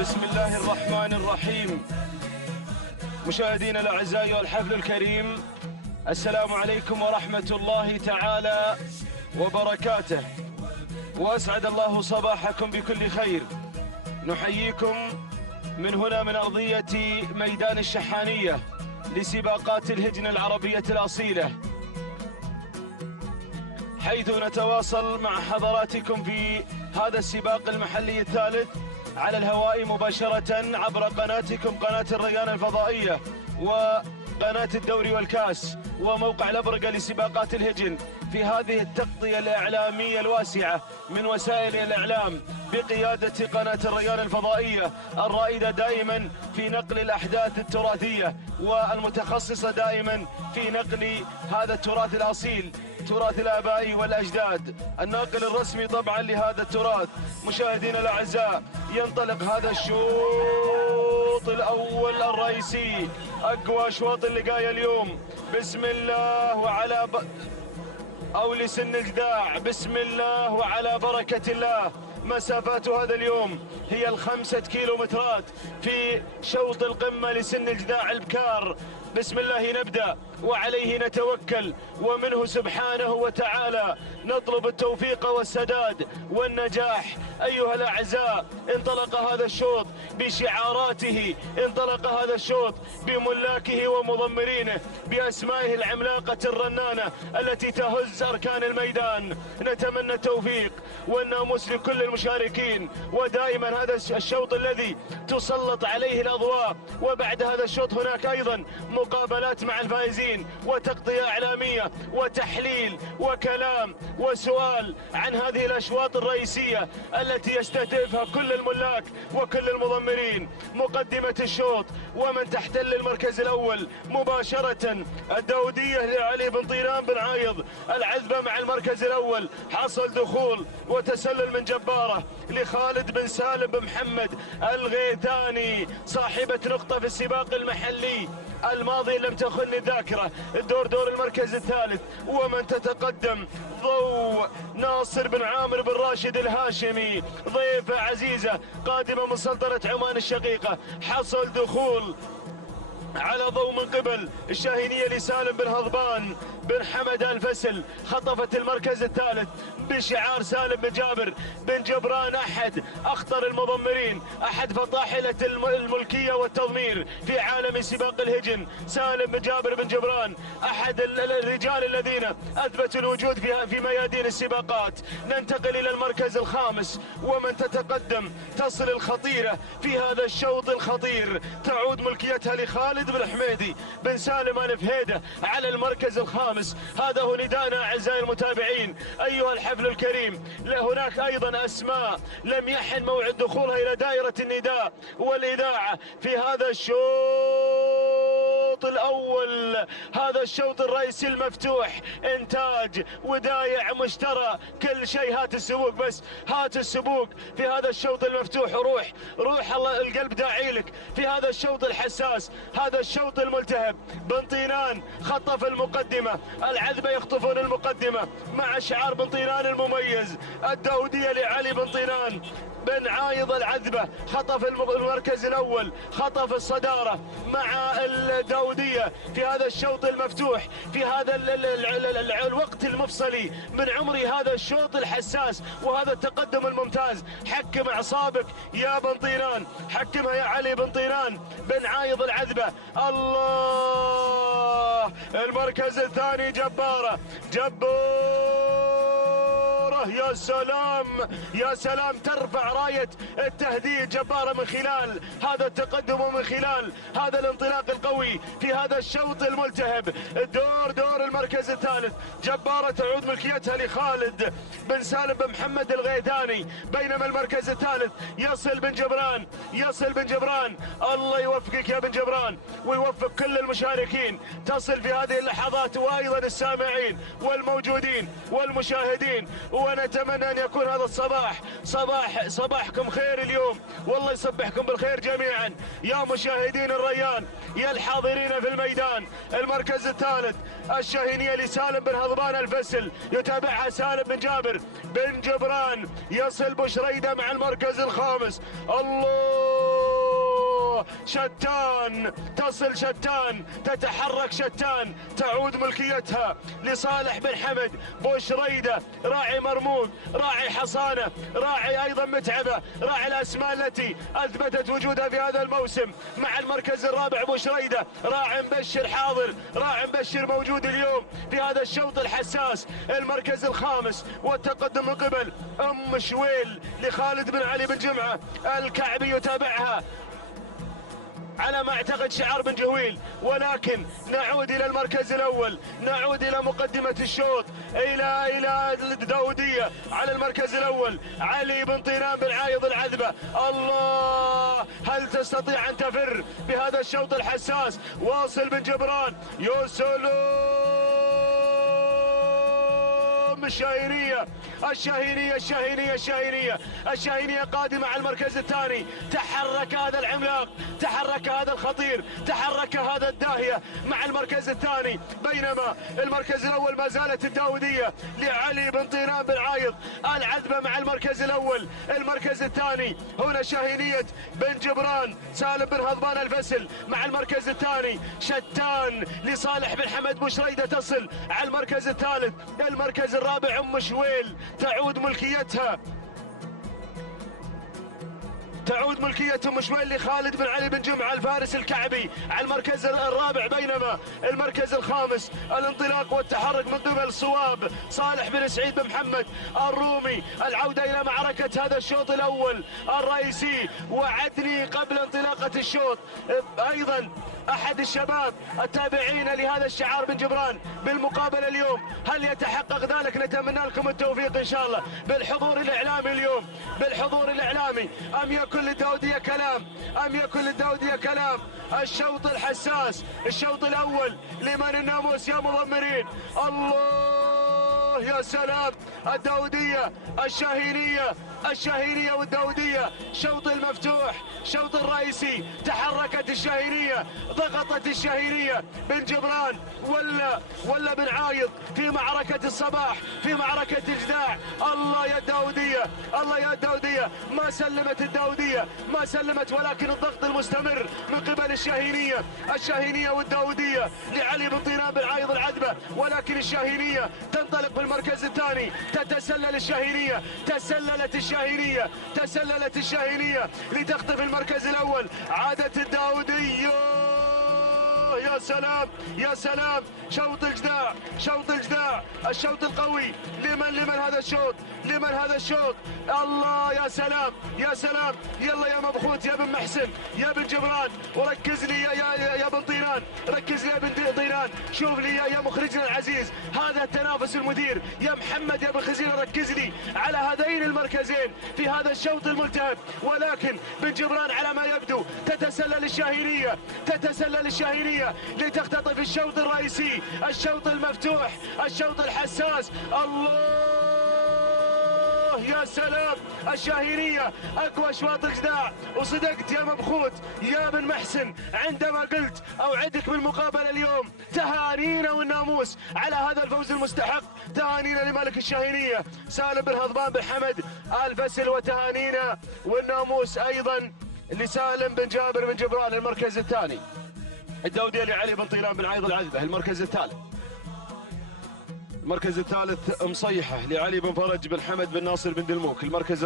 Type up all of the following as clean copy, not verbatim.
بسم الله الرحمن الرحيم. مشاهدينا الأعزاء والحفل الكريم، السلام عليكم ورحمة الله تعالى وبركاته، وأسعد الله صباحكم بكل خير. نحييكم من هنا من أرضية ميدان الشحانية لسباقات الهجن العربية الأصيلة، حيث نتواصل مع حضراتكم في هذا السباق المحلي الثالث على الهواء مباشرة عبر قناتكم، قناة الريان الفضائية وقناة الدوري والكاس وموقع الأبرقة لسباقات الهجن، في هذه التغطية الإعلامية الواسعة من وسائل الإعلام بقيادة قناة الريان الفضائية الرائدة دائما في نقل الأحداث التراثية والمتخصصة دائما في نقل هذا التراث الأصيل، تراث الآباء والأجداد، الناقل الرسمي طبعا لهذا التراث. مشاهدينا الأعزاء، ينطلق هذا الشوط الأول الرئيسي، أقوى شوط اللقاية اليوم. بسم الله وعلى أو لسن الجداع، بسم الله وعلى بركة الله. مسافات هذا اليوم هي ال5 كيلومترات في شوط القمة لسن الجداع البكار. بسم الله نبدأ وعليه نتوكل، ومنه سبحانه وتعالى نطلب التوفيق والسداد والنجاح. أيها الأعزاء، انطلق هذا الشوط بشعاراته، انطلق هذا الشوط بملاكه ومضمرينه، بأسمائه العملاقة الرنانة التي تهز أركان الميدان. نتمنى التوفيق والناموس لكل المشاركين، ودائما هذا الشوط الذي تسلط عليه الأضواء، وبعد هذا الشوط هناك أيضا مقابلات مع الفائزين وتغطية إعلامية وتحليل وكلام وسؤال عن هذه الأشواط الرئيسية التي يستهدفها كل الملاك وكل المضمرين. مقدمة الشوط ومن تحتل المركز الأول مباشرة الداودية لعلي بن طيران بن عايض، العذبة مع المركز الأول، حصل دخول وتسلل من جبارة لخالد بن سالم بن محمد الغيثاني، صاحبة نقطة في السباق المحلي الماضي لم تخن الذاكرة. الدور دور المركز الثالث ومن تتقدم ضوء ناصر بن عامر بن راشد الهاشمي، ضيفة عزيزة قادمة من سلطنة عمان الشقيقة، حصل دخول على ضوء من قبل الشاهينية لسالم بن هضبان بن حمد الفسل، خطفت المركز الثالث بشعار سالم بن جابر بن جبران، أحد أخطر المضمرين، أحد فطاحلة الملكية والتضمير في عالم سباق الهجن. سالم بن جابر بن جبران أحد الرجال الذين أثبتوا الوجود في ميادين السباقات. ننتقل إلى المركز الخامس ومن تتقدم تصل الخطيرة في هذا الشوط الخطير، تعود ملكيتها لخالد بن حميدي بن سالم الفهيدة على المركز الخامس. هذا هو نداءنا أعزائي المتابعين أيها الحفل الكريم. هناك أيضا أسماء لم يحن موعد دخولها إلى دائرة النداء والإذاعة في هذا الشوط الأول، هذا الشوط الرئيسي المفتوح، إنتاج ودايع مشترى، كل شيء. هات السبوق، بس هات السبوق في هذا الشوط المفتوح. روح الله، القلب داعي لك في هذا الشوط الحساس، هذا الشوط الملتهب. بن طيران خطف المقدمة، العذبة يخطفون المقدمة مع شعار بن طيران المميز. الداودية لعلي بن طيران بن عايض، العذبة خطف المركز الأول، خطف الصدارة مع الداودية في هذا الشوط المفتوح، في هذا الوقت المفصلي من عمر هذا الشوط الحساس وهذا التقدم الممتاز. حكم أعصابك يا بن طيران، حكمها يا علي بن طيران بن عايض، العذبة. الله، المركز الثاني جبارة، يا سلام يا سلام، ترفع راية التهديد جبارة من خلال هذا التقدم ومن خلال هذا الانطلاق القوي في هذا الشوط الملتهب. دور المركز الثالث، جبارة تعود ملكيتها لخالد بن سالم بن محمد الغيثاني، بينما المركز الثالث يصل بن جبران. الله يوفقك يا بن جبران ويوفق كل المشاركين، تصل في هذه اللحظات وأيضا السامعين والموجودين والمشاهدين. ونتمنى أن يكون هذا الصباح صباحكم خير اليوم، والله يصبحكم بالخير جميعا يا مشاهدين الريان، يا الحاضرين في الميدان. المركز الثالث الشاهينية لسالم بن هضبان الفسل، يتابعها سالم بن جابر بن جبران، يصل بشريدة مع المركز الخامس. الله شتان، تصل شتان، تتحرك شتان، تعود ملكيتها لصالح بن حمد بوشريدة، راعي مرموق، راعي حصانة، راعي أيضا متعبة، راعي الأسماء التي أثبتت وجودها في هذا الموسم مع المركز الرابع بوشريدة. راعي مبشر حاضر، راعي مبشر موجود اليوم في هذا الشوط الحساس. المركز الخامس والتقدم من قبل أم شويل لخالد بن علي بن جمعة، الكعبي يتابعها على ما اعتقد شعار بن جويل. ولكن نعود الى المركز الاول، نعود الى مقدمة الشوط، الى الداودية على المركز الاول. علي بن طيران بن عايض العذبة، الله، هل تستطيع ان تفر بهذا الشوط الحساس؟ واصل بن جبران، يوسلو الشاهينية، الشاهينية قادمة على المركز الثاني. تحرك هذا العملاق، تحرك هذا الخطير، تحرك هذا الداهية مع المركز الثاني، بينما المركز الأول ما زالت الداودية لعلي بن طيران بن عايض العذبة مع المركز الأول. المركز الثاني هنا شاهينية بن جبران سالم بن هضبان الفسل مع المركز الثاني. شتان لصالح بن حمد بوشريدة تصل على المركز الثالث. المركز الرابع أم شويل، تعود ملكيتها أم شويل لخالد بن علي بن جمعة الفارس الكعبي على المركز الرابع، بينما المركز الخامس الانطلاق والتحرك من قبل صواب صالح بن سعيد بن محمد الرومي. العودة إلى معركة هذا الشوط الأول الرئيسي. وعدني قبل انطلاقة الشوط أيضا أحد الشباب التابعين لهذا الشعار بن جبران بالمقابلة اليوم، هل يتحقق ذلك؟ نتمنى لكم التوفيق إن شاء الله بالحضور الإعلامي اليوم، بالحضور الإعلامي. أم يكن للداودية كلام؟ الشوط الحساس، الشوط الأول لمن الناموس يا مضمرين. الله يا سلام، الداودية، الشاهينية والداودية، شوط المفتوح، شوط الرئيسي. تحركت الشاهينية، ضغطت الشاهينية بن جبران ولا بن عايض في معركة الصباح، في معركة الجداع. الله يا الداودية، ما سلمت الداودية، ما سلمت، ولكن الضغط المستمر من قبل الشاهينية والداودية لعلي بن طيران بن عايض العذبة. ولكن الشاهينية تنطلق بالمركز الثاني، تتسلل الشاهينية، تسللت الشاهينية لتخطف المركز الأول. عادت الداودية، يا سلام، شوط الجداع، الشوط القوي. لمن هذا الشوط؟ الله يا سلام، يلا يا مبخوت يا بن محسن يا بن جبران، وركز لي يا بن طيران، ركز لي يا بن طيران، شوف لي يا مخرجنا العزيز هذا التنافس المدير، يا محمد يا بن خزينة، ركز لي على هذين المركزين في هذا الشوط الملتهب. ولكن بن جبران على ما يبدو تتسلل الشاهينية لتختطف الشوط الرئيسي، الشوط المفتوح، الشوط الحساس. الله يا سلام، الشاهينية أقوى أشواط الجداع. وصدقت يا مبخوت يا بن محسن عندما قلت أوعدك بالمقابلة اليوم. تهانينا والناموس على هذا الفوز المستحق، تهانينا لملك الشاهينية سالم بن هضبان بن حمد الفسل، وتهانينا والناموس أيضا لسالم بن جابر بن جبران المركز الثاني. الداودية لعلي بن طيران بن عايض العذبة المركز الثالث مصيحة لعلي بن فرج بن حمد بن ناصر بن دلموك المركز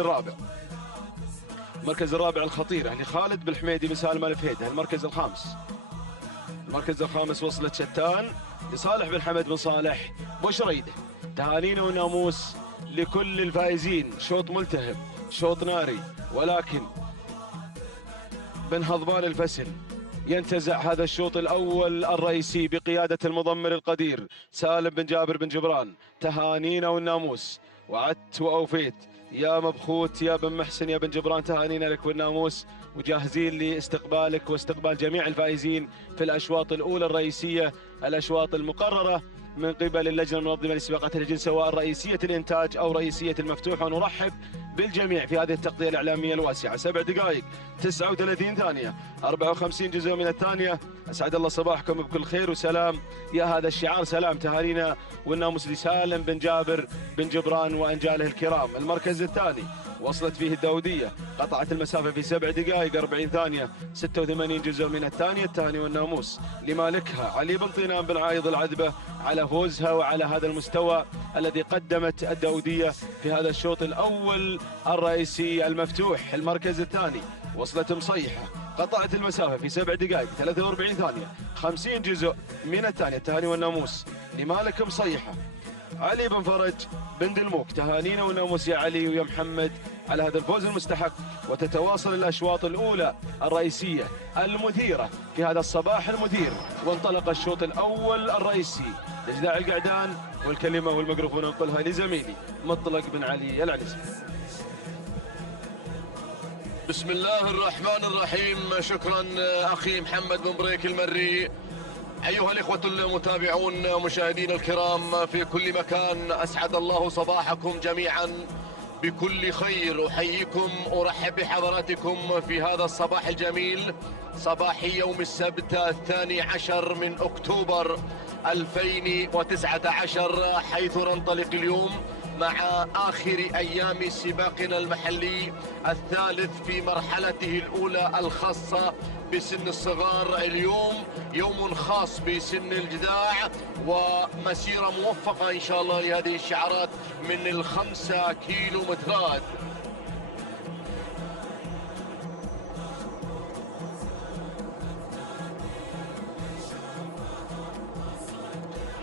الرابع الخطيرة لخالد بن حميدي بن سالم الفهيدة المركز الخامس وصلت شتان لصالح بن حمد بن صالح بوشريدة. تهانينا والناموس لكل الفائزين. شوط ملتهب، شوط ناري، ولكن بن هضبان الفسل ينتزع هذا الشوط الأول الرئيسي بقيادة المضمر القدير سالم بن جابر بن جبران. تهانينا والناموس، وعدت وأوفيت يا مبخوت يا بن محسن يا بن جبران، تهانينا لك والناموس، وجاهزين لاستقبالك واستقبال جميع الفائزين في الأشواط الأولى الرئيسية، الأشواط المقررة من قبل اللجنة المنظمة لسباقات الهجن سواء رئيسية الإنتاج أو رئيسية المفتوح. ونرحب بالجميع في هذه التغطية الإعلامية الواسعة. 7 دقائق 39 ثانية 54 جزء من الثانية. أسعد الله صباحكم بكل خير وسلام يا هذا الشعار. سلام تهانينا والناموس لسالم بن جابر بن جبران وأنجاله الكرام. المركز الثاني وصلت فيه الداودية، قطعت المسافة في 7 دقائق 40 ثانية 86 جزء من الثانية. التهاني والناموس لمالكها علي بن طينان بن عايض العذبة على فوزها وعلى هذا المستوى الذي قدمت الداودية في هذا الشوط الأول الرئيسي المفتوح. المركز الثاني وصلت مصيحة، قطعت المسافة في 7 دقائق 43 ثانية 50 جزء من الثانية. التهاني والناموس لمالك مصيحة. علي بن فرج بن دلموك، تهانينا والناموس يا علي ويا محمد على هذا الفوز المستحق. وتتواصل الأشواط الأولى الرئيسية المثيرة في هذا الصباح المثير، وانطلق الشوط الأول الرئيسي. إجداع القعدان والكلمة والميكروفون أنقلها لزميلي مطلق بن علي العنزي. بسم الله الرحمن الرحيم. شكرا أخي محمد بن بريك المري. أيها الإخوة المتابعون مشاهدين الكرام في كل مكان، أسعد الله صباحكم جميعا بكل خير. أحييكم، أرحب بحضراتكم في هذا الصباح الجميل، صباح يوم السبت 12 من أكتوبر 2019، حيث ننطلق اليوم مع آخر أيام سباقنا المحلي الثالث في مرحلته الأولى الخاصة بسن الصغار. اليوم يوم خاص بسن الجذاع، ومسيرة موفقة إن شاء الله لهذه الشعارات من 5 كيلومترات.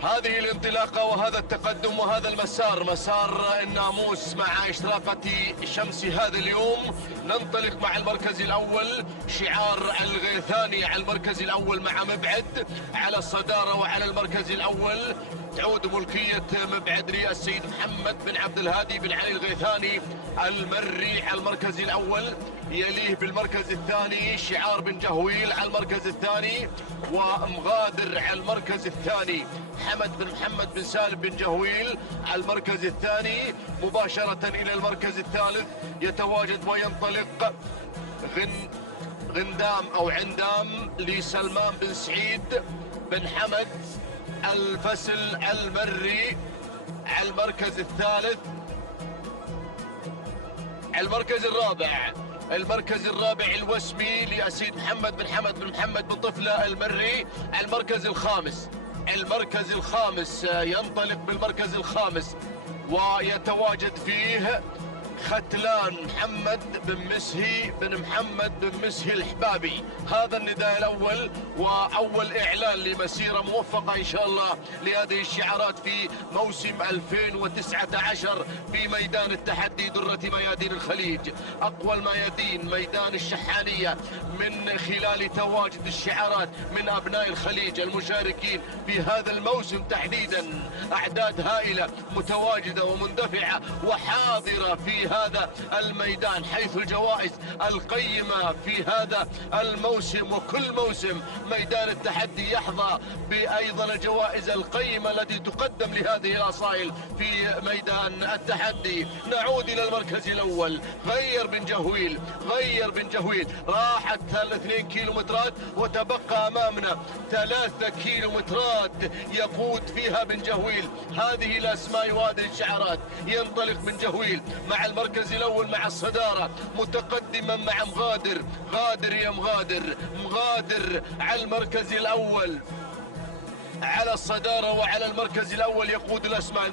هذه الانطلاقة وهذا التقدم وهذا المسار، مسار الناموس مع إشراقة شمس هذا اليوم. ننطلق مع المركز الأول، شعار الغيثاني على المركز الأول مع مبعد على الصدارة. وعلى المركز الأول تعود ملكية مبعد للسيد محمد بن عبد الهادي بن علي الغيثاني المري على المركز الأول. يليه بالمركز الثاني شعار بن جهويل على المركز الثاني، ومغادر على المركز الثاني. حمد بن محمد بن سالم بن جهويل على المركز الثاني. مباشرة إلى المركز الثالث يتواجد وينطلق غندام أو عندام لسلمان بن سعيد بن حمد الفسل المري على المركز الثالث. على المركز الرابع، المركز الرابع الوسمي لأسيد محمد بن حمد بن محمد بن طفلة المري على المركز الخامس. المركز الخامس ينطلق بالمركز الخامس ويتواجد فيه ختلان محمد بن مسهي بن محمد بن مسهي الحبابي. هذا النداء الأول وأول إعلان لمسيرة موفقة إن شاء الله لهذه الشعارات في موسم 2019 في ميدان التحدي درة ميادين الخليج. أقوى الميادين ميدان الشحانية، من خلال تواجد الشعارات من أبناء الخليج المشاركين في هذا الموسم تحديدا. أعداد هائلة متواجدة ومندفعة وحاضرة في هذا الميدان، حيث الجوائز القيمة في هذا الموسم وكل موسم ميدان التحدي يحظى بأيضا الجوائز القيمة التي تقدم لهذه الأصائل في ميدان التحدي. نعود إلى المركز الأول. غير بن جهويل راحت 2 كيلومترات وتبقى أمامنا 3 كيلومترات يقود فيها بن جهويل. هذه الأسماء وهذه الشعارات. ينطلق بن جهويل مع المركز الأول مع الصدارة، متقدما مع مغادر. غادر يا مغادر على المركز الأول على الصدارة وعلى المركز الأول يقود الأسماء.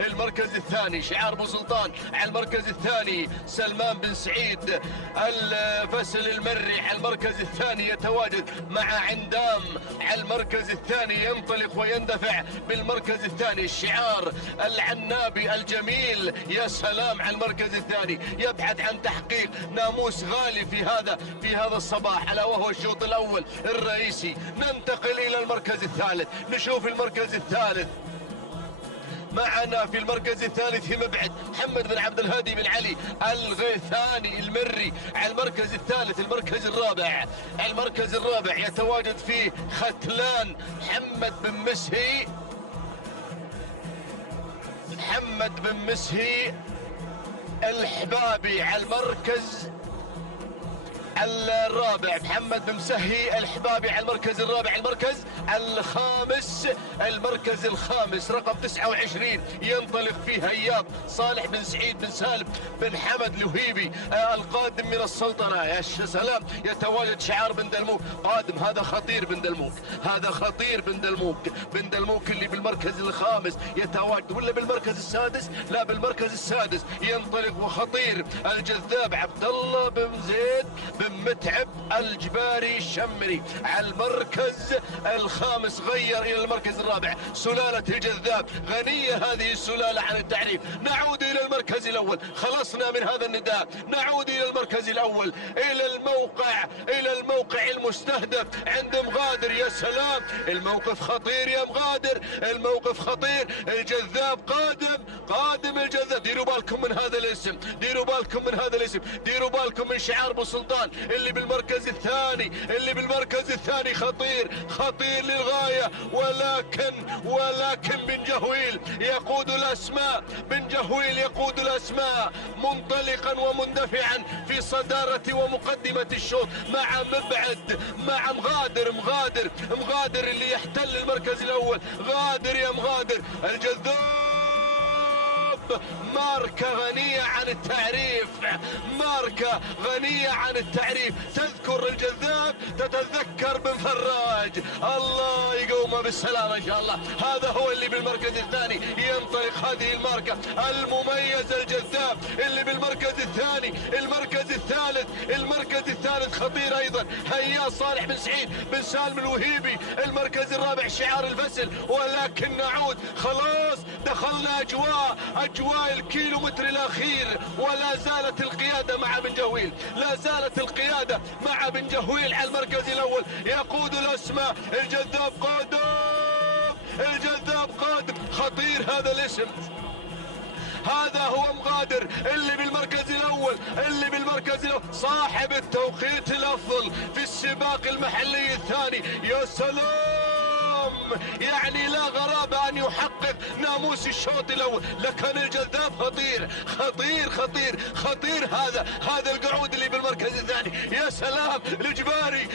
المركز الثاني شعار ابو سلطان على المركز الثاني. سلمان بن سعيد الفسل المري على المركز الثاني يتواجد مع عندام على المركز الثاني. ينطلق ويندفع بالمركز الثاني الشعار العنابي الجميل يا سلام على المركز الثاني، يبحث عن تحقيق ناموس غالي في هذا الصباح، الا وهو الشوط الأول الرئيسي. ننتقل إلى المركز الثالث، نشوف المركز الثالث. معنا في المركز الثالث مبعد محمد بن عبد الهادي بن علي الغيثاني المري على المركز الثالث. المركز الرابع يتواجد فيه ختلان محمد بن مسهي الحبابي على الرابع محمد بن مسهي الحبابي على المركز الرابع. المركز الخامس، المركز الخامس رقم 29 ينطلق فيه هياط صالح بن سعيد بن سالم بن حمد الوهيبي القادم من السلطنة. يا سلام، يتواجد شعار بن دلموك قادم. هذا خطير بن دلموك، هذا خطير بن دلموك. بن دلموك اللي بالمركز الخامس يتواجد، ولا بالمركز السادس؟ لا، بالمركز السادس ينطلق وخطير الجذاب عبد الله بن زيد بن متعب الجباري الشمري على المركز الخامس. غير الى المركز الرابع سلالة الجذاب، غنية هذه السلالة عن التعريف. نعود الى المركز الاول، خلصنا من هذا النداء، نعود الى المركز الاول، الى الموقع المستهدف عند مغادر. يا سلام، الموقف خطير يا مغادر، الموقف خطير. الجذاب قادم الجذاب. ديروا بالكم من هذا الاسم، ديروا بالكم من هذا الاسم، ديروا بالكم من شعار ابو سلطان اللي بالمركز الثاني، اللي بالمركز الثاني خطير للغاية. ولكن بن جهويل يقود الاسماء، بن جهويل يقود الاسماء منطلقا ومندفعا في صدارة ومقدمة الشوط مع مبعد، مع مغادر اللي يحتل المركز الاول. غادر يا مغادر، الجذاب ماركة غنية عن التعريف، ماركة غنية عن التعريف. تذكر الجذاب تتذكر بن فراج، الله يقومه بالسلامة ان شاء الله. هذا هو اللي بالمركز الثاني ينطلق هذه الماركة المميزة. الجذاب اللي بالمركز الثاني. المركز الثالث خطير ايضا، هيا صالح بن سعيد بن سالم الوهيبي. المركز الرابع شعار الفسل. ولكن نعود، خلاص دخلنا اجواء الكيلومتر الاخير، ولا زالت القيادة مع بن جهويل، لا زالت القيادة مع بن جهويل على المركز الاول. يقود الاسماء، الجذاب قادم، خطير هذا الاسم. هذا هو مغادر اللي بالمركز الاول، صاحب التوقيت الافضل في السباق المحلي الثاني. يا سلام، يعني لا غرابة ان يحقق ناموس الشوط الاول. لكن الجذاب خطير. هذا القعود اللي بالمركز الثاني. يا سلام، الجباري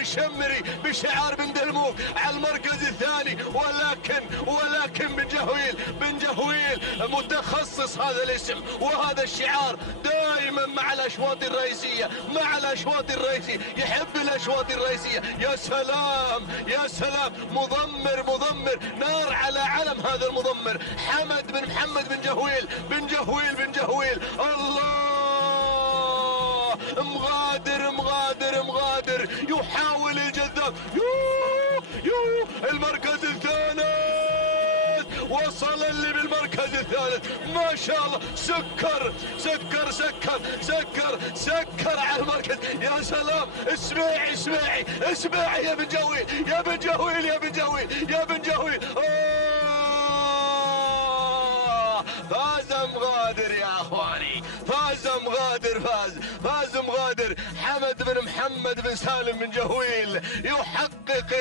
الشمري بشعار بن دلموك على المركز الثاني. ولكن بن جهويل متخصص هذا الاسم وهذا الشعار دائما مع الاشواط الرئيسية، يحب الاشواط الرئيسية. يا سلام، مضمر نار على علم هذا المضمر، حمد بن محمد بن جهويل. الله، مغادر يحاول الجذاب. المركز الثالث، وصل اللي بالمركز الثالث. ما شاء الله، سكر على المركز. يا سلام، اسمعي يا بن جهويل. فاز مغادر يا اخواني، فاز مغادر. حمد بن محمد بن سالم بن جهويل يحقق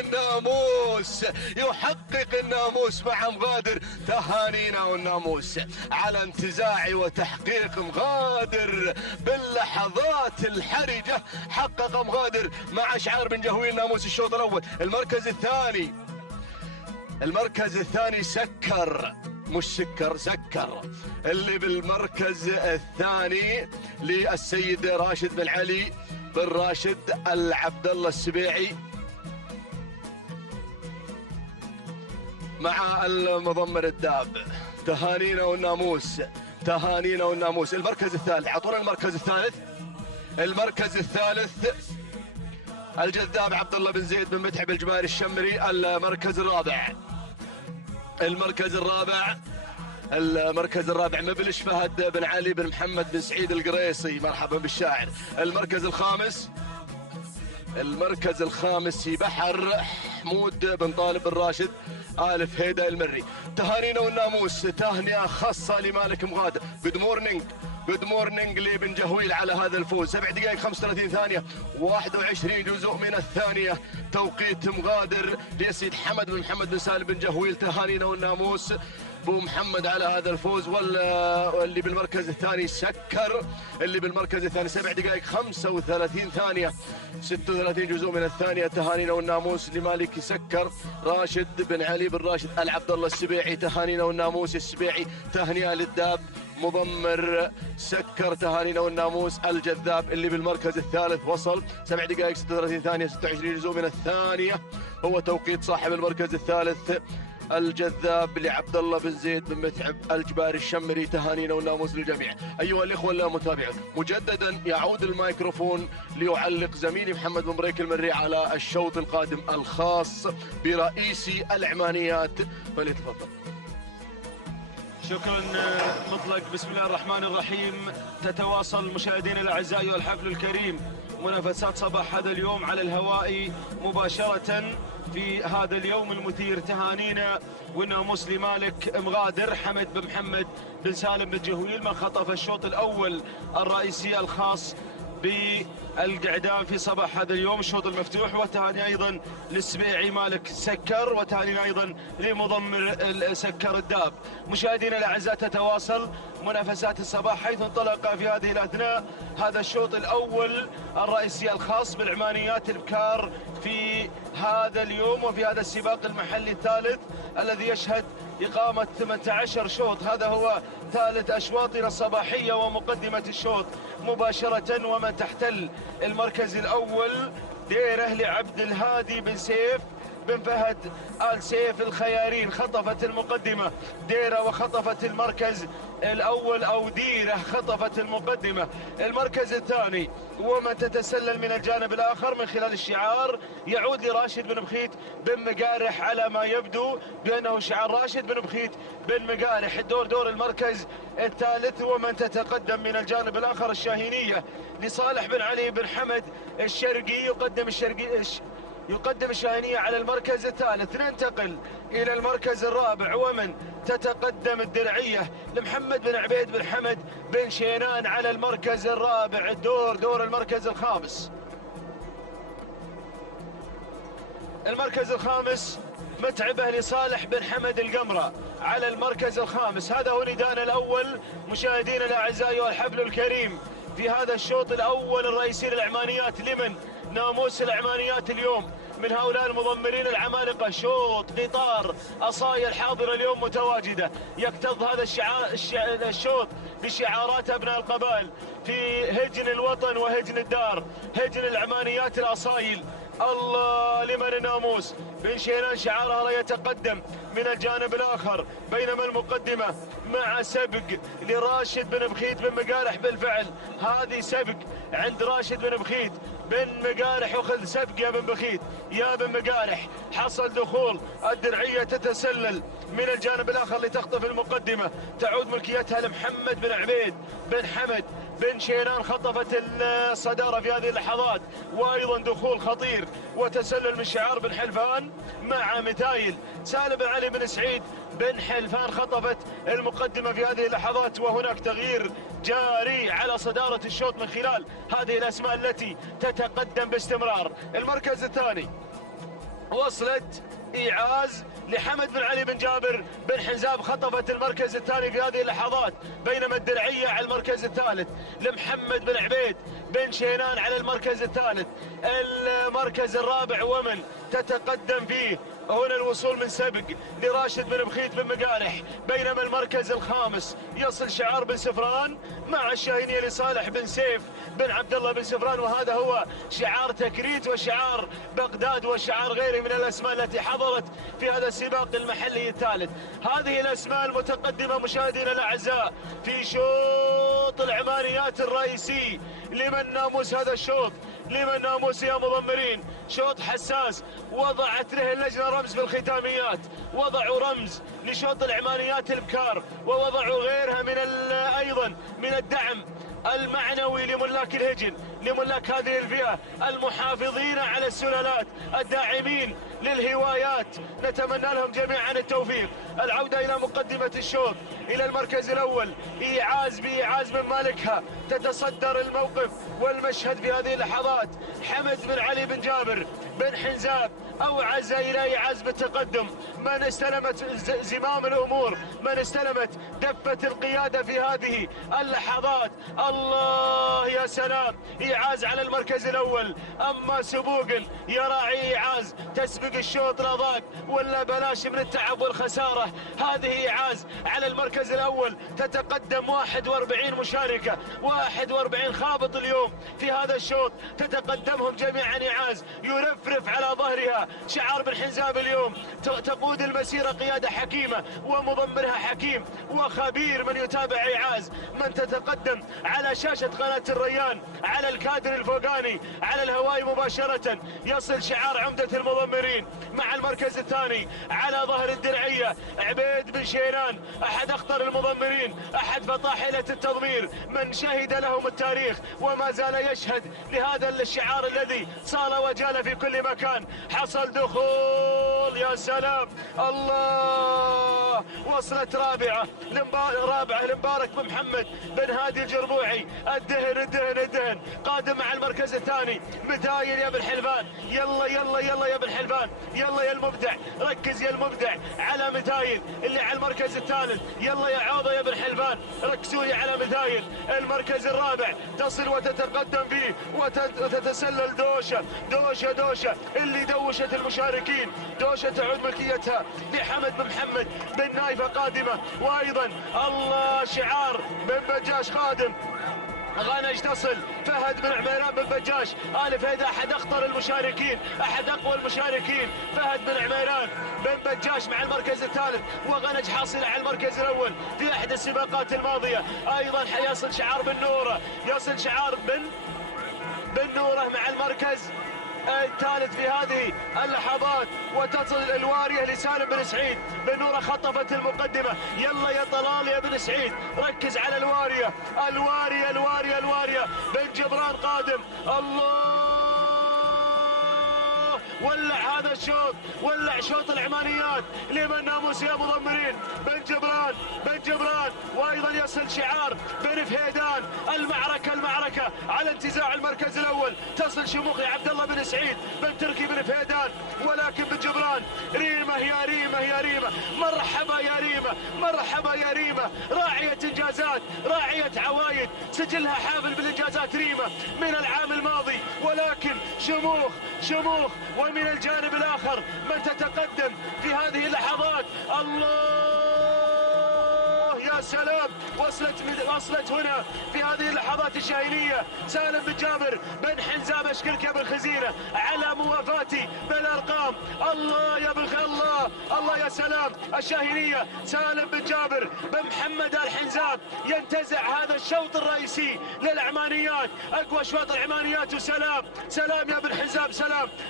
الناموس مع مغادر. تهانينا والناموس على انتزاع وتحقيق مغادر باللحظات الحرجة. حقق مغادر مع شعار بن جهويل ناموس الشوط الاول. المركز الثاني سكر اللي بالمركز الثاني للسيد راشد بن علي بن راشد العبد الله السبيعي مع المضمر الداب. تهانينا والناموس. المركز الثالث، اعطونا المركز الثالث الجذاب عبد الله بن زيد بن متعب الجباري الشمري. المركز الرابع مبلش فهد بن علي بن محمد بن سعيد القريصي، مرحبا بالشاعر. المركز الخامس بحر حمود بن طالب بن راشد آلف هيدا المري. تهانينا والناموس، تهنئة خاصة لمالك مغادر. جود مورنينج لبن جهويل على هذا الفوز. 7 دقائق 35 ثانية 21 جزء من الثانية توقيت مغادر لسيد حمد بن محمد بن سالم بن جهويل. تهانينا والناموس بو محمد على هذا الفوز. واللي بالمركز الثاني سكر، اللي بالمركز الثاني 7 دقائق 35 ثانية 36 جزء من الثانية. تهانينا والناموس لمالك سكر. راشد بن علي بن راشد العبد الله السبيعي، تهانينا والناموس السبيعي. تهنئة للداب مضمر سكر، تهانينا والناموس. الجذاب اللي بالمركز الثالث وصل 7 دقائق 36 ثانية 26 جزء من الثانية، هو توقيت صاحب المركز الثالث الجذاب لعبد الله بن زيد بن متعب الجباري الشمري. تهانينا والناموس للجميع. ايها الاخوه المتابعين، مجددا يعود الميكروفون ليعلق زميلي محمد بن بريك المري على الشوط القادم الخاص برئيسي العمانيات، فليتفضل. شكرا مطلق. بسم الله الرحمن الرحيم. تتواصل مشاهدينا الاعزاء والحفل الكريم منافسات صباح هذا اليوم على الهواء مباشرة في هذا اليوم المثير. تهانينا والناموس لمالك مغادر حمد بن محمد بن سالم بن جهويل، من خطف الشوط الأول الرئيسي الخاص بالقعدان في صباح هذا اليوم، الشوط المفتوح. وتهاني أيضا للسبيعي مالك سكر، وتهاني أيضا لمضمر سكر الداب. مشاهدينا الأعزاء، تتواصل منافسات الصباح حيث انطلق في هذه الأثناء هذا الشوط الأول الرئيسي الخاص بالعمانيات البكار في هذا اليوم وفي هذا السباق المحلي الثالث الذي يشهد إقامة 18 شوط. هذا هو ثالث أشواطنا الصباحية ومقدمة الشوط مباشرة. ومن تحتل المركز الأول ديره لعبد الهادي بن سيف بن فهد آل سيف الخيارين، خطفت المقدمة ديره وخطفت المركز الأول، أو ديره خطفت المقدمة. المركز الثاني ومن تتسلل من الجانب الآخر من خلال الشعار يعود لراشد بن بخيت بن مقارح، على ما يبدو بأنه شعار راشد بن بخيت بن مقارح. الدور دور المركز الثالث. ومن تتقدم من الجانب الآخر الشاهينية لصالح بن علي بن حمد الشرقي، يقدم الشاهينية على المركز الثالث. ننتقل إلى المركز الرابع ومن تتقدم الدرعية لمحمد بن عبيد بن حمد بن شينان على المركز الرابع. الدور دور المركز الخامس. المركز الخامس متعبة لصالح بن حمد القمرة على المركز الخامس. هذا هو نداءنا الأول مشاهدينا الأعزاء والحفل الكريم في هذا الشوط الأول الرئيسي للعمانيات. لمن ناموس العمانيات اليوم من هؤلاء المضمرين العمالقة. شوط قطار أصايا الحاضرة اليوم متواجدة، يكتظ هذا الشوط بشعارات أبناء القبائل في هجن الوطن وهجن الدار، هجن العمانيات الأصايل. الله لمن الناموس بن شينان شعارها لا يتقدم من الجانب الآخر، بينما المقدمة مع سبق لراشد بن بخيت بن مقارح. بالفعل هذه سبق عند راشد بن بخيت بن مقارح، وخذ سبق يا بن بخيت يا بن مقارح. حصل دخول الدرعية تتسلل من الجانب الآخر لتخطف المقدمة، تعود ملكيتها لمحمد بن عبيد بن حمد بن شينان، خطفت الصدارة في هذه اللحظات. وأيضا دخول خطير وتسلل من شعار بن حلفان مع متايل. سالم بن علي بن سعيد بن حلفان خطفت المقدمة في هذه اللحظات. وهناك تغيير جاري على صدارة الشوط من خلال هذه الأسماء التي تتقدم باستمرار. المركز الثاني وصلت إيعاز لحمد بن علي بن جابر بن حنزاب، خطفت المركز الثاني في هذه اللحظات. بينما الدرعية على المركز الثالث لمحمد بن عبيد بن شينان على المركز الثالث. المركز الرابع ومن تتقدم فيه هنا الوصول من سبق لراشد بن بخيت بن مقارح. بينما المركز الخامس يصل شعار بن سفران مع الشاهينية لصالح بن سيف بن عبد الله بن سفران، وهذا هو شعار تكريت وشعار بغداد وشعار غيره من الأسماء التي حضرت في هذا السباق المحلي الثالث. هذه الأسماء المتقدمة مشاهدينا الأعزاء في شوط العمانيات الرئيسي. لمن ناموس هذا الشوط؟ لمن ناموس يا مضمرين؟ شوط حساس، وضعت له اللجنة رمز في الختاميات، وضعوا رمز لشوط العمانيات البكار، ووضعوا غيرها من أيضا من الدعم المعنوي لملاك الهجن لملاك هذه الفئة المحافظين على السلالات الداعمين للهوايات، نتمنى لهم جميعا التوفيق. العودة إلى مقدمة الشوط، إلى المركز الأول، إيعاز بإيعاز من مالكها، تتصدر الموقف والمشهد في هذه اللحظات حمد بن علي بن جابر بن حنزاب، أوعز إلى إيعاز بالتقدم. من استلمت زمام الأمور، من استلمت دفة القيادة في هذه اللحظات. الله يا سلام، إيعاز على المركز الأول. أما سبوقل يا راعي إيعاز، تسبق الشوط لا ضاق ولا بلاش من التعب والخسارة. هذه إيعاز على المركز الأول، تتقدم 41 مشاركة، 41 خابط اليوم في هذا الشوط، تتقدمهم جميعا. إيعاز يرفرف على ظهرها شعار بن حنزاب اليوم، تقود المسيرة قيادة حكيمة ومضمرها حكيم وخبير من يتابع إيعاز. من تتقدم على شاشة قناة الريان على الكادر الفوقاني على الهواء مباشرة، يصل شعار عمدة المضمرين مع المركز الثاني على ظهر الدرعية عبيد بن شيران، أحد أخطر المضمرين، أحد فطاحلة التضمير، من شهد لهم التاريخ وما زال يشهد لهذا الشعار الذي صار وجال في كل مكان. حصل دخول، يا سلام، الله، وصلت رابعة لمبارك بن محمد بن هادي الجربوعي. الدهن قادم مع المركز الثاني. متايل يا ابن حلفان، يلا يلا يلا يا ابن حلفان، يلا يا المبدع، ركز يا المبدع على متايل اللي على المركز الثالث. يلا يا عوضة يا ابن حلفان، ركزوا لي على متايل. المركز الرابع تصل وتتقدم فيه وتتسلل دوشة اللي دوشت المشاركين. دوشة تعود ملكيتها لحمد بن محمد بن نايفة قادمة، وايضا الله شعار بن بجاش قادم. غنج تصل فهد بن عميران بن بجاش آل فهد، أحد أخطر المشاركين، أحد أقوى المشاركين. فهد بن عميران بن بجاش مع المركز الثالث، وغنج حاصل على المركز الأول في أحد السباقات الماضية. أيضا يصل شعار بن نورة، يصل شعار بن نورة مع المركز الثالث في هذه اللحظات، وتصل الوارية لسالم بن سعيد. بن نورة خطفت المقدمة. يلا يا طلال يا بن سعيد، ركز على الوارية. بن جبران قادم. الله، ولع هذا الشوط، ولع شوط العمانيات لمن ناموس يا مضمرين. بن جبران وايضا يصل شعار بن فهيدان. المعركة على انتزاع المركز الاول. تصل شموخ لعبد الله بن سعيد بن تركي بن فهيدان، ولكن بن جبران ريمة يا ريمة، مرحبا يا ريمة، راعية انجازات، راعية عوايد، سجلها حافل بالانجازات ريمة من العام الماضي. ولكن شموخ ومن الجانب الآخر من تتقدم في هذه اللحظات. الله يا سلام، وصلت هنا في هذه اللحظات الشاهينية. سالم بن جابر بن حنزاب، أشكرك يا بن خزينة على موافاتي بالأرقام. الله يا بن الله يا سلام. الشاهينية سالم بن جابر بن محمد آل حنزاب ينتزع هذا الشوط الرئيسي للعمانيات، أقوى شوط العمانيات. وسلام يا بن حنزاب،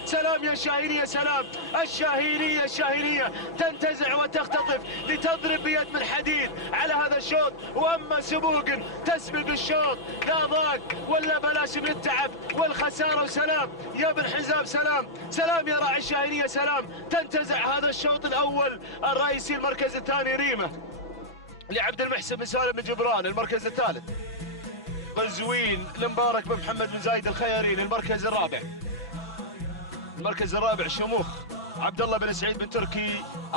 سلام يا الشاهينية، سلام. الشاهينية تنتزع وتختطف لتضرب بيد من حديد على هذا الشوط. واما سبوق تسبق الشوط لا ضاق ولا بلاش من التعب والخساره. وسلام يا بن حنزاب، سلام يا راعي الشاهينيه، سلام. تنتزع هذا الشوط الاول الرئيسي. المركز الثاني ريمه لعبد المحسن بن سالم بن جبران. المركز الثالث قزوين لمبارك بن محمد بن زايد الخيارين. المركز الرابع شموخ عبد الله بن سعيد بن تركي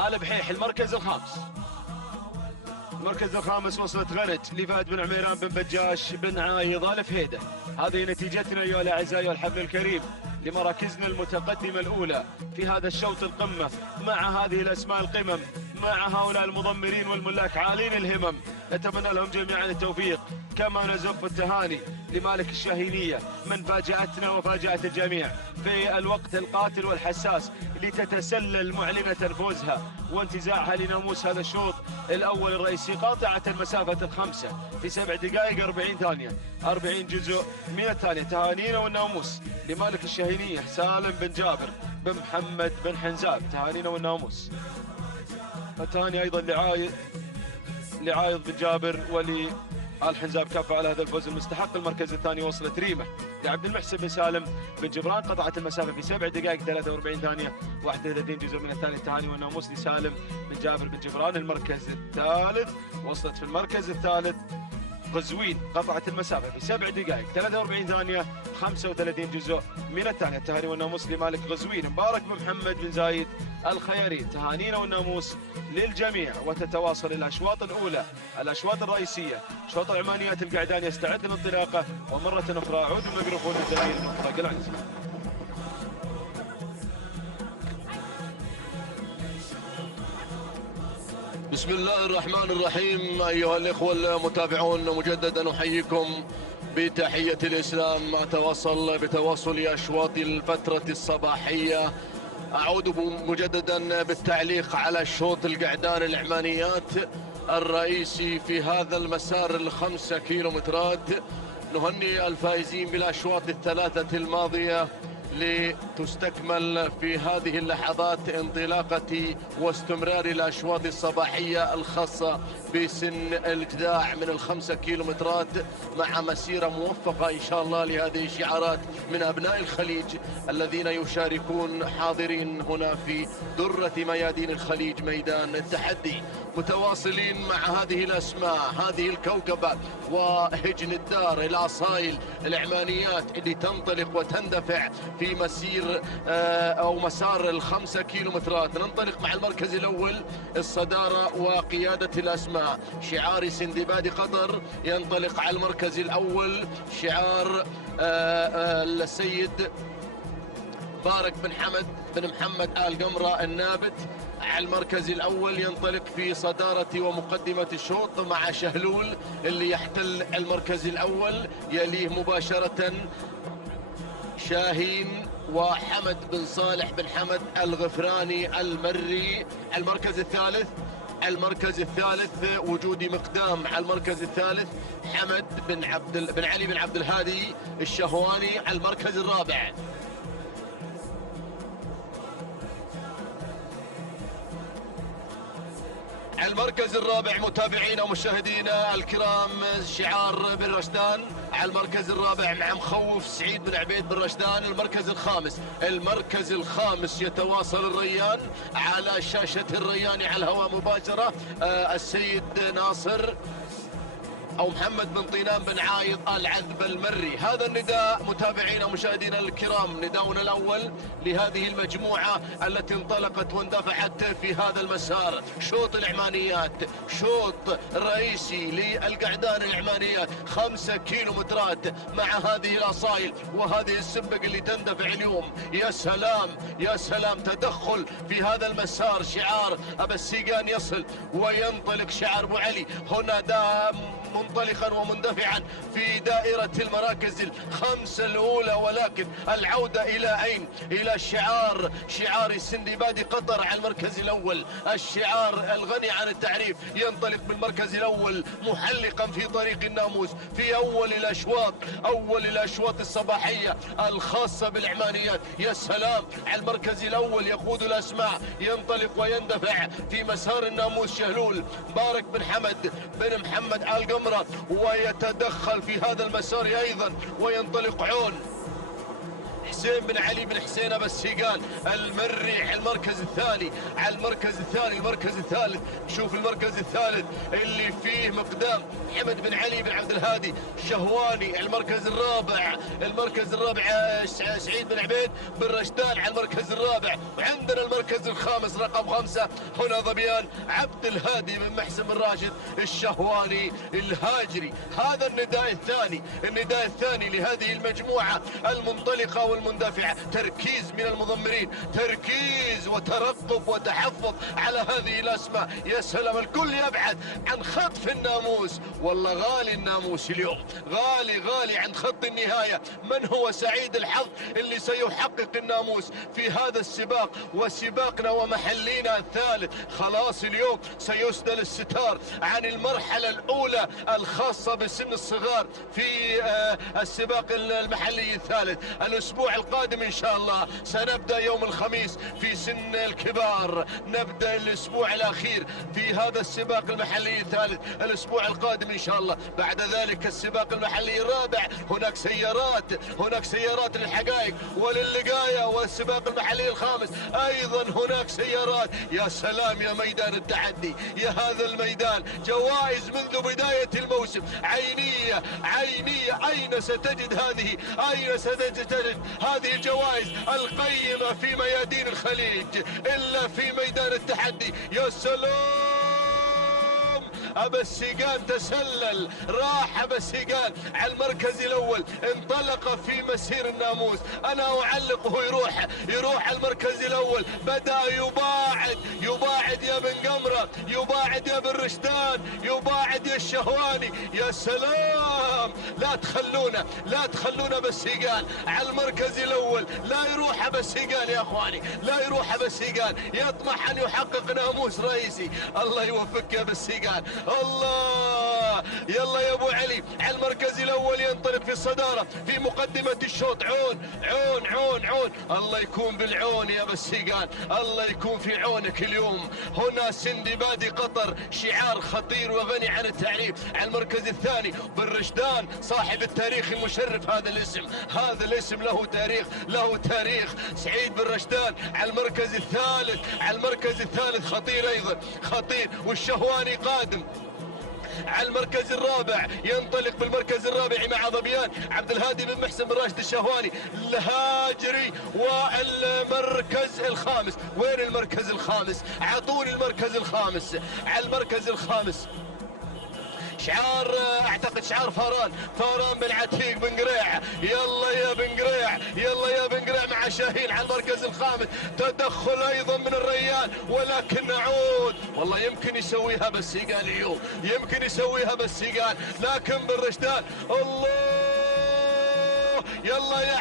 آل بحيح. المركز الخامس وصلت غنج لفهد بن عميران بن بجاش بن عايض آل فهيدة. هذه نتيجتنا أيها الأعزاء والحفل الكريم لمراكزنا المتقدمة الأولى في هذا الشوط القمة، مع هذه الأسماء القمم، مع هؤلاء المضمرين والملاك عالين الهمم. نتمنى لهم جميعا التوفيق، كما نزف التهاني لمالك الشاهينية من فاجأتنا وفاجأت الجميع في الوقت القاتل والحساس لتتسلل معلنة فوزها وانتزاعها لناموس هذا الشوط الأول الرئيسي، قاطعة مسافة الخمسة في 7 دقائق 40 ثانية، 40 جزء من الثانية. تهانينا والناموس لمالك الشاهينية سالم بن جابر بن محمد بن حنزاب، تهانينا والناموس. التهاني أيضا لعايض بن جابر الحنزاب كفى على هذا الفوز المستحق. المركز الثاني وصلت ريمة لعبد المحسن بن سالم بن جبران، قطعت المسافة في 7 دقائق 43 ثانية 31 جزء من الثانية. التهاني والناموس لسالم بن جابر بن جبران. المركز الثالث وصلت في المركز الثالث غزوين، قطعت المسافة في 7 دقائق 43 ثانية 35 جزء من الثانية. التهاني والناموس لمالك غزوين. مبارك بن محمد بن زايد الخياري. تهانينا والناموس للجميع. وتتواصل الأشواط الأولى، الأشواط الرئيسية. شوط العمانيات القعدان يستعد للانطلاقة، ومرة أخرى عود الميكروفون للزميل المطلق العنزي. بسم الله الرحمن الرحيم. أيها الإخوة المتابعون، مجددا أحييكم بتحية الإسلام. بتواصل أشواط الفترة الصباحية أعود مجددا بالتعليق على شوط القعدان العمانيات الرئيسي في هذا المسار ال5 كيلومترات. نهني الفائزين بالأشواط الثلاثة الماضية لتستكمل في هذه اللحظات انطلاقة واستمرار الأشواط الصباحية الخاصة بسن الجداع من ال5 كيلومترات، مع مسيرة موفقة إن شاء الله لهذه الشعارات من أبناء الخليج الذين يشاركون حاضرين هنا في درة ميادين الخليج ميدان التحدي. متواصلين مع هذه الأسماء، هذه الكوكبة وهجن الدار الأصايل العمانيات اللي تنطلق وتندفع في مسير أو مسار ال5 كيلومترات. ننطلق مع المركز الأول الصدارة وقيادة الأسماء. شعار سندباد قطر ينطلق على المركز الأول، شعار السيد بارك بن محمد آل قمرة النابت على المركز الأول، ينطلق في صدارة ومقدمة الشوط مع شهلول اللي يحتل المركز الأول. يليه مباشرة شاهين وحمد بن صالح بن حمد الغفراني المري. المركز الثالث وجودي مقدام على المركز الثالث، حمد بن علي بن عبد الهادي الشهواني على المركز الرابع. المركز الرابع متابعينا ومشاهدينا الكرام شعار بن رشدان على المركز الرابع مع مخوف سعيد بن عبيد بن رشدان. المركز الخامس يتواصل الريان على شاشة الريان على الهواء مباشرة، السيد ناصر أو محمد بن طينان بن عايض العذب المري. هذا النداء متابعينا ومشاهدينا الكرام، نداؤنا الأول لهذه المجموعة التي انطلقت واندفعت في هذا المسار. شوط العمانيات، شوط رئيسي للقعدان العمانيات، 5 كيلومترات مع هذه الأصايل وهذه السبق اللي تندفع اليوم. يا سلام يا سلام، تدخل في هذا المسار. شعار أبا السيقان يصل وينطلق شعار أبو علي هنا منطلقا ومندفعا في دائرة المراكز ال5 الأولى، ولكن العودة إلى أين؟ إلى شعار سندباد قطر على المركز الأول، الشعار الغني عن التعريف. ينطلق بالمركز الأول محلقا في طريق الناموس في أول الأشواط الصباحية الخاصة بالعمانيات. يا سلام على المركز الأول، يقود الأسماء، ينطلق ويندفع في مسار الناموس شهلول بارك بن محمد آل قمرة، ويتدخل في هذا المسار أيضا وينطلق عون حسين بن علي بن حسين أبا السيقان المري على المركز الثاني. المركز الثالث شوف المركز الثالث اللي فيه مقدام حمد بن علي بن عبد الهادي شهواني. المركز الرابع سعيد بن عبيد بن رشدان على المركز الرابع. وعندنا المركز الخامس رقم 5 هنا ظبيان عبد الهادي بن محسن بن راشد الشهواني الهاجري. هذا النداء الثاني لهذه المجموعة المنطلقة والمندفعة. تركيز من المضمرين، تركيز وترقب وتحفظ على هذه الأسماء. يا سلام، الكل يبحث عن خطف الناموس. والله غالي الناموس اليوم، غالي عند خط النهاية. من هو سعيد الحظ اللي سيحقق الناموس في هذا السباق وسباقنا ومحلينا الثالث؟ خلاص اليوم سيسدل الستار عن المرحلة الأولى الخاصة بسن الصغار في السباق المحلي الثالث. الأسبوع القادم إن شاء الله سنبدأ يوم الخميس في سن الكبار، نبدأ الأسبوع الأخير في هذا السباق المحلي الثالث الأسبوع القادم إن شاء الله. بعد ذلك السباق المحلي الرابع، هناك سيارات للحقائق وللقاية، والسباق المحلي الخامس أيضا هناك سيارات. يا سلام يا ميدان التحدي، يا هذا الميدان، جوائز منذ بداية الموسم عينية. أين ستجد هذه الجوائز القيمة في ميادين الخليج إلا في ميدان التحدي؟ يا سلام، أبا السيقان تسلل، راح أبا السيقان على المركز الأول، انطلق في مسير الناموس. أنا أعلقه يروح على المركز الأول، بدأ يباعد يا بن قمرة، يباعد يا بن رشدان، يباعد يا الشهواني. يا سلام، لا تخلونا أبا السيقان على المركز الأول، لا يروح أبا السيقان يا أخواني، لا يروح أبا السيقان، يطمح أن يحقق ناموس رئيسي. الله يوفقك يا أبا السيقان، الله. يلا يا ابو علي على المركز الاول، ينطلق في الصداره في مقدمه الشوط. عون الله يكون بالعون يا ابو السيقان، الله يكون في عونك اليوم. هنا سندبادي قطر، شعار خطير وغني عن التعريف. على المركز الثاني بن رشدان، صاحب التاريخ المشرف. هذا الاسم له تاريخ. سعيد بن رشدان على المركز الثالث خطير ايضا، والشهواني قادم. على المركز الرابع، ينطلق بالمركز الرابع مع ظبيان عبد الهادي بن محسن بن راشد الشهواني الهاجري. والمركز الخامس، وين المركز الخامس؟ اعطوني المركز الخامس. على المركز الخامس اعتقد شعار فاران بن عتيق بن قريع. يلا يا بن قريع مع شاهين على المركز الخامس. تدخل ايضا من الريان، ولكن نعود، والله يمكن يسويها بالسيقان اليوم، لكن بن رشدان الله. يلا يا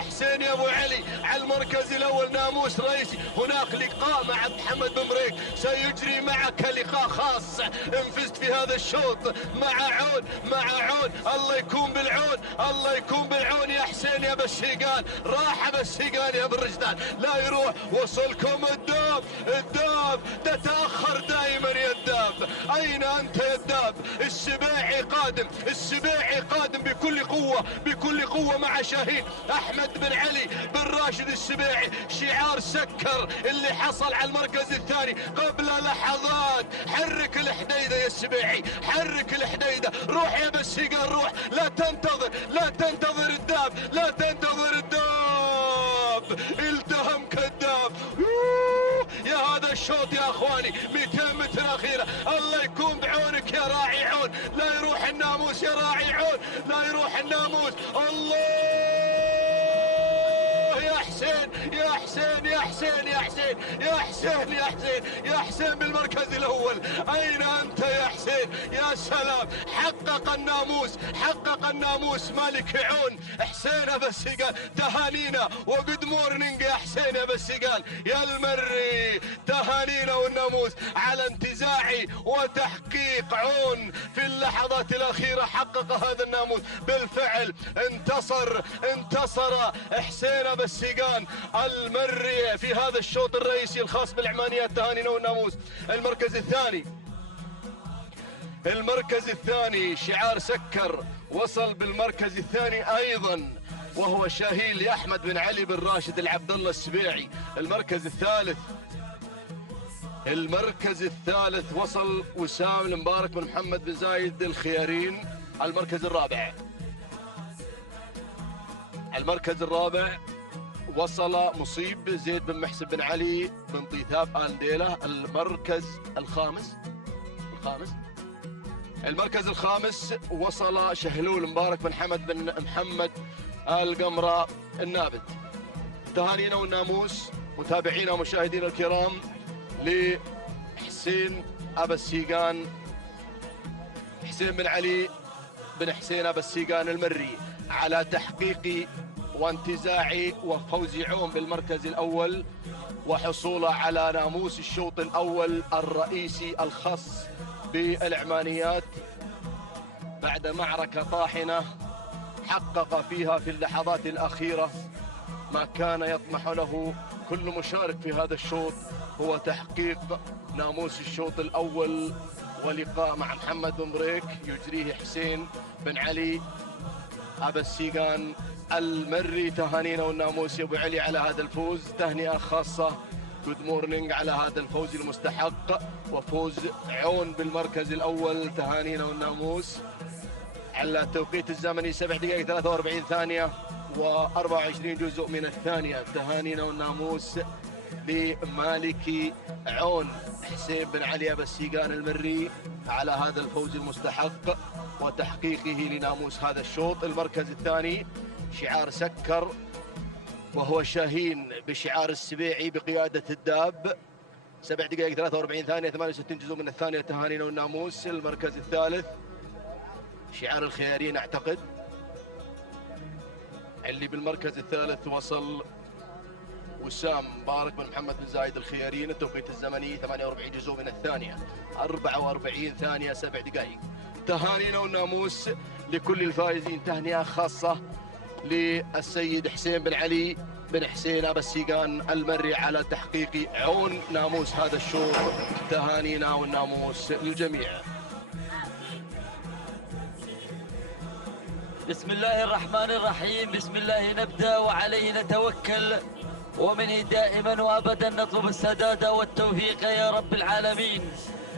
حسين يا ابو علي على المركز الاول، ناموس رئيسي. هناك لقاء مع محمد بن بريك سيجري معك لقاء خاص ان فزت في هذا الشوط مع عون. الله يكون بالعون يا حسين يا ابو السيقان. راح ابو السيقان يا بن رشدان، لا يروح. وصلكم الداب تتاخر دائما يا الداب. اين انت يا الداب؟ السبيعي قادم بكل قوة مع شاهين أحمد بن علي بن راشد السبيعي. شعار سكر اللي حصل على المركز الثاني قبل لحظات. حرك الحديدة يا السبيعي، روح يا بالسيقان، روح. لا تنتظر الداب، التهم كذاب. يا هذا الشوط يا اخواني، 200 متر اخيره. الله يكون بعونك يا راعي عون، لا يروح الناموس يا راعي عون، لا يروح الناموس. الله يا حسين بالمركز الاول. اين انت يا حسين؟ يا سلام، حقق الناموس مالك عون حسين ابو السيقان. تهانينا وجود مورنينج يا حسين ابو السيقان يا المري، تهانينا والناموس على انتزاع وتحقيق عون في اللحظات الاخيره. حقق هذا الناموس بالفعل، انتصر حسين ابو السيقان المري في هذا الشوط الرئيسي الخاص بالعمانيات. تهانينا والناموس. المركز الثاني شعار سكر، وصل بالمركز الثاني ايضا وهو شاهين لاحمد بن علي بن راشد العبد الله السبيعي. المركز الثالث وصل وسام المبارك بن محمد بن زايد الخيارين. المركز الرابع وصل مصيب زيد بن محسن بن علي بن طيثاب آل ديلة. المركز الخامس وصل شهلول مبارك بن حمد بن محمد آل قمرة النابت. تهانينا والناموس متابعينا ومشاهدينا الكرام لحسين أبا السيقان، حسين بن علي بن حسين أبا السيقان المري، على تحقيق وانتزاع وفوز عون بالمركز الأول، وحصوله على ناموس الشوط الأول الرئيسي الخاص بالعمانيات بعد معركة طاحنة حقق فيها في اللحظات الأخيرة ما كان يطمح له كل مشارك في هذا الشوط، هو تحقيق ناموس الشوط الأول. ولقاء مع محمد بن بريك يجريه حسين بن علي أبا السيقان المري. تهانينا والناموس يا أبو علي على هذا الفوز، تهنئة خاصة جود مورنينج على هذا الفوز المستحق وفوز عون بالمركز الأول. تهانينا والناموس على التوقيت الزمني 7 دقائق 43 ثانية و24 جزء من الثانية. تهانينا والناموس لمالكي عون حسين بن علي أبا السيقان المري على هذا الفوز المستحق وتحقيقه لناموس هذا الشوط. المركز الثاني شعار سكر وهو شاهين بشعار السبيعي بقيادة الداب، 7 دقائق 43 ثانية 68 جزء من الثانية. تهانينا والناموس. المركز الثالث شعار الخيارين أعتقد، اللي بالمركز الثالث وصل وسام مبارك بن محمد بن زايد الخيارين، التوقيت الزمني 48 جزء من الثانية 44 ثانية 7 دقائق. تهانينا والناموس لكل الفائزين. تهنئة خاصة للسيد حسين بن علي بن حسين أبا السيقان المري على تحقيق عون ناموس هذا الشوط. تهانينا والناموس للجميع. بسم الله الرحمن الرحيم، بسم الله نبدأ وعليه نتوكل، ومنه دائما وأبدا نطلب السداد والتوفيق يا رب العالمين.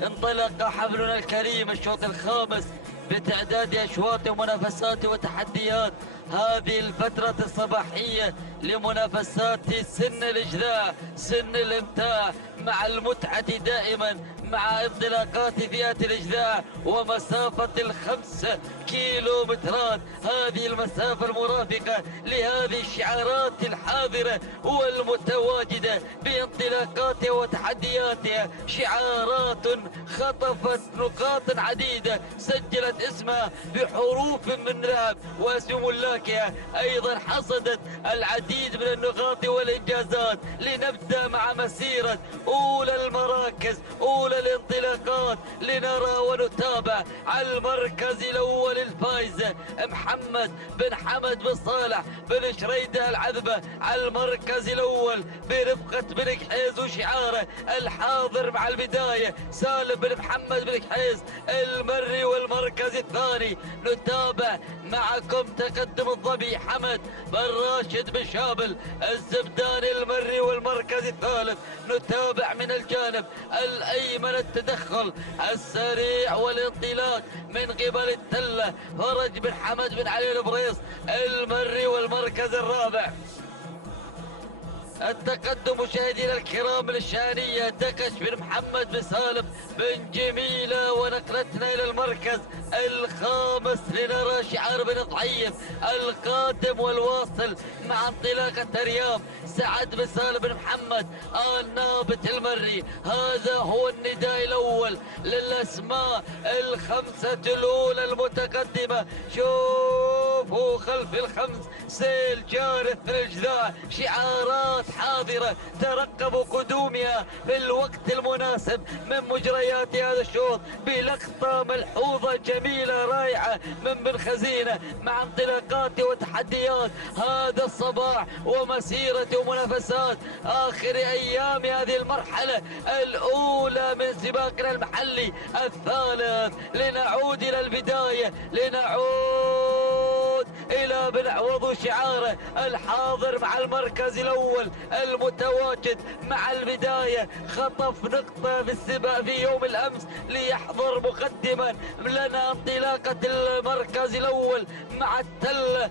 انطلق حفلنا الكريم الشوط الخامس بتعداد أشواط ومنافسات وتحديات هذه الفترة الصباحية لمنافسات سن الإجلاء، سن الإمتاع، مع المتعة دائما، مع انطلاقات فئة الإجلاء ومسافة ال5 كيلومترات. هذه المسافة المرافقة لهذه الشعارات الحاضرة والمتواجدة بانطلاقاتها وتحدياتها، شعارات خطفت نقاط عديدة سجلت اسمها بحروف من ذهب واسم ملاكها أيضا حصدت العديد من النقاط والإنجازات. لنبدأ مع مسيرة أولى المراكز، أولى الانطلاقات، لنرى ونتابع على المركز الأول الفائز محمد بن حمد بن صالح بن شريدة العذبة على المركز الأول برفقة بن كحيز وشعاره الحاضر مع البداية سالم بن محمد بن كحيز المري. والمركز الثاني نتابع معكم تقدم الظبي حمد بن راشد بن شابل الزبداني المري. والمركز الثالث نتابع من الجانب الأيمن التدخل السريع والانطلاق من قبل التلة فرج بن حمد بن علي البريص المري. والمركز الرابع التقدم مشاهدينا الكرام للشانية دكش بن محمد بن سالم بن جميلة. ونقلتنا إلى المركز الخامس لنرى شعار بن ضعيف القادم والواصل مع انطلاقة رياض سعد بن سالم بن محمد النابت المري. هذا هو النداء الأول للأسماء الخمسة الأولى المتقدمة. شوفوا خلف الخمس سيل جارث الإجلاء، شعارات حاضرة ترقبوا قدومها في الوقت المناسب من مجريات هذا الشوط بلقطة ملحوظة جميلة رائعة من بن خزينة مع انطلاقات وتحديات هذا الصباح ومسيرة ومنافسات آخر أيام هذه المرحلة الأولى من سباقنا المحلي الثالث. لنعود إلى البداية، لنعود إلى بن عوض وشعاره الحاضر مع المركز الأول المتواجد مع البداية. خطف نقطة في السباق في يوم الأمس ليحضر مقدما لنا انطلاقة المركز الأول مع التلة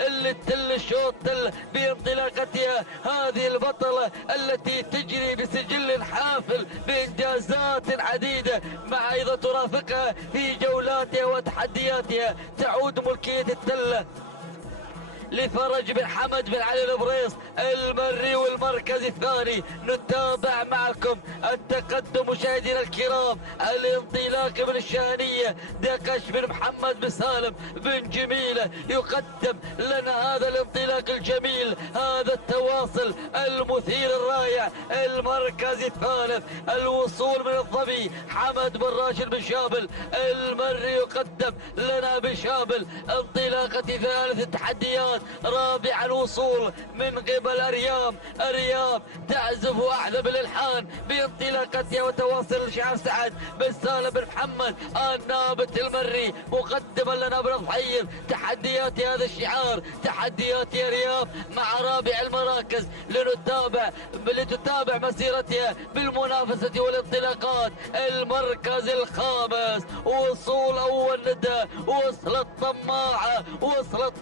اللي التل الشوط تل بانطلاقتها هذه البطلة التي تجري بسجل حافل بإنجازات عديدة مع أيضا ترافقها في جولاتها وتحدياتها. تعود ملكية التلة لفرج بن حمد بن علي البريص المري والمركز الثاني. نتابع معكم التقدم مشاهدينا الكرام. الانطلاق من الشانية دقش بن محمد بن سالم بن جميلة يقدم لنا هذا الانطلاق الجميل، هذا التواصل المثير الرائع. المركز الثالث الوصول من الظبي حمد بن راشد بن شابل المري يقدم لنا بن شابل. انطلاقة ثالث التحديات. رابع الوصول من قبل أريام تعزف أحلى بالإلحان بانطلاقتها وتواصل شعار سعد بن سالم بن محمد النابت المري مقدما لنا بن الضحيب. تحديات هذا الشعار تحديات أريام مع رابع المراكز لتتابع مسيرتها بالمنافسة والانطلاقات. المركز الخامس وصول أول ندى. وصلت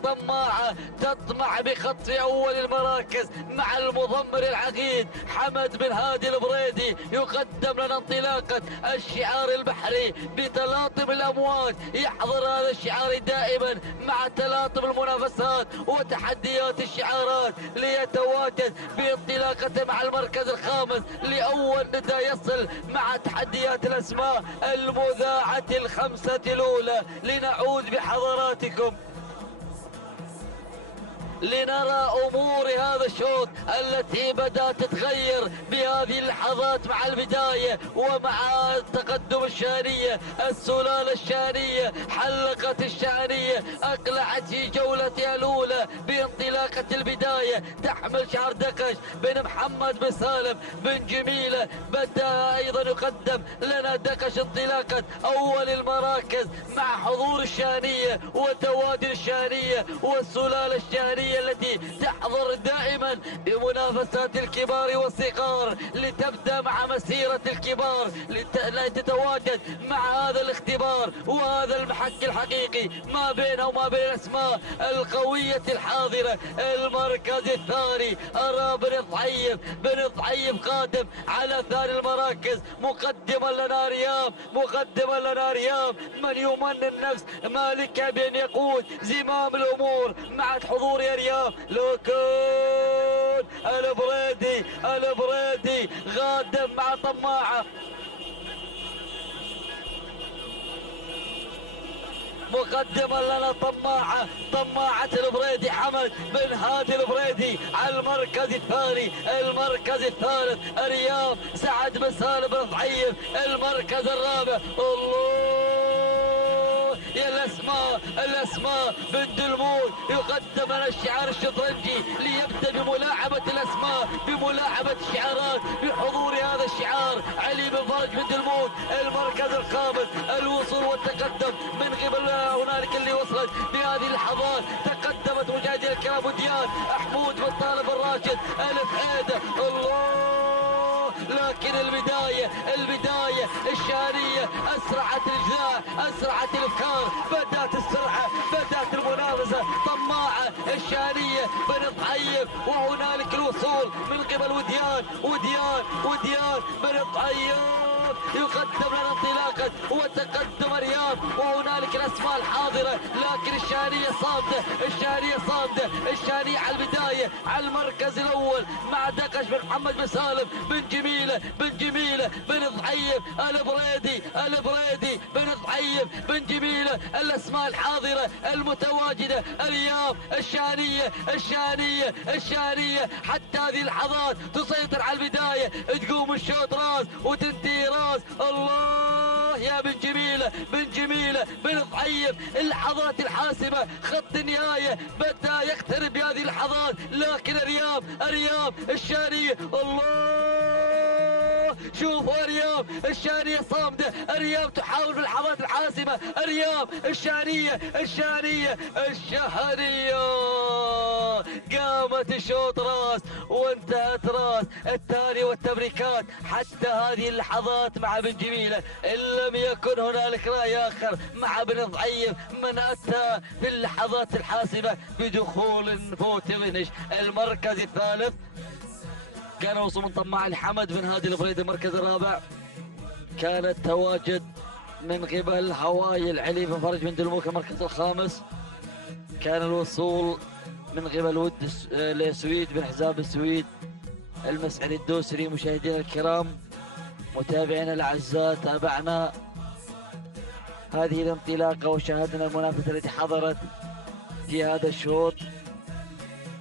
طماعة تطمع بخطف أول المراكز مع المضمر العقيد حمد بن هادي البريدي. يقدم لنا انطلاقة الشعار البحري بتلاطم الأمواج. يحضر هذا الشعار دائما مع تلاطم المنافسات وتحديات الشعارات ليتواجد بانطلاقته مع المركز الخامس لأول ندى يصل مع تحديات الأسماء المذاعة الخمسة الأولى. لنعود بحضراتكم لنرى أمور هذا الشوط التي بدأت تتغير بهذه اللحظات مع البداية ومع تقدم الشانية. السلالة الشانية حلقت الشانية أقلعت في جولتها الأولى بانطلاقة البداية. تحمل شعار دقش بن محمد بن سالم بن جميلة. بدأ أيضا يقدم لنا دقش انطلاقة أول المراكز مع حضور الشانية وتواجد الشانية والسلالة الشانية التي تحضر دائما بمنافسات الكبار والصغار لتبدأ مع مسيرة الكبار لتتواجد مع هذا الاختبار وهذا المحك الحقيقي ما بينه وما بين الأسماء القوية الحاضرة. المركز الثاني أرى بن الضحيب قادم على ثاني المراكز مقدما لنا ريام من يمنن نفس مالك بأن يقود زمام الأمور مع حضور أريام. لكن البريدي غادم مع طماعة مقدما لنا طماعة البريدي حمد بن هادي البريدي على المركز الثاني. المركز الثالث أريام سعد بن سالم بن ضحيب. المركز الرابع الله يا الأسماء بن دلمون يقدم لنا الشعار الشطرنجي ليبدأ بملاعبة الأسماء بملاعبة الشعارات بحضور هذا الشعار علي بن فرج بن دلمون. المركز الخامس الوصول والتقدم من قبل هنالك اللي وصلت بهذه اللحظات. تقدمت مشاهدينا الكرام وديان حمود بن طالب الراشد الفحيدة الله. لكن البداية الشانية أسرعت الإجزاء أسرعت الإفكار. بدأت السرعة بدأت المنافسة. طماعة الشانية بن الضحيب وهنالك الوصول من قبل وديان بن الضحيب يقدم لنا انطلاقة وتقدم رياض وهنالك الأسماء الحاضرة. لكن الشانية صامدة الشانية على البداية على المركز الأول مع دقش بن محمد بن سالم بن جميلة بن الضحيب. البريدي بن الضحيب بن جميلة. الأسماء الحاضرة المتواجدة أريام الشانية حتى هذه اللحظات تسيطر على البداية. تقوم الشوط راس وتنتهي راس. الله يا بن جميلة بن الضحيب. اللحظات الحاسمة خط النهاية بدأ يقترب بهذه اللحظات. لكن أريام الشانية الله شوفوا أريام الشانية صامدة. أريام تحاول في اللحظات الحاسمة. أريام الشانية قامت الشوط راس وانتهت راس الثاني والتبريكات حتى هذه اللحظات مع بن جميلة. إن لم يكن هنالك رأي آخر مع بن الضحيب من أتى في اللحظات الحاسمة بدخول فوت فينش. المركز الثالث كان وصول من طماع الحمد بن هادي البريدي. المركز الرابع كان التواجد من قبل هواي العلي بن فرج بن دلموك. المركز الخامس كان الوصول من قبل ود السويد بن حزام السويد المسعري الدوسري. مشاهدينا الكرام متابعينا الاعزاء، تابعنا هذه الانطلاقه وشاهدنا المنافسه التي حضرت في هذا الشوط،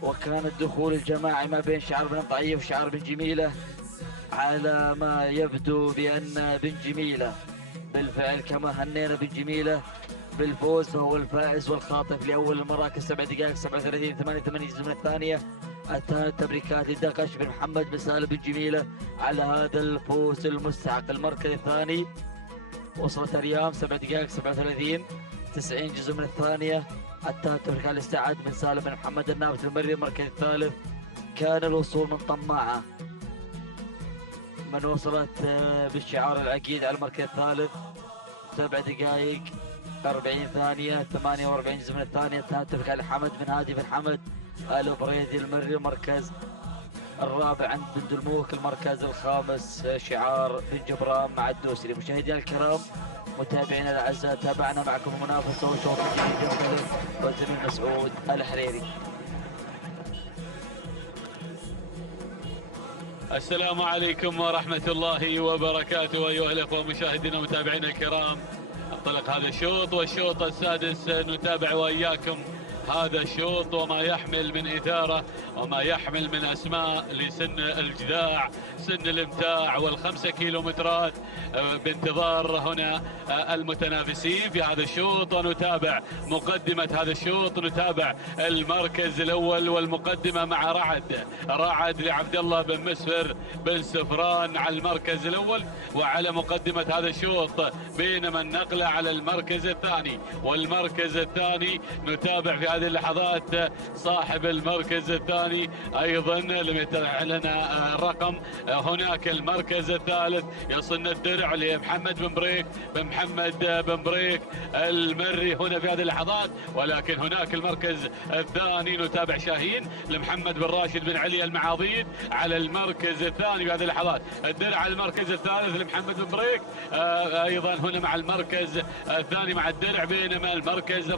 وكان الدخول الجماعي ما بين شعار بن ضعيف وشعار بن جميله، على ما يبدو بان بن جميله بالفعل كما هنينا بن جميله بالفوز فهو الفائز والخاطف لاول المراكز. 7 دقائق 37 88 من الثانيه. التبريكات لدقش بن محمد بن سالم بن جميله على هذا الفوز المستحق. المركز الثاني وصلت اليوم 7 دقائق 37 90 جزء من الثانيه. التبريكات الاستعاد بن سالم بن محمد النابت المري. المركز الثالث كان الوصول من طماعه من وصلت بالشعار العقيد على المركز الثالث. 7 دقائق 40 ثانية 48 جزء من الثانية. تبريكات لحمد بن هادي بن حمد البريدي المري. المركز الرابع عند بن دلموك. المركز الخامس شعار بن جبران مع الدوسري. مشاهدينا الكرام متابعينا الاعزاء، تابعنا معكم المنافسة والشوط الجديد يختلف والزميل مسعود الحريري. السلام عليكم ورحمة الله وبركاته أيها الأخوة مشاهدينا ومتابعينا الكرام. انطلق هذا الشوط والشوط السادس، نتابع وإياكم هذا الشوط وما يحمل من إثارة وما يحمل من أسماء لسن الجذاع، سن الامتاع وال5 كيلومترات بانتظار هنا المتنافسين في هذا الشوط. ونتابع مقدمة هذا الشوط، نتابع المركز الأول والمقدمة مع رعد لعبد الله بن مسفر بن سفران على المركز الأول وعلى مقدمة هذا الشوط، بينما النقلة على المركز الثاني. والمركز الثاني نتابع في هذه اللحظات صاحب المركز الثاني أيضا لم يتبع لنا الرقم. هناك المركز الثالث يصن الدرع لمحمد بن محمد بن بريك المري هنا في هذه اللحظات. ولكن هناك المركز الثاني نتابع شاهين لمحمد بن راشد بن علي المعاضيد على المركز الثاني في هذه اللحظات. الدرع على المركز الثالث لمحمد بن بريك أيضا هنا مع المركز الثاني مع الدرع. بينما المركز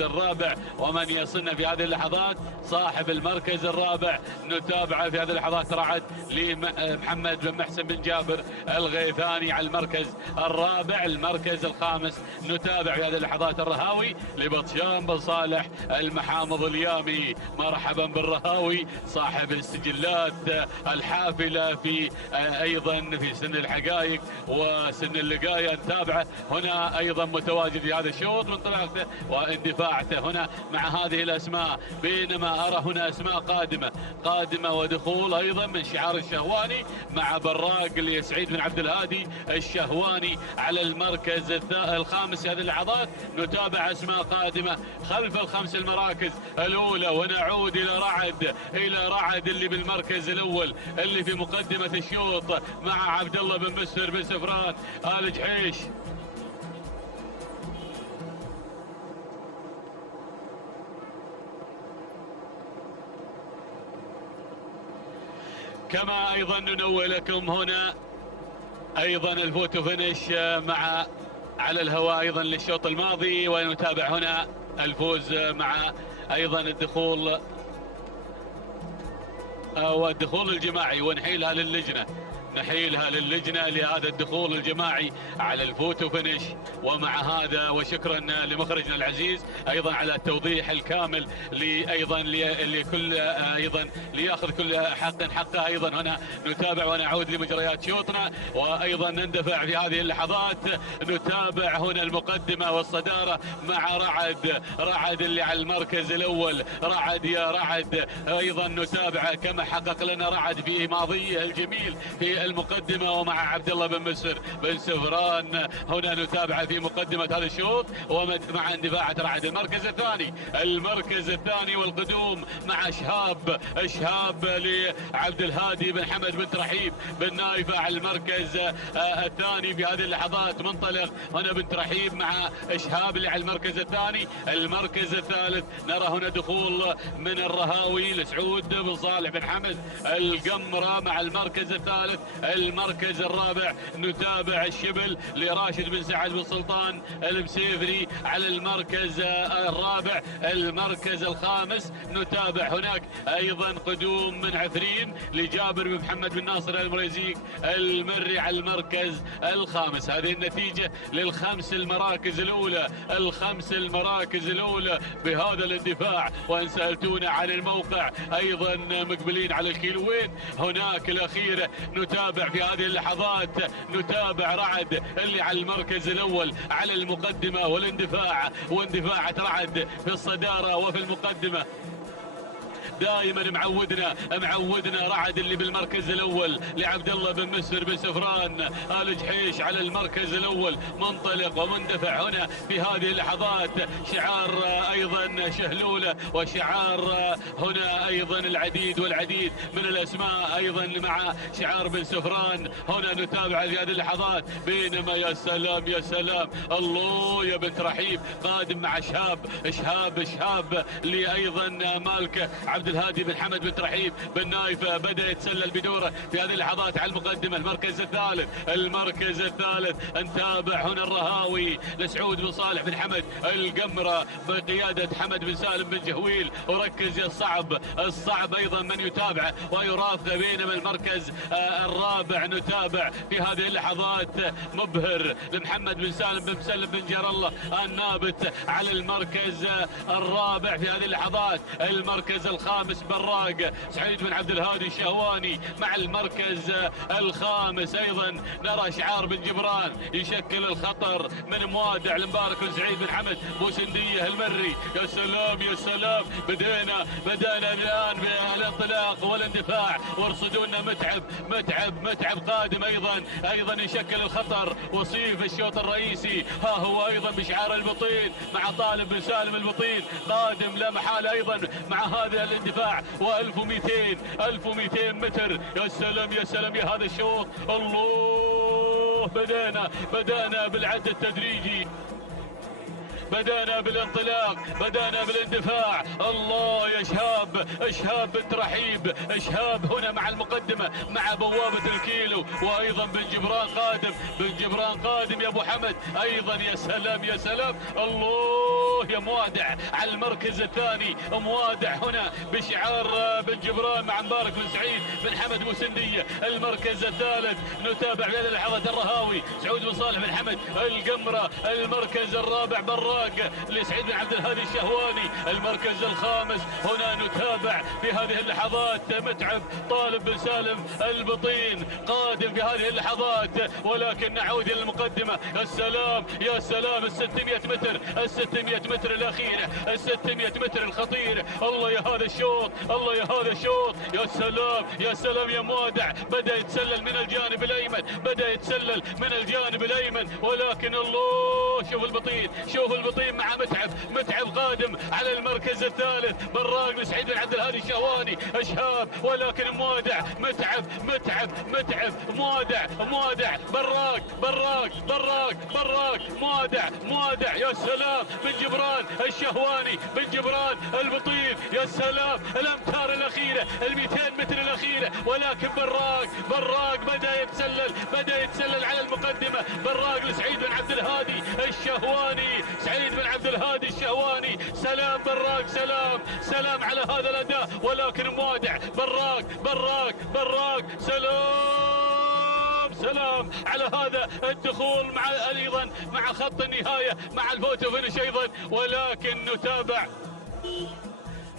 الرابع ومن يصن في هذه اللحظات صاحب المركز الرابع نتابعه في هذه اللحظات رعد لمحمد بن محسن بن جابر الغيثاني على المركز الرابع. المركز الخامس نتابع في هذه اللحظات الرهاوي لبطشان بن صالح المحامض اليامي. مرحبا بالرهاوي صاحب السجلات الحافلة في أيضا في سن الحقائق وسن اللقاية. نتابعه هنا أيضا متواجد في هذا الشوط من طلعته واندفاعته هنا مع هذه الأسماء. بينما أرى هنا أسماء قادمة ودخول أيضا من شعار الشهواني مع براق لسعيد بن عبد الهادي الشهواني على المركز الخامس. هذه اللحظات نتابع أسماء قادمة خلف ال5 المراكز الأولى. ونعود إلى رعد اللي بالمركز الأول اللي في مقدمة الشوط مع عبد الله بن مسفر بن سفران آل جحيش. كما أيضا ننوه لكم هنا أيضا الفوتو فينيش مع على الهواء أيضا للشوط الماضي. ونتابع هنا الفوز مع أيضا الدخول والدخول الجماعي ونحيلها للجنة لهذا الدخول الجماعي على الفوتو فينيش. ومع هذا وشكرا لمخرجنا العزيز أيضا على التوضيح الكامل أيضا لكل أيضا ليأخذ كل حقه. أيضا هنا نتابع ونعود لمجريات شوطنا وأيضا نندفع في هذه اللحظات. نتابع هنا المقدمة والصدارة مع رعد اللي على المركز الأول. رعد يا رعد أيضا نتابع كما حقق لنا رعد في ماضيه الجميل في المقدمة ومع عبد الله بن مسفر بن سفران. هنا نتابع في مقدمة هذا الشوط ومع اندفاعة رعد. المركز الثاني والقدوم مع اشهاب لعبد الهادي بن حمد بن رحيب بن نايفة على المركز الثاني في هذه اللحظات. منطلق هنا بن رحيب مع اشهاب اللي على المركز الثاني. المركز الثالث نرى هنا دخول من الرهاوي لسعود بن صالح بن حمد القمرة مع المركز الثالث. المركز الرابع نتابع الشبل لراشد بن سعد بن سلطان المسيفري على المركز الرابع. المركز الخامس نتابع هناك ايضا قدوم من عفرين لجابر بن محمد بن ناصر المريزيق المري على المركز الخامس. هذه النتيجة للخمس المراكز الأولى، الخمس المراكز الأولى بهذا الاندفاع. وإن سألتونا عن الموقع أيضا مقبلين على الكيلوين هناك الأخيرة. نتابع في هذه اللحظات نتابع رعد اللي على المركز الأول على المقدمة والاندفاع، واندفاعة رعد في الصدارة وفي المقدمة. دائما معودنا رعد اللي بالمركز الاول لعبد الله بن مسر بن سفران آل جحيش على المركز الاول، منطلق ومندفع هنا في هذه اللحظات. شعار ايضا شهلوله وشعار هنا ايضا العديد والعديد من الاسماء ايضا مع شعار بن سفران. هنا نتابع في هذه اللحظات، بينما يا سلام يا سلام الله يا بنت رحيب قادم مع شهاب اللي ايضا مالكه عبد الهادي بن حمد بن ترحيب بن نايفه بدا يتسلل بدوره في هذه اللحظات على المقدمه. المركز الثالث نتابع هنا الرهاوي لسعود بن صالح بن حمد القمره بقياده حمد بن سالم بن جهويل. وركز يا الصعب ايضا من يتابعه ويرافقه. بينما المركز الرابع نتابع في هذه اللحظات مبهر لمحمد بن سالم بن مسلم بن جار الله النابت على المركز الرابع في هذه اللحظات. المركز الخامس براق سعيد بن عبد الهادي الشهواني مع المركز الخامس. ايضا نرى شعار بن جبران يشكل الخطر من موادع المبارك بن سعيد بن حمد بوسنديه المري. يا سلام يا سلام، بدينا الان بالانطلاق والاندفاع. وارصدونا متعب قادم ايضا يشكل الخطر. وصيف الشوط الرئيسي ها هو ايضا بشعار البطين مع طالب بن سالم البطين قادم لا محاله ايضا مع هذا الاندفاع. و1200 متر. يا سلام يا سلام يا هذا الشوط. الله بدأنا بالعد التدريجي، بدأنا بالانطلاق، بدأنا بالاندفاع. الله يا شهاب بنت رحيب، شهاب هنا مع المقدمة مع بوابة الكيلو. وأيضا بن جبران قادم يا أبو حمد أيضا. يا سلام يا سلام الله يا موادع على المركز الثاني. موادع هنا بشعار بن جبران مع مبارك بن سعيد بن حمد بوسندية. المركز الثالث نتابع في هذه اللحظات الرهاوي سعود بن صالح بن حمد القمرة. المركز الرابع براق لسعيد بن عبد الهادي الشهواني. المركز الخامس هنا نتابع في هذه اللحظات متعب طالب بن سالم البطين قادم في هذه اللحظات. ولكن نعود الى المقدمه. السلام يا سلام، ال600 متر الاخيره، ال600 متر الخطيره. الله يا هذا الشوط، الله يا هذا الشوط. يا سلام يا سلام يا موادع. بدا يتسلل من الجانب الايمن، ولكن الله شوف البطين مع متعب قادم على المركز الثالث. براق لسعيد بن عبد الهادي الشهواني شهاب. ولكن موادع متعب موادع براق موادع. يا سلام بن جبران الشهواني، بن جبران البطيل. يا سلام الامتار الاخيره، ال200 متر الاخيره. ولكن براق بدا يتسلل على المقدمه. براق لسعيد بن عبد الهادي الشهواني، سعيد بن عبد الهادي الشهواني. سلام براق، سلام على هذا الاداء. ولكن موادع براق سلام على هذا الدخول مع خط النهايه مع الفوتو فينش ايضا. ولكن نتابع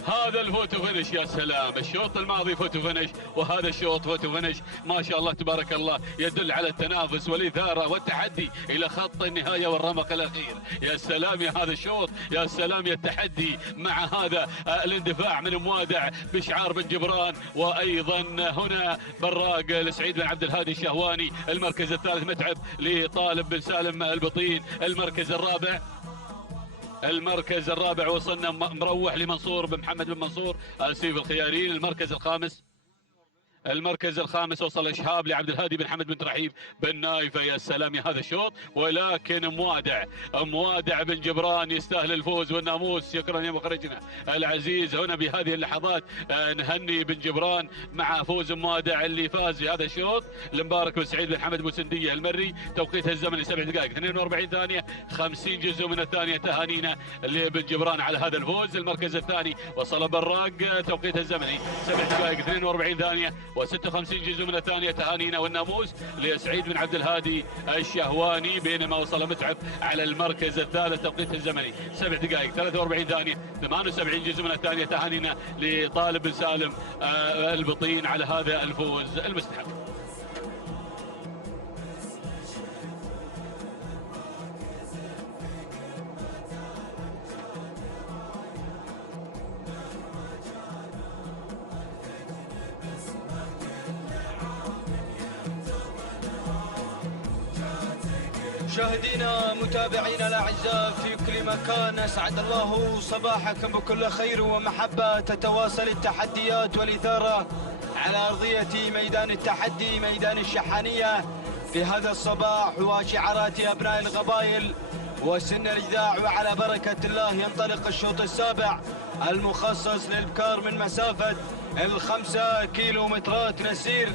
هذا الفوتو فينش. يا سلام، الشوط الماضي فوتو فينش وهذا الشوط فوتو فينش. ما شاء الله تبارك الله، يدل على التنافس والإثارة والتحدي إلى خط النهاية والرمق الأخير. يا سلام يا هذا الشوط، يا سلام يا التحدي مع هذا الاندفاع من موادع بشعار بن جبران. وأيضا هنا براق لسعيد بن عبد الهادي الشهواني. المركز الثالث متعب لطالب بن سالم البطين. المركز الرابع وصلنا مروح لمنصور بن محمد بن منصور السيف الخيارين. المركز الخامس المركز الخامس وصل إشهاب لعبد الهادي بن حمد بن رحيب بن نايفة. يا سلام يا هذا الشوط، ولكن موادع بن جبران يستاهل الفوز والناموس. شكرا يا مخرجنا العزيز. هنا بهذه اللحظات نهني بن جبران مع فوز موادع اللي فاز في هذا الشوط. المبارك بن سعيد بن حمد بوسندية المري، توقيتها الزمني 7 دقائق 42 ثانية 50 جزء من الثانية. تهانينا لبن جبران على هذا الفوز. المركز الثاني وصل براق، توقيتها الزمني 7 دقائق 42 ثانية و56 جزء من الثانية. تهانينا والناموس لسعيد بن عبد الهادي الشهواني. بينما وصل متعب على المركز الثالث، توقيتها الزمني 7 دقائق 43 ثانية 78 جزء من الثانية. تهانينا لطالب بن سالم البطين على هذا الفوز المستحق. مشاهدينا متابعينا الاعزاء في كل مكان، اسعد الله صباحكم بكل خير ومحبه. تتواصل التحديات والاثاره على ارضيه ميدان التحدي، ميدان الشحانيه في هذا الصباح، وشعارات ابناء القبائل وسن الجذاع. وعلى بركه الله ينطلق الشوط السابع المخصص للابكار من مسافه 5 كيلومترات. نسير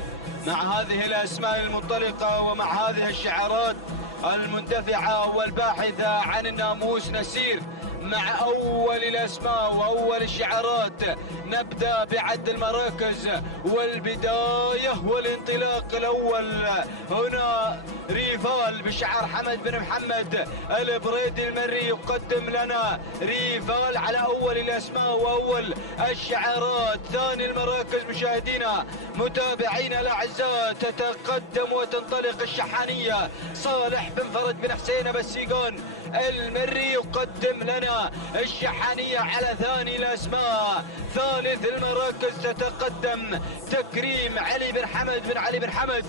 مع هذه الاسماء المنطلقه ومع هذه الشعارات المندفعة والباحثة عن الناموس. نسير مع أول الأسماء وأول الشعارات. نبدأ بعد المراكز والبداية والانطلاق الأول. هنا ريفال بشعار حمد بن محمد البريدي المري يقدم لنا ريفال على أول الأسماء وأول الشعارات. ثاني المراكز مشاهدينا متابعينا الأعزاء تتقدم وتنطلق الشحانية. صالح بن فرج بن حسين بسيقون المري يقدم لنا الشحانية على ثاني الأسماء. ثالث المراكز تتقدم تكريم علي بن حمد بن علي بن حمد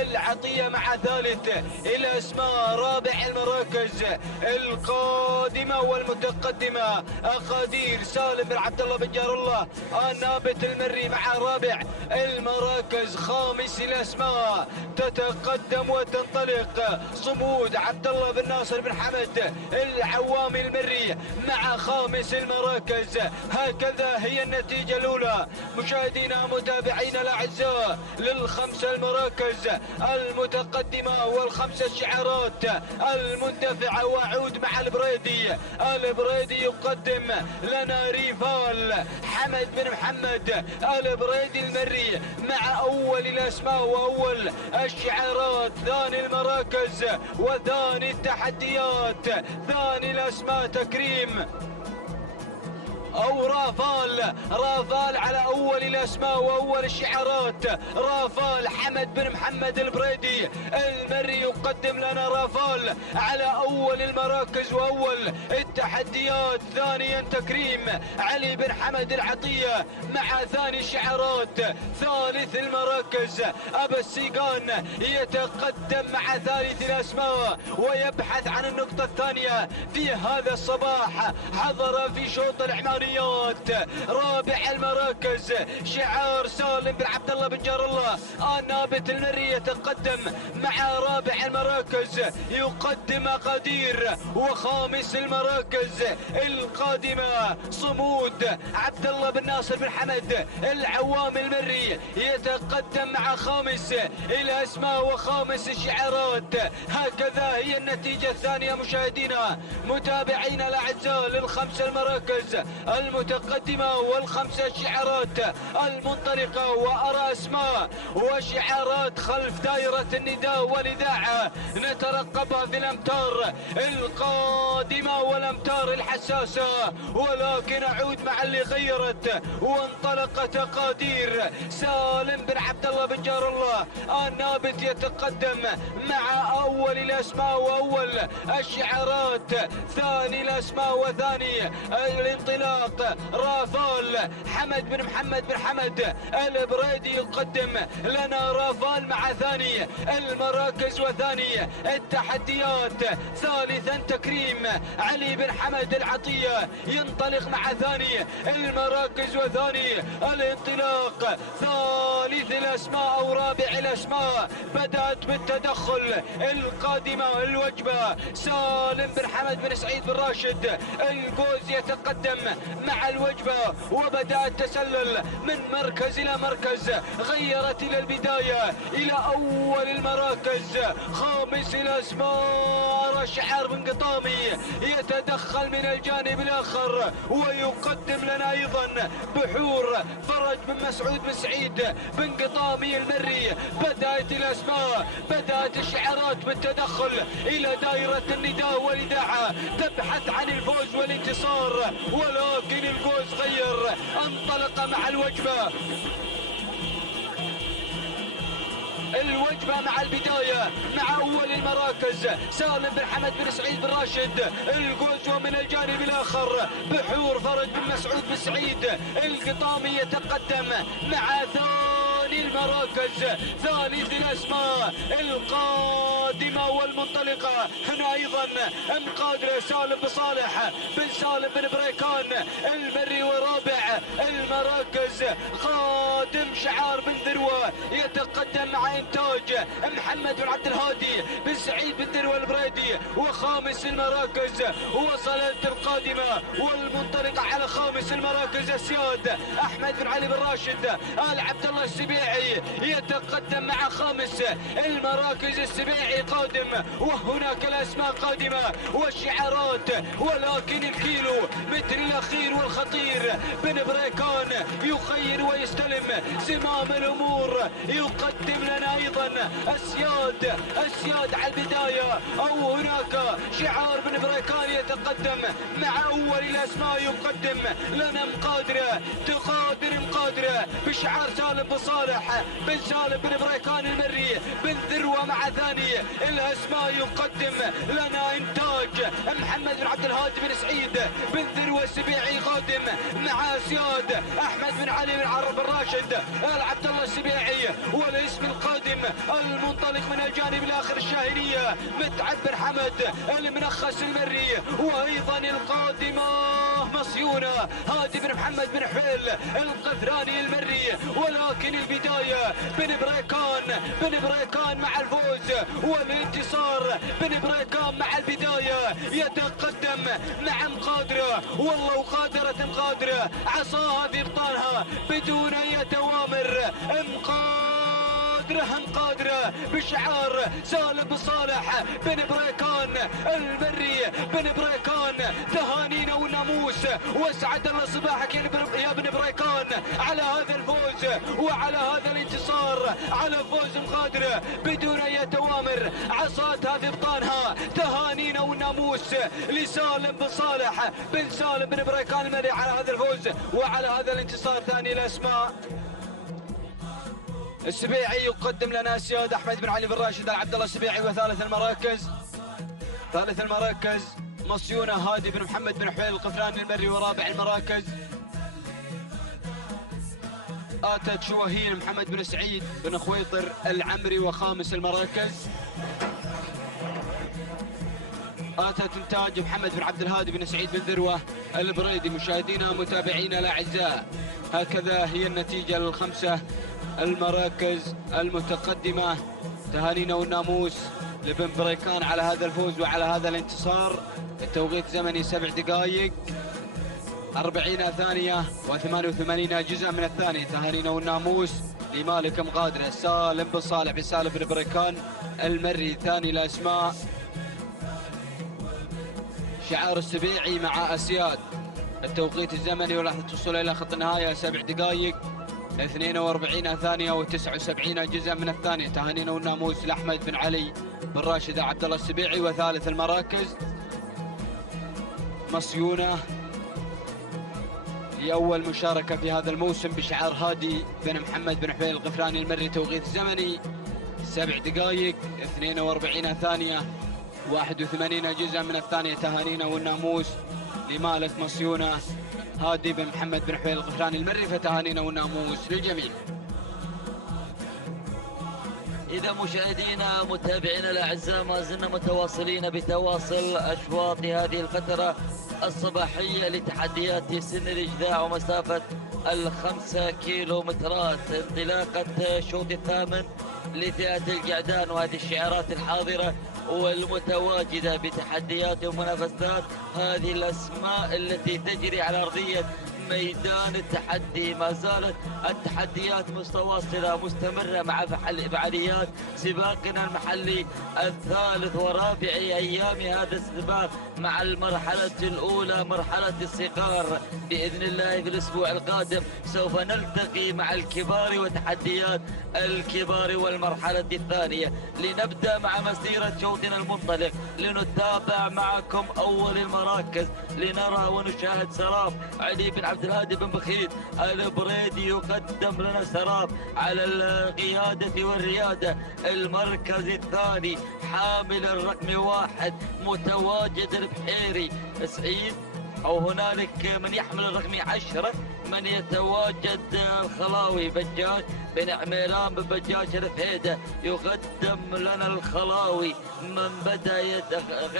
العطية مع ثالث الأسماء. رابع المراكز القادمة والمتقدمة أقادير سالم بن عبد الله بن جار الله النابت المري مع رابع المراكز. خامس الأسماء تتقدم وتنطلق صمود عبد الله بن ناصر بن حمد العوامي المري مع خامس المراكز. هكذا هي النتيجة الأولى مشاهدينا متابعينا الأعزاء للخمسة المراكز المتقدمة والخمسة الشعارات المندفعة. وأعود مع البريدي يقدم لنا ريفال حمد بن محمد البريدي المري مع أول الأسماء وأول الشعارات. ثاني المراكز وثاني التحديات. ثاني الأسماء تكريم أو رافال على أول الأسماء وأول الشعارات. رافال حمد بن محمد البريدي المري يقدم لنا رافال على أول المراكز وأول التحديات. ثانيا تكريم علي بن حمد العطية مع ثاني الشعارات. ثالث المراكز أبا السيقان يتقدم مع ثالث الأسماء ويبحث عن النقطة الثانية في هذا الصباح. حضر في شوط العماريات. رابع المراكز شعار سالم بن عبد الله بن جار الله النابت المري يتقدم مع رابع المراكز يقدم قدير. وخامس المراكز القادمة صمود عبد الله بن ناصر بن حمد العوام المري يتقدم مع خامس الأسماء وخامس الشعارات. هكذا هي النتيجة الثانية مشاهدينا متابعينا الأعزاء للخمس المراكز المتقدمة والخمسة الشعارات المنطلقة. وأرى أسماء وشعارات خلف دائرة النداء والإذاعة نترقبها في الأمتار القادمة والأمتار الحساسة. ولكن أعود مع اللي غيرت وانطلقت أقادير. سالم بن عبد الله بن جار الله النابت يتقدم مع أول الأسماء وأول الشعارات. ثاني الأسماء وثاني الانطلاق انطلاق رافال حمد بن محمد بن حمد البريدي يقدم لنا رافال مع ثاني المراكز وثاني التحديات. ثالثا تكريم علي بن حمد العطية ينطلق مع ثاني المراكز وثاني الانطلاق. ثالث الأسماء أو رابع الأسماء بدأت بالتدخل القادمة الوجبة. سالم بن حمد بن سعيد بن راشد القوز يتقدم مع الوجبة وبدأت تسلل من مركز إلى مركز. غيرت إلى البداية إلى أول المراكز. خامس الأسماء شعار بن قطامي يتدخل من الجانب الآخر ويقدم لنا أيضا بحور فرج بن مسعود بن سعيد بن قطامي المري. بدأت الأسماء بدأت الشعارات بالتدخل إلى دائرة النداء والإذاعة تبحث عن الفوز والانتصار، ولكن القوس غير انطلق مع الوجبة مع البداية مع أول المراكز. سالم بن حمد بن سعيد بن راشد القوس، ومن الجانب الآخر بحور فرج بن مسعود بن سعيد القطامي يتقدم مع ثاني المراكز. ثالث الأسماء القادمة والمنطلقة هنا أيضا مقادرة سالم بن صالح بن سالم بن بريكان المري. ورابع المراكز خادم شعار بن ذروة يتقدم مع إنتاج محمد بن عبد الهادي بن سعيد بن ذروة البريدي. وخامس المراكز وصلت القادمة والمنطلقة على خامس المراكز السياد أحمد بن علي بن راشد آل عبد الله السبيعي يتقدم مع خامس المراكز. السبيعي قادم وهناك الأسماء قادمة والشعارات، ولكن الكيلو مثل الأخير والخطير بن بريكان يخير ويستلم زمام الأمور. يقدم لنا أيضا السياد على البداية، أو هناك شعار بن بريكان يتقدم مع أول الأسماء. يقدم لنا مقادرة بشعار سالم بن صالح بن سالم بن بريكان المري بن ذروة مع ثاني الأسماء. يقدم لنا إنتاج محمد بن عبد الهادي بن سعيد بن ذروة السبيعي قادم مع سياد أحمد بن علي بن عرب الراشد آل عبد الله السبيعي. والاسم القادم المنطلق من الجانب الآخر الشاهينية متعب بن حمد المنخس المري. وأيضا القادمة مصيونة هادي بن محمد بن حويل القثراني المري. ولكن البداية بن بريكان مع الفوز والانتصار. بن بريكان مع البداية يتقدم مع مقادرة، والله وقادرة مقادرة عصاها في بطانها بدون أي توامر. مقادرة بشعار سالم بن صالح بن بريكان المري. بن بريكان تهانينا والناموس واسعد الله صباحك يا بن بريكان على هذا الفوز وعلى هذا الانتصار، على فوز مقادرة بدون اي توامر عصاتها في بطانها. تهانينا والناموس لسالم بن صالح بن سالم بن بريكان المري على هذا الفوز وعلى هذا الانتصار. ثاني الاسماء السبيعي يقدم لنا سياد احمد بن علي بن راشد آل عبد الله السبيعي. وثالث المراكز مصيونة هادي بن محمد بن حويل القفراني المري. ورابع المراكز آتت شواهين محمد بن سعيد بن خويطر العمري. وخامس المراكز آتت إنتاج محمد بن عبد الهادي بن سعيد بن ذروة البريدي. مشاهدينا متابعينا الأعزاء، هكذا هي النتيجة للخمسة المراكز المتقدمة. تهانينا والناموس لبن بريكان على هذا الفوز وعلى هذا الانتصار. التوقيت زمني 7 دقائق 40 ثانية و88 جزء من الثانية. تهانينا والناموس لمالك مقادرة سالم بن صالح بن سالم بن بريكان المري. ثاني الأسماء شعار السبيعي مع أسياد. التوقيت الزمني ولحظة الوصول إلى خط النهاية 7 دقائق 42 ثانية و79 جزء من الثانية. تهانينا والناموس لأحمد بن علي بن راشد عبد الله السبيعي. وثالث المراكز مصيونة لأول مشاركة في هذا الموسم بشعار هادي بن محمد بن حويل القفراني المري. توقيت زمني 7 دقائق 42 ثانية و81 جزء من الثانية. تهانينا والناموس لمالك مصيونة هادي بن محمد بن حويل الغفراني المري، فتهانينا والناموس للجميع. إذا مشاهدينا متابعينا الأعزاء ما زلنا متواصلين بتواصل أشواط هذه الفترة الصباحية لتحديات سن الإجذاع ومسافة 5 كيلومترات، انطلاقة شوط الثامن لفئة القعدان، وهذه الشعارات الحاضرة والمتواجدة بتحديات ومنافسات هذه الأسماء التي تجري على أرضية ميدان التحدي. ما زالت التحديات متواصلة مستمرة مع فعاليات سباقنا المحلي الثالث ورابع أيام هذا السباق مع المرحلة الأولى مرحلة الصغار. بإذن الله في الأسبوع القادم سوف نلتقي مع الكبار وتحديات الكبار والمرحلة الثانية. لنبدأ مع مسيرة شوطنا المنطلق، لنتابع معكم أول المراكز، لنرى ونشاهد سراب علي بن عبد الهادي بن بخيت البريدي يقدم لنا سراب على القيادة والريادة. المركز الثاني حامل الرقم 1 متواجد البحيري سعيد، أو هنالك من يحمل الرقم 10 من يتواجد الخلاوي بجاج بن عميران بن بجاج الفهيدة. يقدم لنا الخلاوي من بدأ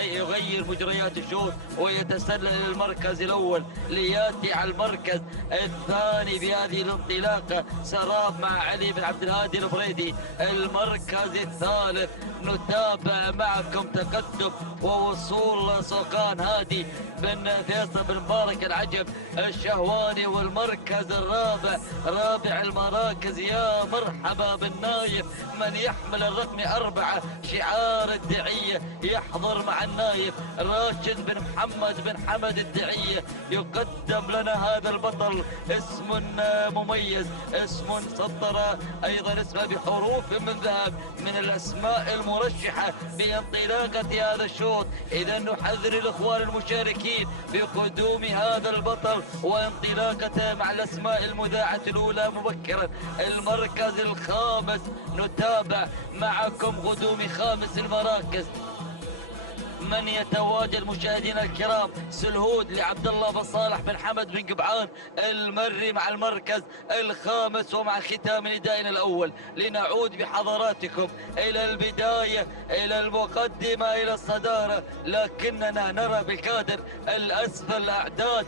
يغير مجريات الشوط ويتسلل إلى المركز الأول، لياتي على المركز الثاني بهذه الانطلاقة سراب مع علي بن عبد الهادي البريدي. المركز الثالث نتابع معكم تقدم ووصول سوقان هادي بن فيصل بن مبارك العجب الشهواني. والمركز الرابع رابع المراكز يا مرحبا بالنايف من يحمل الرقم 4 شعار الدعية، يحضر مع النايف راشد بن محمد بن حمد الدعية. يقدم لنا هذا البطل اسم مميز، اسم سطر ايضا اسمه بحروف من ذهب من الاسماء المرشحة بانطلاقة هذا الشوط. اذا نحذر الاخوان المشاركين بقدوم هذا البطل وانطلاقته مع الاسماء المذاعة الاولى مبكرا. المركز الخامس نتابع معكم قدوم خامس المراكز من يتواجد مشاهدينا الكرام سلهود لعبد الله بن صالح بن حمد بن قبعان المري مع المركز الخامس ومع ختام ندائنا الاول. لنعود بحضراتكم الى البدايه، الى المقدمه، الى الصداره، لكننا نرى بالكادر الاسفل اعداد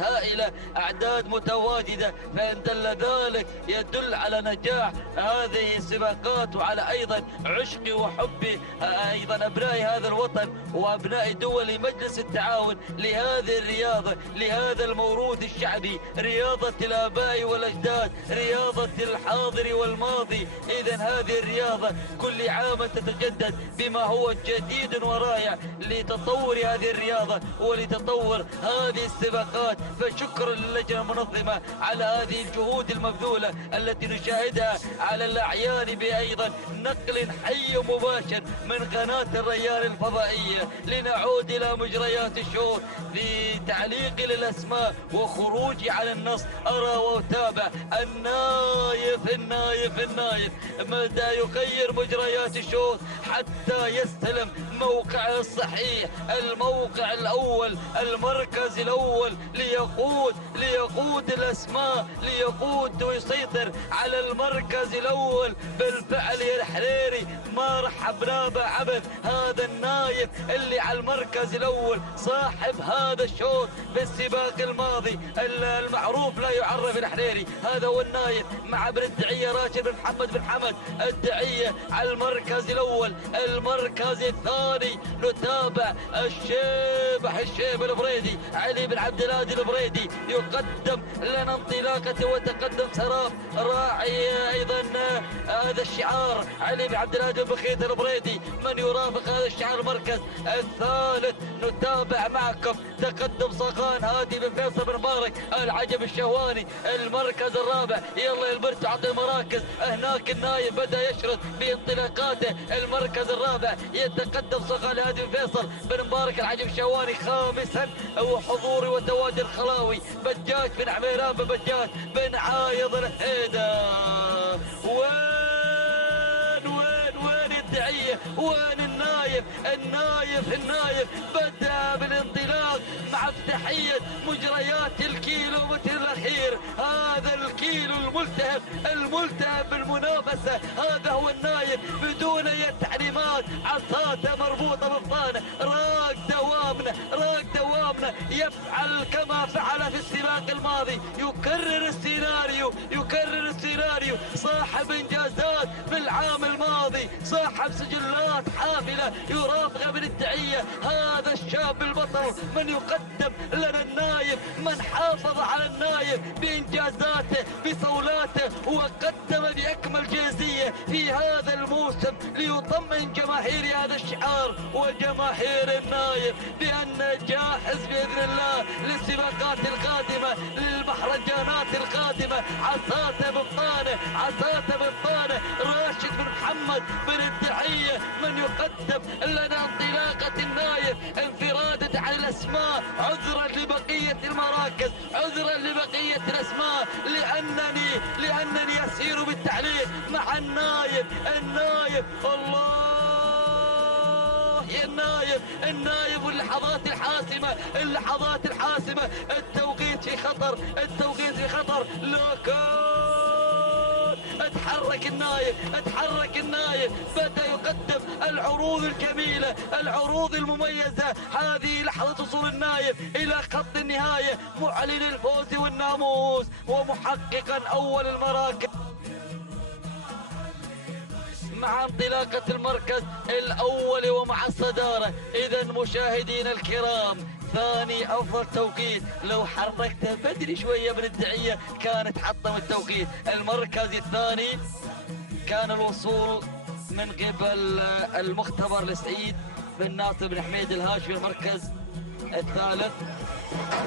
هائله، اعداد متواجده، فان دل ذلك يدل على نجاح هذه السباقات وعلى ايضا عشق وحب ايضا ابناء هذا الوطن وابناء دول مجلس التعاون لهذه الرياضه، لهذا الموروث الشعبي، رياضه الاباء والاجداد، رياضه الحاضر والماضي. اذا هذه الرياضه كل عام تتجدد بما هو جديد ورائع لتطور هذه الرياضه ولتطور هذه السباقات. فشكرا للجنه المنظمه على هذه الجهود المبذوله التي نشاهدها على الاعيان بايضا نقل حي مباشر من قناه الريان الفضائيه. لنعود الى مجريات الشوط لتعليقي للاسماء وخروجي على النص. ارى واتابع النايف مدى يغير مجريات الشوط حتى يستلم موقعه الصحيح، الموقع الاول، المركز الاول، ليقود الاسماء، ليقود ويسيطر على المركز الاول. بالفعل يا الحريري ما رحبنا بعبث، هذا النايف اللي على المركز الاول صاحب هذا الشوط بالسباق الماضي المعروف لا يعرف الحريري، هذا هو النايف مع ابن الدعية راشد بن محمد بن حمد الدعية على المركز الاول. المركز الثاني نتابع الشيب البريدي علي بن عبد الهادي البريدي يقدم لنا انطلاقته وتقدم سراب راعي ايضا هذا الشعار علي بن عبد الهادي بن بخيت البريدي من يرافق هذا الشعار. المركز الثالث نتابع معكم تقدم صقان هادي بن فيصل بن مبارك العجب الشهواني. المركز الرابع يلا البرت تعطي المراكز، هناك النايف بدا يشرد بانطلاقاته. المركز الرابع يتقدم صقان هادي بن فيصل بن مبارك العجب الشهواني. خامسا وحضوري وتواجد خلاوي بجاج بن عميران بن بجاج بن عايض الهيدا. وين الدعية الثانية. وين النايف؟ النايف بدأ بالانطلاق مع افتتاحية مجريات الكيلو متر الأخير. هذا الكيلو الملتهب بالمنافسة، هذا هو النايف بدون أي تعليمات، عصاته مربوطة بالطانة. راق دوامنا يفعل كما فعل في السباق الماضي، يكرر السيناريو. صاحب انجازات في العام الماضي، صاحب سجلات حافلة يرافق بالادعية. هذا الشاب البطل من يقدم لنا النايف، من حافظ على النايف بانجازاته بصولاته، وقدم باكمل جاهزية في هذا الموسم ليطمئن جماهير هذا الشعار وجماهير النايف بأن جاهز بإذن الله للسباقات القادمة، للمهرجانات القادمة. عصاته بالطانة راشد بن محمد بن الدعية من يقدم لنا انطلاقة النايف، انفرادة عن الأسماء، عذرا لبقية المراكز، عذرا لبقية الأسماء، لأنني أسير بالتعليق مع النايف. الله يا النايف واللحظات الحاسمة. التوقيت في خطر، لكن اتحرك النايف، بدأ يقدم العروض الجميلة، العروض المميزة. هذه لحظة وصول النايف إلى خط النهاية، معلن الفوز والناموس ومحققا أول المراكز مع انطلاقة المركز الأول ومع الصدارة. إذا مشاهدينا الكرام، ثاني أفضل توقيت، لو حركته بدري شوية من الدعية كانت حطم التوقيت. المركز الثاني كان الوصول من قبل المختبر لسعيد بن ناصر بن حميد الهاشمي. المركز الثالث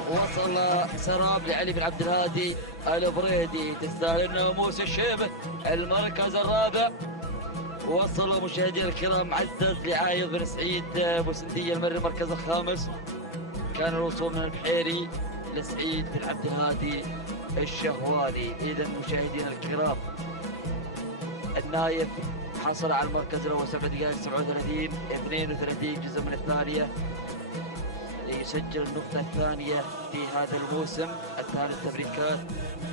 وصل سراب لعلي بن عبد الهادي البريدي، تستاهل الناموس الشيبة. المركز الرابع وصل مشاهدينا الكرام عزز لعايض بن سعيد بوسندية المري. المركز الخامس كان الوصول من البحيري لسعيد بن عبد الهادي الشهواني. إذا مشاهدينا الكرام، النايف حصل على المركز الأول 7 دقائق 32 جزء من الثانية، ليسجل النقطة الثانية في هذا الموسم. الثالث تبريكات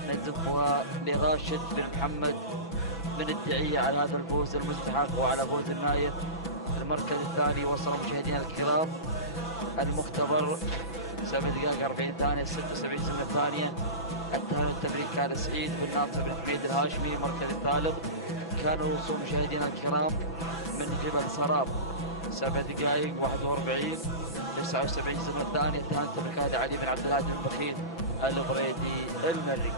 نزفها لراشد بن محمد من الدعية على هذا الفوز المستحق وعلى فوز النايف. المركز الثاني وصل مشاهدينا الكرام المختبر 7 دقائق 40 ثانية 76 سنة ثانية. الثالث تبريك كان سعيد بن ناصر بن حميد الهاشمي. المركز الثالث كان الوصول مشاهدينا الكرام من جبل سراب 7 دقائق 41 79 سنة ثانية. الثالث تبريك هذا علي بن عبد الهادي البخيل البريدي المري.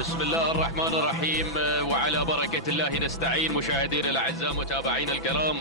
بسم الله الرحمن الرحيم، وعلى بركة الله نستعين. مشاهدينا الأعزاء متابعينا الكرام،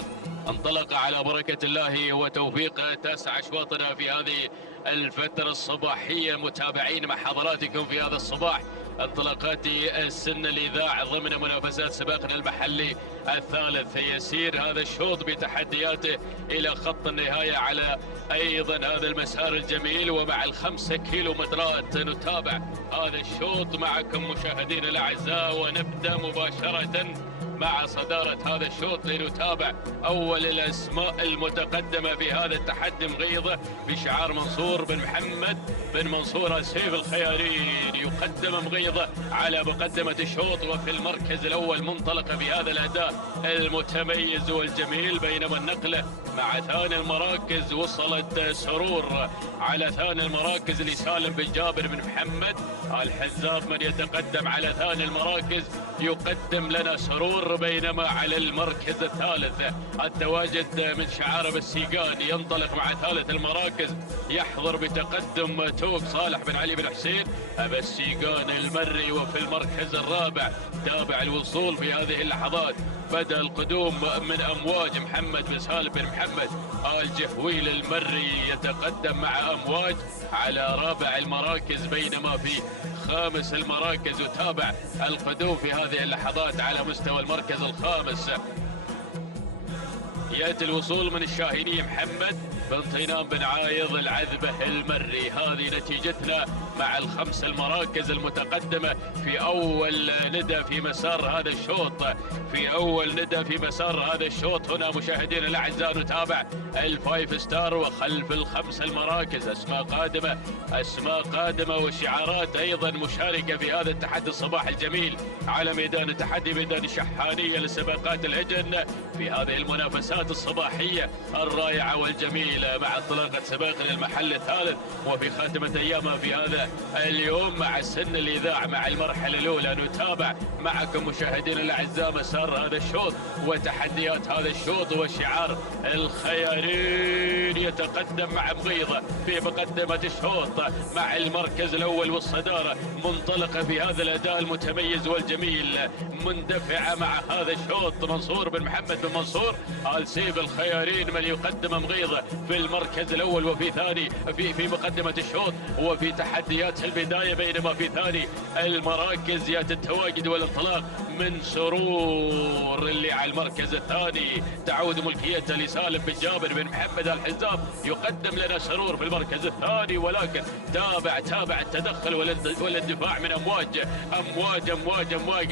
انطلق على بركة الله وتوفيقه 9 أشواطنا في هذه الفترة الصباحية. متابعين مع حضراتكم في هذا الصباح انطلاقات السن الإذاع ضمن منافسات سباقنا المحلي الثالث. يسير هذا الشوط بتحدياته إلى خط النهاية على أيضا هذا المسار الجميل، ومع ال5 كيلومترات نتابع هذا الشوط معكم مشاهدينا الأعزاء. ونبدأ مباشرة مع صدارة هذا الشوط لنتابع أول الأسماء المتقدمة في هذا التحدي مغيضة بشعار منصور بن محمد بن منصور السيف الخياري. يقدم مغيضة على مقدمة الشوط وفي المركز الأول منطلقة بهذا الأداء المتميز والجميل، بينما النقلة مع ثاني المراكز وصلت سرور على ثاني المراكز لسالم بن جابر بن محمد الحزاب. من يتقدم على ثاني المراكز يقدم لنا سرور منصور، بينما على المركز الثالث التواجد من شعار السيقان ينطلق مع ثالث المراكز، يحضر بتقدم توب صالح بن علي بن حسين السيقان المري. وفي المركز الرابع تابع الوصول في هذه اللحظات، بدأ القدوم من أمواج محمد بن سالم بن محمد الجهويل المري يتقدم مع أمواج على رابع المراكز، بينما في خامس المراكز وتابع القدوم في هذه اللحظات على مستوى المركز الخامس يأتي الوصول من الشاهيني محمد بن طينان بن عايض العذبة المري. هذه نتيجتنا مع الخمس المراكز المتقدمة في أول ندى في مسار هذا الشوط. هنا مشاهدينا الأعزاء نتابع الفايف ستار، وخلف الخمس المراكز أسماء قادمة وشعارات أيضا مشاركة في هذا التحدي الصباح الجميل على ميدان التحدي، ميدان الشحانية لسباقات الهجن في هذه المنافسات الصباحية الرائعة والجميلة مع انطلاقة سباق المحل الثالث وفي خاتمة أيامها في هذا اليوم مع سن الإذاعة مع المرحلة الأولى. نتابع معكم مشاهدينا الأعزاء مسار هذا الشوط وتحديات هذا الشوط، وشعار الخيارين يتقدم مع مغيضة في مقدمة الشوط مع المركز الأول والصدارة، منطلقة في هذا الأداء المتميز والجميل، مندفعة مع هذا الشوط منصور بن محمد بن منصور آل سيف الخيارين من يقدم مغيضة في المركز الأول وفي ثاني في مقدمة الشوط وفي تحديات البداية، بينما في ثاني المراكز يأتي التواجد والانطلاق من سرور اللي على المركز الثاني، تعود ملكيته لسالم بن جابر بن محمد الحزام، يقدم لنا سرور في المركز الثاني، ولكن تابع التدخل والاندفاع من أمواج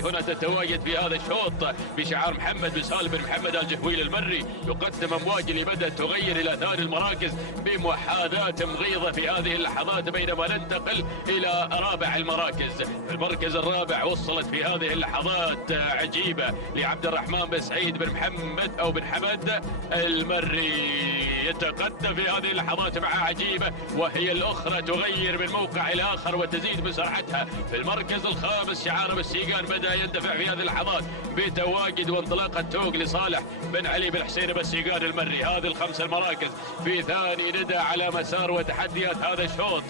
هنا تتواجد في هذا الشوط بشعار محمد بن سالم بن محمد الجهويل المري. يقدم أمواج اللي بدأت تغير إلى ثاني المراكز بمحاذاة مغيضة في هذه اللحظات، بينما ننتقل إلى رابع المراكز. في المركز الرابع وصلت في هذه اللحظات عجيبة لعبد الرحمن بن سعيد بن محمد أو بن حمد المري، يتقدم في هذه اللحظات مع عجيبة، وهي الأخرى تغير من موقع إلى آخر وتزيد من سرعتها. في المركز الخامس شعار السيقان بدأ يندفع في هذه اللحظات بتواجد وانطلاقة توق لصالح بن علي بن حسين بالسيقان المري. هذه الخمس المراكز في ثاني ندى على مسار وتحديات هذا الشوط.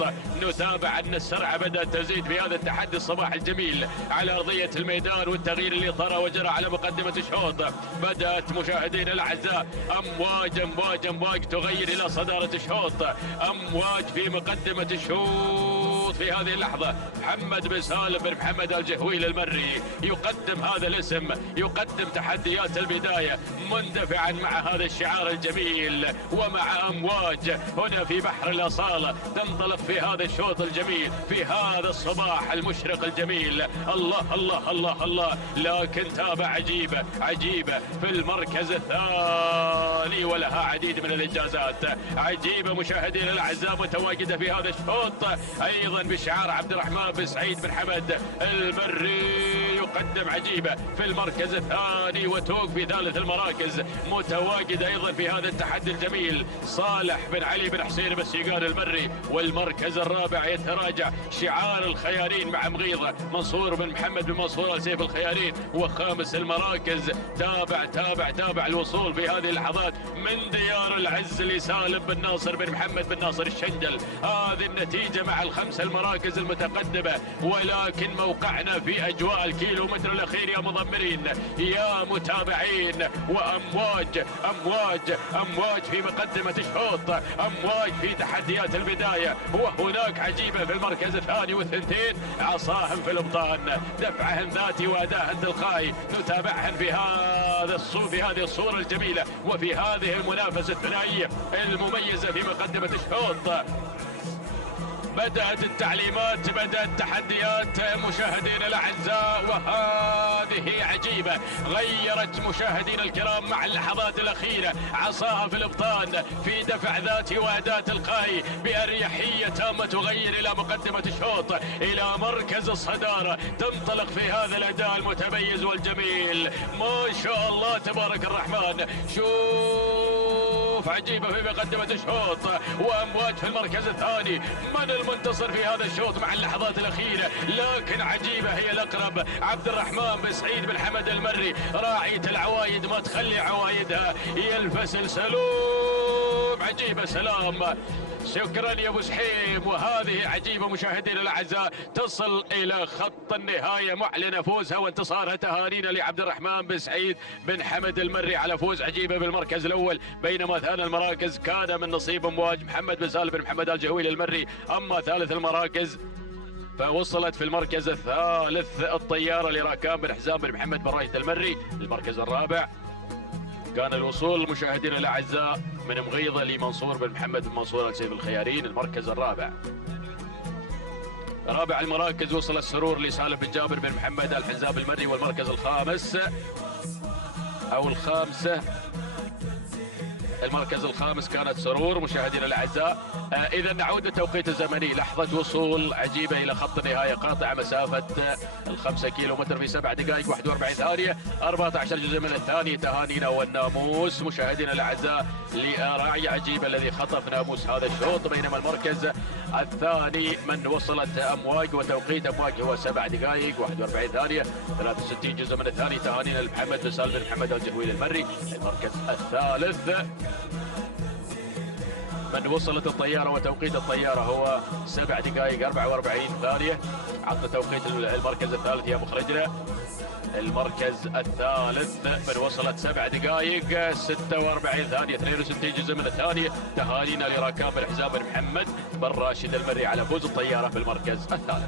نتابع أن السرعة بدأت تزيد في هذا التحدي الصباح الجميل على أرضية الميدان، والتغيير اللي طرى وجرى على مقدمة الشوط. بدأت مشاهدينا الأعزاء أمواج تغير إلى صدارة الشوط، أمواج في مقدمة الشوط في هذه اللحظة. محمد بن سالم بن محمد الجهويل المري يقدم هذا الاسم، يقدم تحديات البداية مندفعا مع هذا الشعار الجميل ومع أمواج هنا في بحر الأصالة تنطلق في هذا الشوط الجميل في هذا الصباح المشرق الجميل. الله لكن تابع عجيبة في المركز الثاني ولها عديد من الإنجازات. عجيبة مشاهدينا الأعزاء متواجدة في هذا الشوط أيضا بشعار عبد الرحمن بن سعيد بن حمد المري، يقدم عجيبة في المركز الثاني وتوق في ثالث المراكز. متواجد أيضا في هذا التحدي الجميل صالح بن علي بن حسين بالسيقان المري. والمركز الرابع يتراجع شعار الخيارين مع مغيضة منصور بن محمد بن منصور آل سيف الخيارين. وخامس المراكز تابع الوصول في هذه اللحظات من ديار العز لسالم بن ناصر بن محمد بن ناصر الشنجل. هذه النتيجة مع الخمس المراكز المتقدمة، ولكن موقعنا في أجواء الكيلومتر الأخير يا مضمرين يا متابعين، وأمواج في مقدمة الشوط، أمواج في تحديات البداية. وهناك عجيبة في المركز الثاني والثنتين عصاهم في الابطان، دفعهم ذاتي وأداء تلقائي. نتابعهم في هذه الصورة الجميلة وفي هذه المنافسة الثنائية المميزة في مقدمة الشوط. بدأت التعليمات، بدأت التحديات مشاهدينا الأعزاء، وهذه عجيبة غيرت مشاهدينا الكرام مع اللحظات الأخيرة. عصاها في الابطان في دفع ذاتي وأداء تلقائي بأريحية تامة تغير إلى مقدمة الشوط إلى مركز الصدارة، تنطلق في هذا الأداء المتميز والجميل. ما شاء الله تبارك الرحمن. شوف عجيبة في مقدمة الشوط وأمواج في المركز الثاني. من المنتصر في هذا الشوط مع اللحظات الأخيرة؟ لكن عجيبة هي الأقرب، عبد الرحمن بن سعيد بن حمد المري. راعية العوايد ما تخلي عوايدها، يلفس السلوم. عجيبة سلام، شكرا يا ابو سحيم. وهذه عجيبه مشاهدينا الاعزاء، تصل الى خط النهايه معلنه فوزها وانتصارها. تهانينا لعبد الرحمن بن سعيد بن حمد المري على فوز عجيبه بالمركز الاول، بينما ثاني المراكز كان من نصيب امواج محمد بن سالم بن محمد الجهويل المري. اما ثالث المراكز فوصلت في المركز الثالث الطياره لراكان بن حزام بن محمد بن راشد المري. المركز الرابع كان الوصول مشاهدينا الاعزاء من مغيضه لمنصور بن محمد بن منصور السيف الخيارين. المركز الرابع. رابع المراكز وصل السرور لسالم بن جابر بن محمد الحنزاب المري. والمركز الخامس او الخامسه، المركز الخامس كانت سرور مشاهدينا الاعزاء. اذا نعود للتوقيت الزمني، لحظه وصول عجيبه الى خط النهايه، قاطع مسافه 5 كيلومتر في 7 دقائق 41 ثانيه 14 جزء من الثانيه. تهانينا والناموس مشاهدينا الاعزاء لراعي عجيبه الذي خطف ناموس هذا الشوط. بينما المركز الثاني من وصلت امواج وتوقيت امواج هو 7 دقائق 41 ثانيه 63 جزء من الثانيه. تهانينا لمحمد بن سالم بن محمد الجهويل المري. المركز الثالث من وصلت الطيارة وتوقيت الطيارة هو 7 دقائق 44 ثانية. عطنا توقيت المركز الثالث يا مخرجنا. المركز الثالث من وصلت 7 دقائق 46 ثانية 62 جزء من الثانية. تهانينا لراكان بن حزام بن محمد بن راشد المري على فوز الطيارة في المركز الثالث.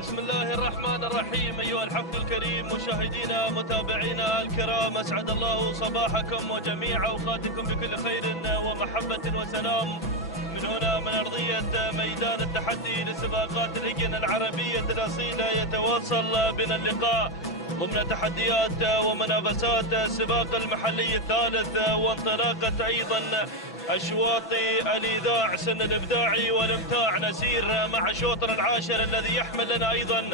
بسم الله الرحمن الرحيم. أيها الحفل الكريم مشاهدينا متابعينا الكرام، أسعد الله صباحكم وجميع أوقاتكم بكل خير ومحبة وسلام من هنا من أرضية ميدان التحدي لسباقات الهجن العربية الأصيلة. يتواصل بنا اللقاء ضمن تحديات ومنافسات السباق المحلي الثالث، وانطلاقة أيضا أشواط الإذاع سن الإبداعي والإمتاع. نسير مع شوطنا العاشر الذي يحمل لنا أيضا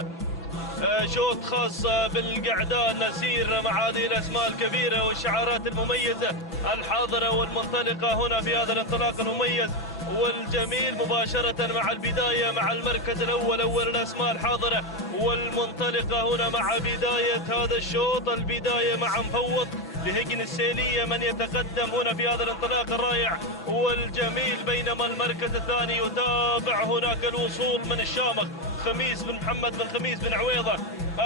شوط خاص بالقعدان. نسير مع هذه الأسماء الكبيرة والشعارات المميزة الحاضرة والمنطلقة هنا في هذا الانطلاق المميز والجميل. مباشرة مع البداية مع المركز الأول، أول الأسماء الحاضرة والمنطلقة هنا مع بداية هذا الشوط. البداية مع مفوض لهجن السيلية من يتقدم هنا في هذا الانطلاق الرائع والجميل. بينما المركز الثاني يتابع هناك الوصول من الشامخ خميس بن محمد بن خميس بن عويضة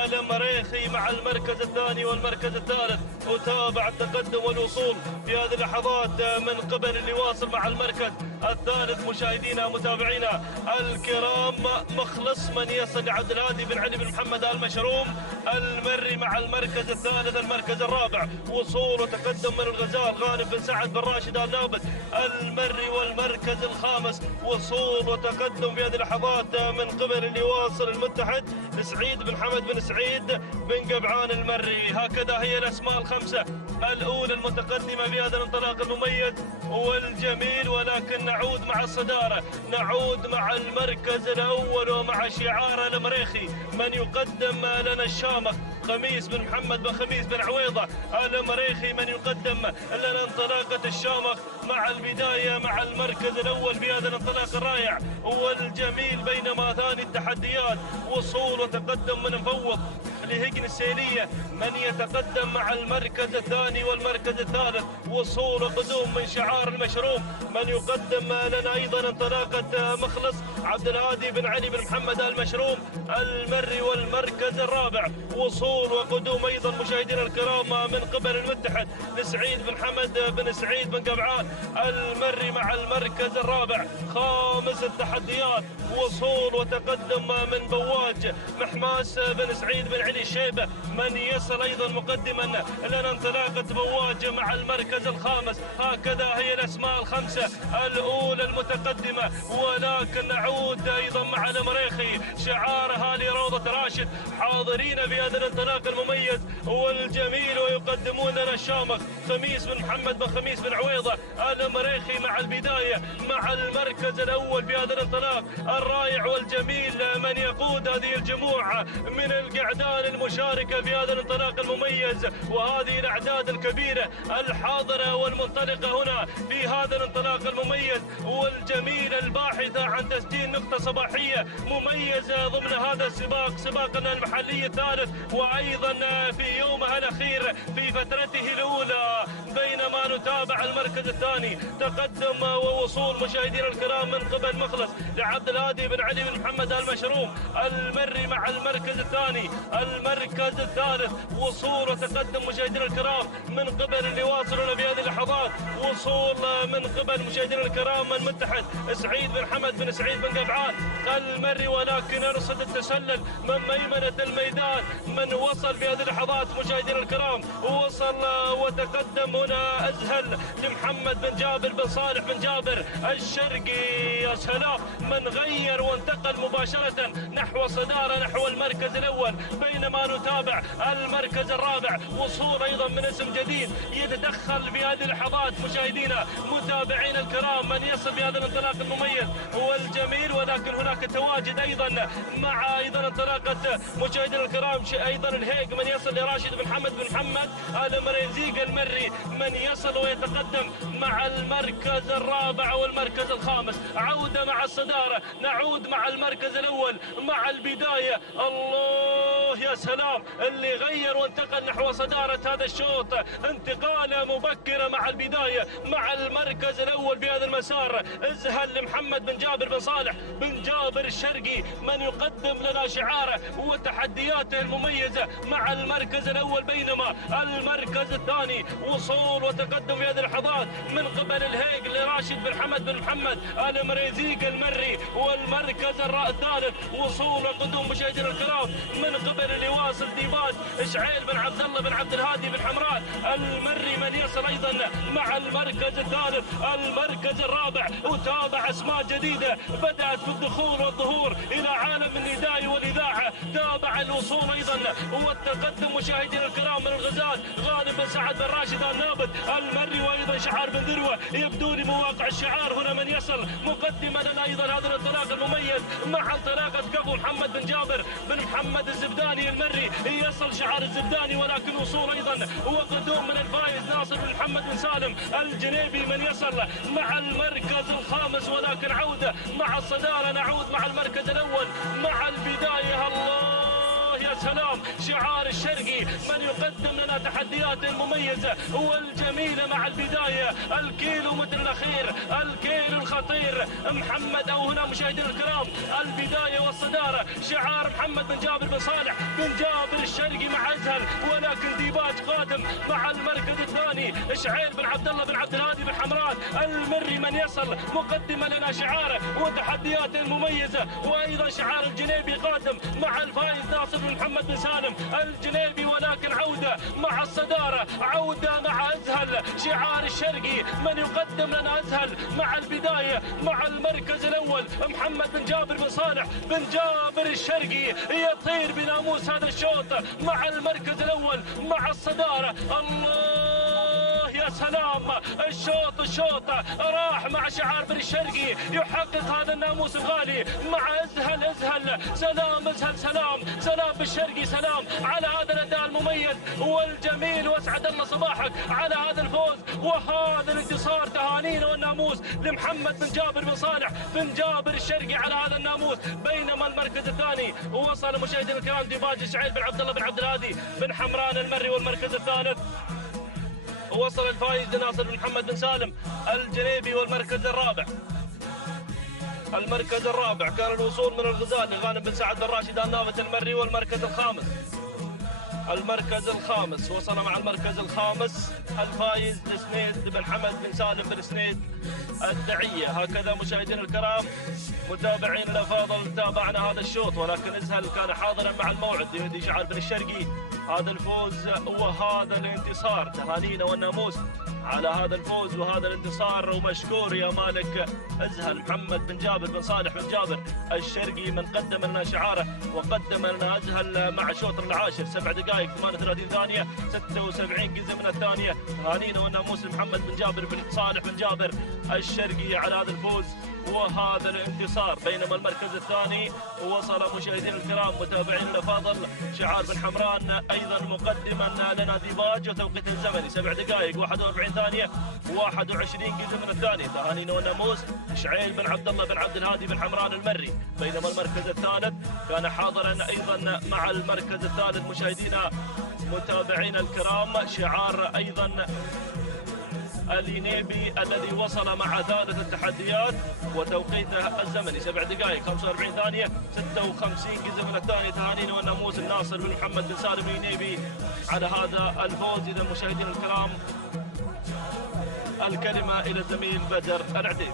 المريخي مع المركز الثاني والمركز الثالث. أتابع التقدم والوصول في هذه اللحظات من قبل اللي واصل مع المركز الثالث. مشاهدينا متابعينا الكرام، مخلص من يصل لعبد الهادي بن علي بن محمد المشروم المري مع المركز الثالث. المركز الرابع وصول وتقدم من الغزال غانم بن سعد بن راشد النابت المري. والمركز الخامس وصول وتقدم في هذه اللحظات من قبل اللي واصل المتحد لسعيد بن حمد بن سعيد بن قبعان المري. هكذا هي الأسماء الخمسة الأولى المتقدمة في هذا الانطلاق المميز والجميل. ولكن نعود مع الصدارة، نعود مع المركز الأول ومع شعار المريخي من يقدم لنا الشامخ خميس بن محمد بن خميس بن عويضة المريخي من يقدم لنا انطلاقة الشامخ مع البداية مع المركز الأول في هذا الانطلاق الرائع والجميل. بينما ثاني التحديات وصول وتقدم من مفوض لهجن السيلية من يتقدم مع المركز الثاني والمركز الثالث. وصول وقدوم من شعار المشروم من يقدم لنا أيضا انطلاقة مخلص عبد الهادي بن علي بن محمد المشروم المري. والمركز الرابع وصول وقدوم أيضا مشاهدينا الكرام من قبل المتحد لسعيد بن حمد بن سعيد بن قبعان المري مع المركز الرابع. خامس التحديات وصول وتقدم من بواج محماس بن سعيد بن علي الشيبة من يصل أيضا مقدما لنا انطلاقة بواج مع المركز الخامس. هكذا هي الأسماء الخمسة الأولى المتقدمة. ولكن نعود أيضا مع المريخي شعار هالي روضة راشد حاضرين في هذا الانطلاق الانطلاق المميز والجميل، ويقدمون لنا الشامخ خميس بن محمد بن خميس بن عويضة المريخي مع البداية مع المركز الأول في هذا الانطلاق الرائع والجميل، من يقود هذه الجموعة من القعدان المشاركة في هذا الانطلاق المميز وهذه الأعداد الكبيرة الحاضرة والمنطلقة هنا في هذا الانطلاق المميز والجميل الباحثة عن تسجيل نقطة صباحية مميزة ضمن هذا السباق، سباقنا المحلي الثالث، وأيضا في يومها الأخير في فترته الأولى، بينما نتابع المركز الثاني تقدم ووصول مشاهدينا الكرام من قبل مخلص لعبد الهادي بن علي بن محمد المشروم المري مع المركز الثاني. المركز الثالث وصول وتقدم مشاهدينا الكرام من قبل اللي واصلون في هذه اللحظات، وصول من قبل مشاهدينا الكرام من متحد سعيد بن حمد بن سعيد بن قبعان المري، ولكن يرصد التسلل من ميمنة الميدان من وصل في هذه اللحظات مشاهدينا الكرام، وصل وتقدم هنا أزهل لمحمد بن جابر بن صالح بن جابر الشرقي. يا سلام، من غير وانتقل مباشرة نحو صدارة نحو المركز الأول، بينما نتابع المركز الرابع وصول أيضا من اسم جديد يتدخل في هذه اللحظات مشاهدينا متابعين الكرام، من يصل في هذا الانطلاق المميز والجميل، ولكن هناك تواجد أيضا مع أيضا انطلاقة مشاهدينا الكرام أيضا الهيج من يصل لراشد بن محمد بن محمد المريزيق المري من يصل ويتقدم مع المركز الرابع والمركز الخامس. عودة مع الصدارة، نعود مع المركز الأول مع البداية. الله يا سلام، اللي غير وانتقل نحو صدارة هذا الشوط انتقالة مبكرة مع البداية مع المركز الأول في هذا المسار ازهل لمحمد بن جابر بن صالح بن جابر الشرقي، من يقدم لنا شعاره وتحدياته المميزة مع المركز الأول، بينما المركز الثاني وصول وتقدم في هذه اللحظات من قبل الهيج لراشد بن حمد بن محمد المريزيق المري، والمركز الثالث وصول وقدوم مشاهدينا الكرام من قبل اللي واصل ديباج إشعيل بن عبد الله بن عبد الهادي بن حمران المري، من يصل أيضا مع المركز الثالث. المركز الرابع وتابع أسماء جديدة بدأت في الدخول والظهور إلى عالم النداء والإذاعة، تابع الوصول أيضا والتقدم مشاهدينا الكرام من الغزال غالب بن سعد بن راشد النابت المري، وأيضا شعار بن ذروة يبدو لي مواقع الشعار هنا من يصل مقدما لنا أيضا هذا الانطلاق المميز مع انطلاقة كفو محمد بن جابر بن محمد الزبداني المري، يصل شعار الزبداني، ولكن وصول أيضا وقدوم من الفائز ناصر بن محمد بن سالم الجنيبي من يصل مع المركز الخامس، ولكن عودة مع الصدارة، نعود مع المركز الأول مع البداية. الله يا سلام، شعار الشرقي من يقدم لنا تحدياته المميزة والجميلة مع البداية. الكيلو متر الأخير، الكيلو الخطير، محمد أو هنا مشاهدينا الكرام البداية والصدارة، شعار محمد بن جابر بن صالح بن جابر الشرقي مع أزهل، ولكن ديباج قادم مع المركز الثاني إشعيل بن عبد الله بن عبد الهادي بن حمران المري، من يصل مقدما لنا شعاره وتحدياته المميزة، وأيضا شعار الجنيبي قادم مع الفائز ناصر بن محمد بن سالم الجنيبي، ولكن عودة مع الصدارة، عودة مع أزهل شعار الشرقي، من يقدم لنا أزهل مع البداية مع المركز الأول محمد بن جابر بن صالح بن جابر الشرقي، يطير بناموس هذا الشوط مع المركز الأول مع الصدارة. الله يا سلام، الشوط راح مع شعار بن الشرقي يحقق هذا الناموس الغالي مع أزهل سلام أزهل سلام بالشرقي، سلام على هذا الأداء المميز والجميل، واسعد الله صباحك على هذا الفوز وهذا الانتصار. تهانينا والناموس لمحمد بن جابر بن صالح بن جابر الشرقي على هذا الناموس، بينما المركز الثاني وصل مشاهدينا الكرام ديباج إسماعيل بن عبد الله بن عبد الهادي بن حمران المري، والمركز الثالث وصل الفائز ناصر بن محمد بن سالم الجنيبي، والمركز الرابع كان الوصول من الغزال لغانم بن سعد بن راشد النابت المري، والمركز الخامس وصل مع المركز الخامس الفائز لسنيد بن حمد بن سالم بن سنيد الدعية. هكذا مشاهدينا الكرام متابعين الأفاضل تابعنا هذا الشوط، ولكن أزهل كان حاضرا مع الموعد يهدي شعار بن الشرقي هذا الفوز وهذا الانتصار. تهانينا والناموس على هذا الفوز وهذا الانتصار. ومشكور يا مالك ازهل محمد بن جابر بن صالح بن جابر الشرقي من قدم لنا شعاره وقدم لنا ازهل مع الشوط العاشر 7 دقائق 38 ثانيه 76 جزء من الثانيه. تهانينا والناموس محمد بن جابر بن صالح بن جابر الشرقي على هذا الفوز وهذا الانتصار. بينما المركز الثاني وصل مشاهدينا الكرام متابعين الافاضل شعار بن حمران ايضا مقدما لنا ديباج وتوقيت الزمني 7 دقائق 41 ثانيه 21 جزء من الثانيه. تهانينا والناموس شعيل بن عبد الله بن عبد الهادي بن حمران المري. بينما المركز الثالث كان حاضرا ايضا مع المركز الثالث مشاهدينا متابعين الكرام شعار ايضا الينيبي الذي وصل مع ثالث التحديات وتوقيته الزمني 7 دقائق 45 ثانيه 56 جزء من الثانيه. تهانينا والناموس الناصر بن محمد بن سالم الينيبي على هذا الفوز. اذا مشاهدينا الكرام الكلمه الى الزميل بدر العتيبي.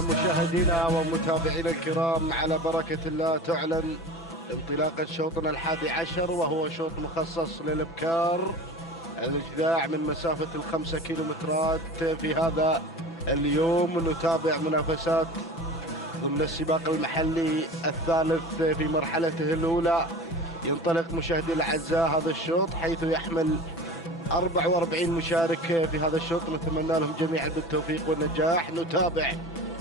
مشاهدينا ومتابعينا الكرام على بركة الله تعلن انطلاقة شوطنا 11 وهو شوط مخصص للابكار الاجذاع من مسافة 5 كيلومترات. في هذا اليوم نتابع منافسات ضمن السباق المحلي الثالث في مرحلته الأولى. ينطلق مشاهدينا الأعزاء هذا الشوط حيث يحمل 44 مشارك في هذا الشوط. نتمنى لهم جميعا بالتوفيق والنجاح. نتابع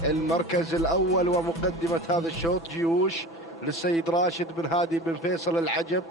المركز الأول ومقدمة هذا الشوط جيوش للسيد راشد بن هادي بن فيصل العجب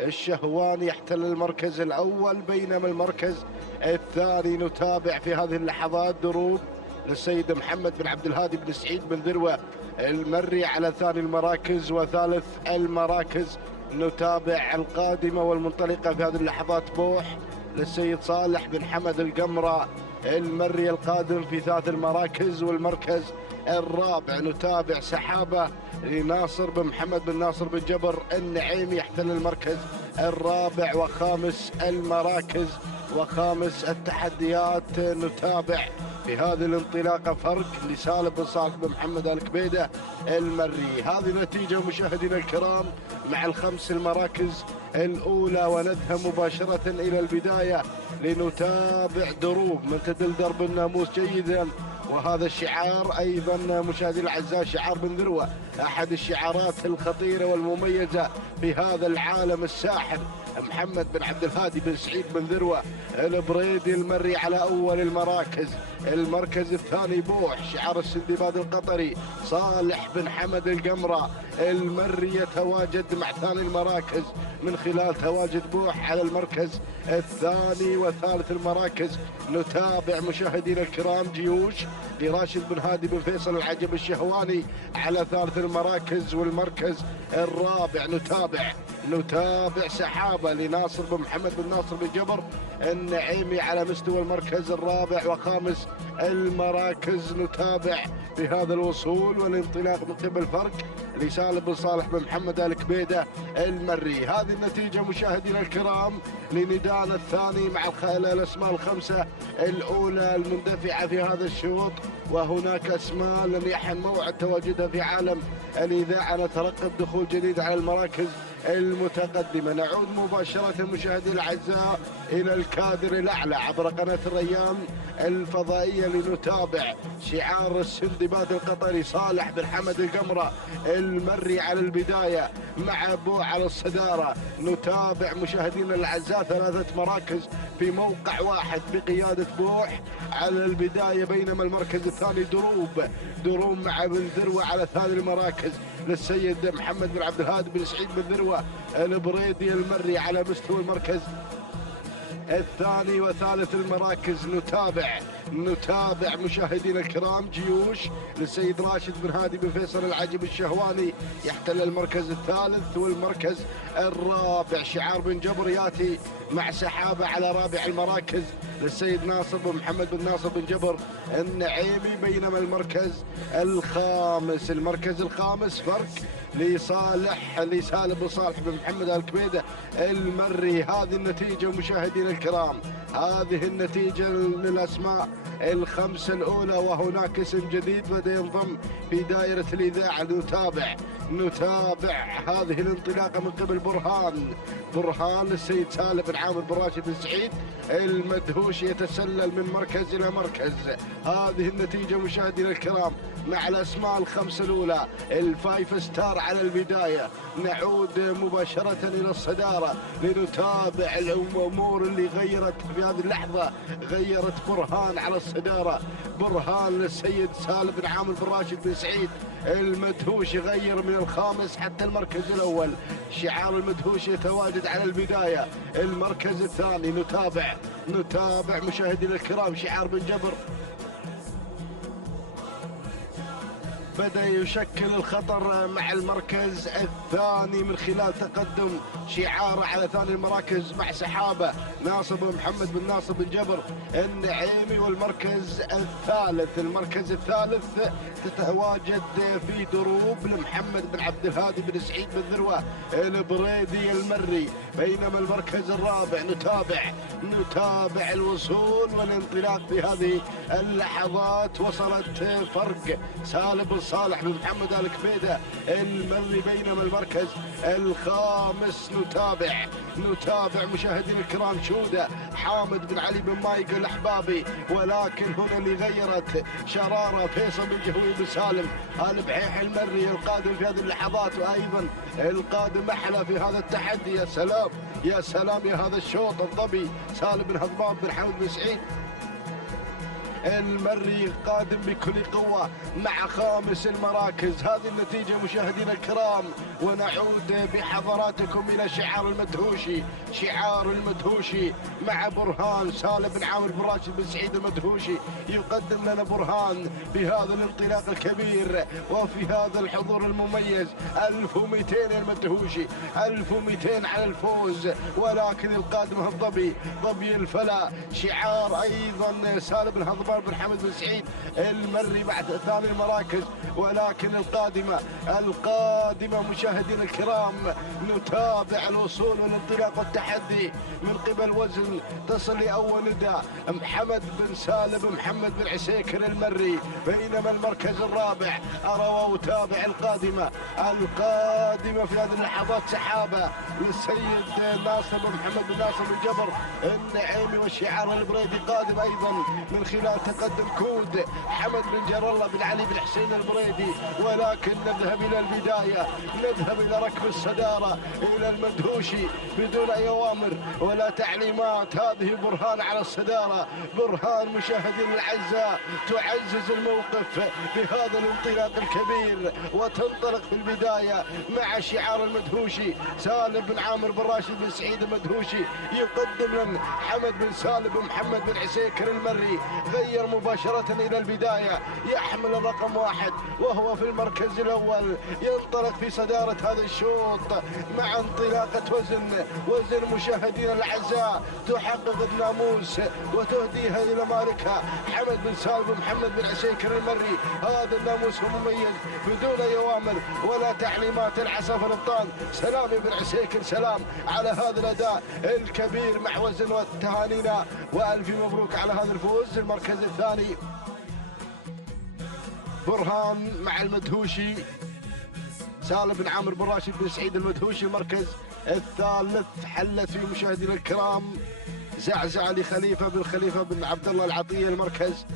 الشهواني يحتل المركز الأول. بينما المركز الثاني نتابع في هذه اللحظات دروب للسيد محمد بن عبد الهادي بن سعيد بن ذروة المري على ثاني المراكز. وثالث المراكز نتابع القادمة والمنطلقة في هذه اللحظات بوح للسيد صالح بن حمد القمرة المري القادم في ثالث المراكز. والمركز الرابع نتابع سحابة لناصر بن محمد بن ناصر بن جبر النعيمي يحتل المركز الرابع. وخامس المراكز وخامس التحديات نتابع في هذه الانطلاقة فرق لسالم بن صالح بن محمد الكبيدة المري. هذه نتيجة مشاهدينا الكرام مع الخمس المراكز الأولى. ونذهب مباشرة إلى البداية لنتابع دروب من تدل درب الناموس جيدا. وهذا الشعار أيضا مشاهدينا الأعزاء شعار بن ذروة أحد الشعارات الخطيرة والمميزة في هذا العالم الساحر. محمد بن عبد الهادي بن سعيد بن ذروة البريدي المري على أول المراكز. المركز الثاني بوح شعار السندباد القطري صالح بن حمد القمرة المري يتواجد مع ثاني المراكز من خلال تواجد بوح على المركز الثاني. وثالث المراكز نتابع مشاهدينا الكرام جيوش لراشد بن هادي بن فيصل العجب الشهواني على ثالث المراكز. والمركز الرابع نتابع سحابة لناصر بن محمد بن ناصر بن جبر النعيمي على مستوى المركز الرابع. وخامس المراكز نتابع في هذا الوصول والانطلاق من قبل فرق لسالم بن صالح بن محمد الكبيدة المري. هذه النتيجة مشاهدينا الكرام لنداءنا الثاني مع الأسماء الخمسة الأولى المندفعة في هذا الشوط، وهناك أسماء لم يحن موعد تواجدها في عالم الإذاعة. نترقب دخول جديد على المراكز المتقدمة. نعود مباشرة مشاهدينا الأعزاء إلى الكادر الأعلى عبر قناة الريان الفضائية لنتابع شعار السندباد القطري صالح بن حمد القمرة المري على البداية مع بوع على الصدارة. نتابع مشاهدينا الأعزاء 3 مراكز في موقع واحد بقيادة بوح على البداية، بينما المركز الثاني دروم مع بن ذروة على ثاني المراكز للسيد محمد بن عبد الهادي بن سعيد بن ذروة البريدي المري على مستوى المركز الثاني وثالث المراكز. نتابع مشاهدينا الكرام جيوش للسيد راشد بن هادي بن فيصل العجب الشهواني يحتل المركز الثالث والمركز الرابع. شعار بن جبر ياتي مع سحابة على رابع المراكز للسيد ناصر بن محمد بن ناصر بن جبر النعيمي، بينما المركز الخامس فرق لسالم بن صالح بن محمد الكبيدة المري. هذه النتيجة مشاهدينا الكرام، هذه النتيجة للأسماء الخمسة الأولى، وهناك اسم جديد بدأ ينضم في دائرة الإذاعة. نتابع هذه الانطلاقة من قبل برهان السيد سالم بن عامر بن راشد بن سعيد المدهوش يتسلل من مركز إلى مركز. هذه النتيجة مشاهدينا الكرام مع الأسماء الخمسة الأولى الفايف ستار على البداية. نعود مباشرة إلى الصدارة لنتابع الأمور اللي غيرت في هذه اللحظة. غيرت برهان على الصدارة، برهان للسيد سالم بن عامر بن راشد بن سعيد المدهوش يغير من الخامس حتى المركز الأول. شعار المدهوش يتواجد على البداية. المركز الثاني نتابع مشاهدينا الكرام شعار بن جبر بدأ يشكل الخطر مع المركز الثاني من خلال تقدم شعاره على ثاني المراكز مع سحابة ناصر بن محمد بن ناصر بن جبر النعيمي. والمركز الثالث تتواجد في دروب لمحمد بن عبد الهادي بن سعيد بن ذروة البريدي المري، بينما المركز الرابع نتابع الوصول والانطلاق في هذه اللحظات. وصلت فرق سالم بن صالح بن محمد الكبيدة المري، بينما المركز الخامس نتابع مشاهدينا الكرام شودة حامد بن علي بن مايق الأحبابي، ولكن هنا اللي غيرت شرارة فيصل بن جهوي بن سالم البحيح المري القادم في هذه اللحظات، وأيضا القادم أحلى في هذا التحدي. يا سلام يا هذا الشوط الظبي سالم بن هضبان بن حمد بن سعيد المري قادم بكل قوة مع خامس المراكز. هذه النتيجة مشاهدينا الكرام، ونعود بحضراتكم إلى شعار المدهوشي مع برهان سالم بن عامر بن راشد بن سعيد المدهوشي. يقدم لنا برهان بهذا الانطلاق الكبير وفي هذا الحضور المميز 1200 المدهوشي 1200 على الفوز، ولكن القادم الظبي الفلا. شعار أيضا سالم بن هضبان بن حمد بن سعيد المري بعد ثاني المراكز، ولكن القادمة مشاهدينا الكرام نتابع الوصول والانطلاق والتحدي من قبل وزن تصل لأول نداء محمد بن سالم بن محمد بن عسيكر المري، بينما المركز الرابع أرى وتابع القادمة في هذه اللحظات سحابة للسيد ناصر بن محمد بن ناصر بن جبر النعيمي، والشعار البريدي قادم أيضا من خلال تقدم كود حمد بن جر الله بن علي بن حسين البريدي. ولكن نذهب إلى البداية، نذهب إلى ركب الصدارة إلى المدهوشي بدون أي أوامر ولا تعليمات. هذه برهان على الصدارة، برهان مشاهدين الأعزاء تعزز الموقف بهذا الانطلاق الكبير، وتنطلق في البداية مع شعار المدهوشي سالم بن عامر بن راشد بن سعيد المدهوشي يقدم لنا حمد بن سالم بن محمد بن عسيكر المري. يتسير مباشرة إلى البداية، يحمل الرقم 1 وهو في المركز الأول، ينطلق في صدارة هذا الشوط مع انطلاقة وزن مشاهدينا الأعزاء تحقق الناموس وتهديها إلى مالكها حمد بن سالم محمد بن عسيكر المري. هذا الناموس مميز بدون أي أوامر ولا تعليمات العصافرة الابطال. سلام يا بن عسيكر، سلام على هذا الأداء الكبير مع وزن وتهانينا وألف مبروك على هذا الفوز. المركز الثاني برهان مع المدهوشي سالم بن عامر بن راشد بن سعيد المدهوشي. المركز الثالث حلت فيه مشاهدينا الكرام زعزعة لخليفة بن عبد الله العطية. المركز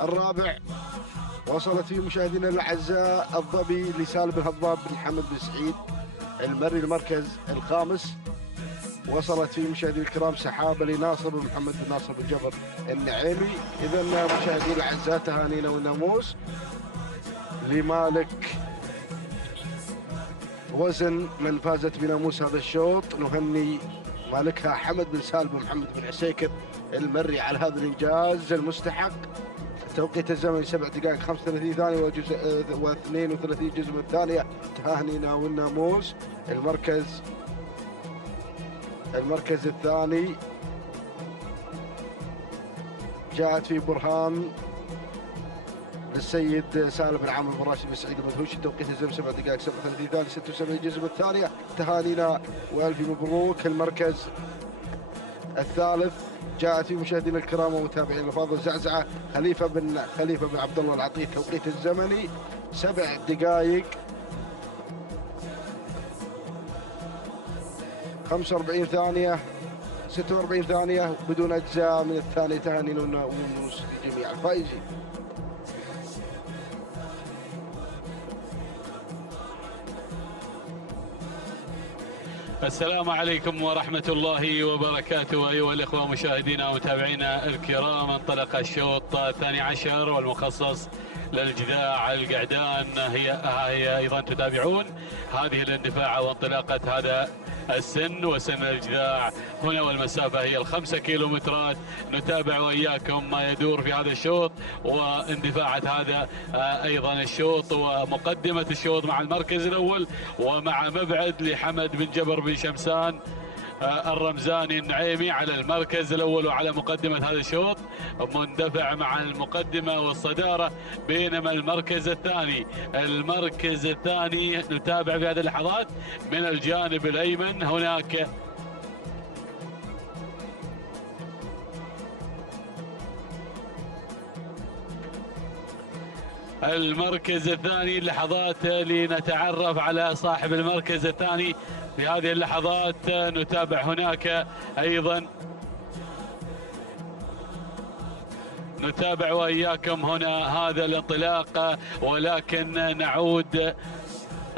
الرابع وصلت فيه مشاهدينا الاعزاء الظبي لسالم بن هضاب بن حمد بن سعيد المري. المركز الخامس وصلت فيه مشاهدينا الكرام سحابه لناصر بن محمد بن ناصر بن جبر النعيمي. اذا مشاهدينا الاعزاء تهانينا والناموس لمالك وزن من فازت بناموس هذا الشوط. نهني مالكها حمد بن سالم بن محمد بن عسيكر المري على هذا الانجاز المستحق. توقيت الزمن 7 دقائق 35 ثانية و32 جزء من الثانية. تهانينا والناموس. المركز الثاني جاءت في برهان للسيد سالم بن عامر بن راشد بن سعيد المدهوشي. توقيت الزمن 7 دقائق 37 ثانية 76 جزء من الثانية. تهانينا والف مبروك. المركز الثالث جاءت في مشاهدينا الكرام ومتابعينا الفاضل زعزعة خليفة بن عبد الله العطية. توقيت الزمني 7 دقائق 45 ثانية 46 ثانية بدون أجزاء من الثانية. تهانينا والناموس لجميع الفائزين. السلام عليكم ورحمة الله وبركاته أيها الأخوة مشاهدينا ومتابعينا الكرام. انطلق الشوط الثاني عشر والمخصص للجذاع القعدان. هي أيضا تتابعون هذه الاندفاع وانطلاقة هذا السن وسن الجذاع هنا، والمسافة هي 5 كيلومترات. نتابع وإياكم ما يدور في هذا الشوط واندفاعة هذا أيضا الشوط ومقدمة الشوط مع المركز الأول ومع مبعد لحمد بن جبر بن شمسان الرمزاني النعيمي على المركز الأول وعلى مقدمة هذا الشوط، مندفع مع المقدمة والصدارة. بينما المركز الثاني نتابع في هذه اللحظات من الجانب الأيمن هناك المركز الثاني. لحظات لنتعرف على صاحب المركز الثاني في هذه اللحظات. نتابع هناك أيضا نتابع وإياكم هنا هذا الانطلاق، ولكن نعود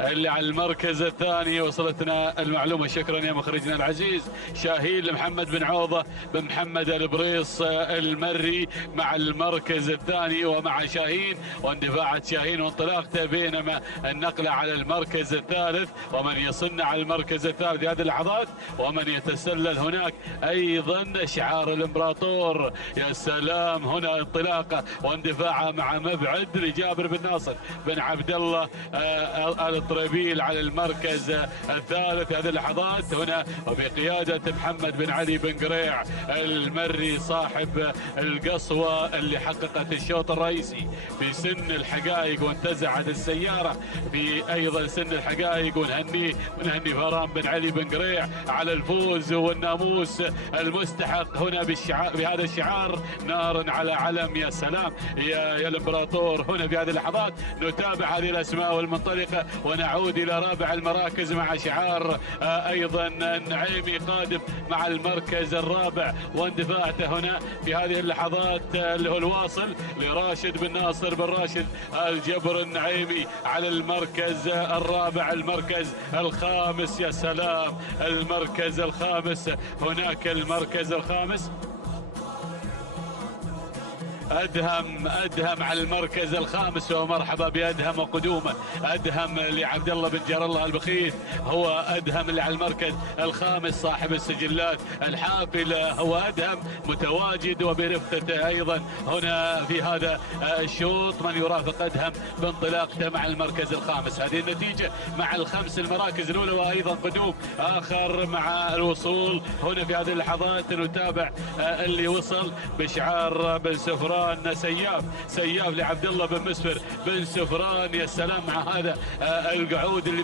على المركز الثاني. وصلتنا المعلومة شكرا يا مخرجنا العزيز شاهين لمحمد بن عوضة بن محمد البريص المري مع المركز الثاني ومع شاهين واندفاعة شاهين وانطلاقته. بينما النقلة على المركز الثالث ومن يصن على المركز الثالث في هذه اللحظات ومن يتسلل هناك أيضا شعار الإمبراطور. يا سلام، هنا انطلاقة واندفاعة مع مبعد لجابر بن ناصر بن عبد الله الطريبيل على المركز الثالث هذه اللحظات هنا وبقيادة محمد بن علي بن قريع المري صاحب القصوى اللي حققت الشوط الرئيسي في سن الحقائق وانتزعت السيارة في أيضا سن الحقائق. ونهني فران بن علي بن قريع على الفوز والناموس المستحق هنا بهذا الشعار نار على علم. يا سلام يا الامبراطور. هنا في هذه اللحظات نتابع هذه الأسماء والمنطلقة ونعود إلى رابع المراكز مع شعار أيضا النعيمي قادم مع المركز الرابع واندفاعته هنا في هذه اللحظات اللي هو الواصل لراشد بن ناصر بن راشد الجبر النعيمي على المركز الرابع. المركز الخامس يا سلام، المركز الخامس هناك المركز الخامس أدهم على المركز الخامس، ومرحبا بأدهم وقدومه. أدهم لعبد الله بن جار الله البخيت، هو أدهم اللي على المركز الخامس صاحب السجلات الحافلة، هو أدهم متواجد وبرفقته أيضا هنا في هذا الشوط من يرافق أدهم بانطلاقته مع المركز الخامس. هذه النتيجة مع الخمس المراكز الأولى، وأيضا قدوم آخر مع الوصول هنا في هذه اللحظات. نتابع اللي وصل بشعار بن سفران سياف لعبد الله بن مسفر بن سفران. يا سلام مع هذا القعود اللي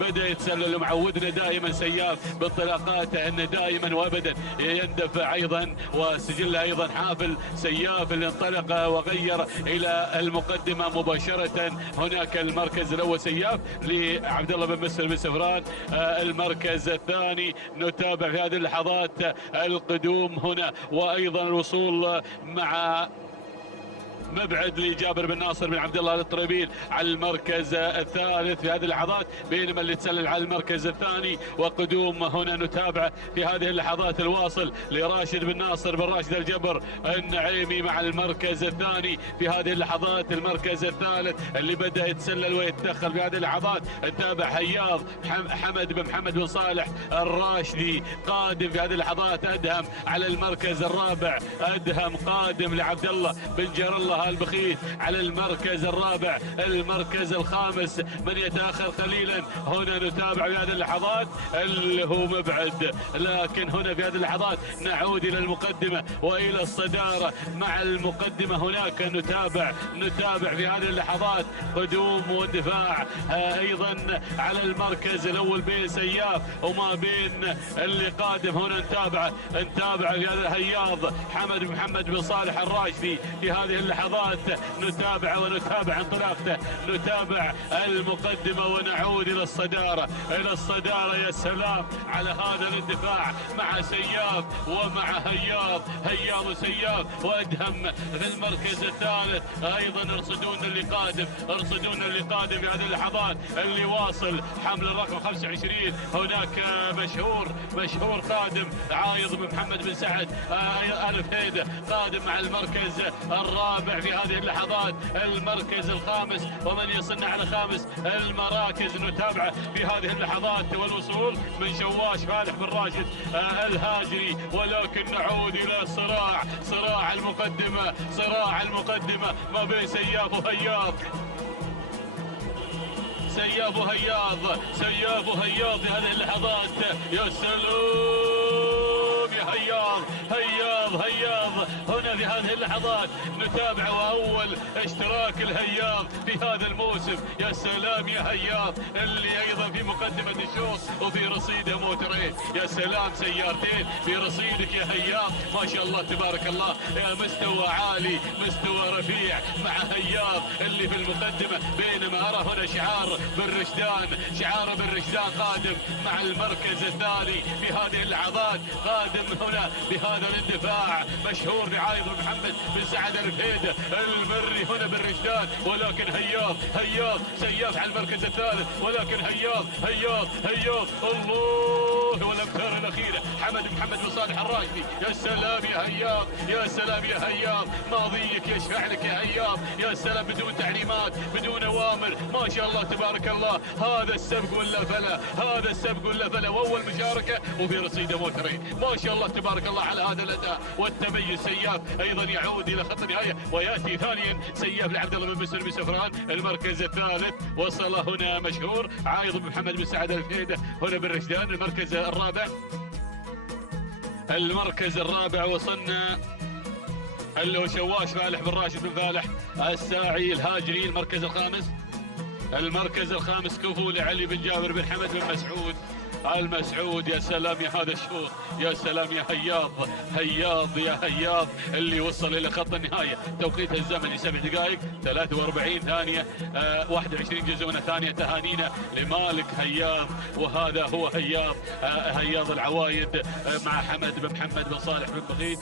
بدأ يتسلل ومعودنا دائما سياف بانطلاقاته انه دائما وابدا يندفع ايضا، وسجله ايضا حافل. سياف اللي انطلق وغير الى المقدمه مباشره. هناك المركز الاول سياف لعبد الله بن مسفر بن سفران. المركز الثاني نتابع في هذه اللحظات القدوم هنا، وايضا الوصول مع مبعد لجابر بن ناصر بن عبد الله الطريبيل على المركز الثالث في هذه اللحظات، بينما اللي تسلل على المركز الثاني. وقدوم هنا نتابع في هذه اللحظات الواصل لراشد بن ناصر بن راشد الجبر النعيمي مع المركز الثاني في هذه اللحظات. المركز الثالث اللي بدأ يتسلل ويتدخل في هذه اللحظات نتابع هياض حمد بن محمد بن صالح الراشدي قادم في هذه اللحظات. أدهم على المركز الرابع، أدهم قادم لعبد الله بن جار الله البخيت على المركز الرابع. المركز الخامس من يتأخر قليلا هنا نتابع في هذه اللحظات اللي هو مبعد، لكن هنا في هذه اللحظات نعود إلى المقدمة وإلى الصدارة. مع المقدمة هناك نتابع في هذه اللحظات قدوم والدفاع أيضا على المركز الأول بين سياف وما بين اللي قادم. هنا نتابع في هذا هياض حمد بن محمد بن صالح الراشدي في هذه اللحظات. نتابع انطلاقته، نتابع المقدمة ونعود إلى الصدارة. يا سلام على هذا الاندفاع مع سياف ومع هياض وسياف وأدهم في المركز الثالث. أيضا ارصدون اللي قادم في هذه اللحظات اللي واصل حمل الرقم 25. هناك مشهور قادم عايض بن محمد بن سعد ألف هيدة قادم مع المركز الرابع في هذه اللحظات. المركز الخامس ومن يصلنا على خامس المراكز نتابعه في هذه اللحظات، والوصول من شواش فالح بن راشد الهاجري. ولكن نعود الى صراع المقدمة ما بين سياف وهياض في هذه اللحظات. يا سلام يا هياض هنا في هذه اللحظات نتابع واول اشتراك الهياض في هذا الموسم. يا سلام يا هياض اللي ايضا في مقدمة الشوط وفي رصيده موترين. يا سلام سيارتين في رصيدك يا هياض، ما شاء الله تبارك الله. يا مستوى عالي مستوى رفيع مع هياض اللي في المقدمة. بينما ارى هنا شعار بن رشدان قادم مع المركز الثاني في هذه اللحظات، قادم هنا بهذا الاندفاع. مشهور بعايض بن محمد بن سعد الفهيدة المري هنا بن رشدان، ولكن هياض سياف على المركز الثالث. ولكن هياض الله والامتار الاخيره حمد بن محمد بن صالح الراشدي. يا سلام يا هياض ماضيك يشفع لك يا هياض. يا سلام بدون تعليمات بدون اوامر، ما شاء الله تبارك الله. هذا السبق ولا فلا واول مشاركه وفي رصيده موترين. ما شاء الله تبارك الله على هذا الاداء والتميز. سياف ايضا يعود الى خط النهايه وياتي ثانيا سياف لعبد الله بن مسفر بن سفران. المركز الثالث وصل هنا مشهور عايض بن محمد بن سعد الفهيدة هنا بن رشدان. المركز الرابع وصلنا اللي هو شواش فالح بن راشد بن فالح الساعي الهاجري. المركز الخامس كفو لعلي بن جابر بن حمد بن مسعود المسعود. يا سلام يا هذا الشوط، يا سلام يا هياض اللي وصل الى خط النهايه. توقيت الزمني 7 دقائق 43 ثانيه 21 جزونه ثانيه. تهانينا لمالك هياض، وهذا هو هياض العوايد مع حمد بن محمد بن صالح بن بخيت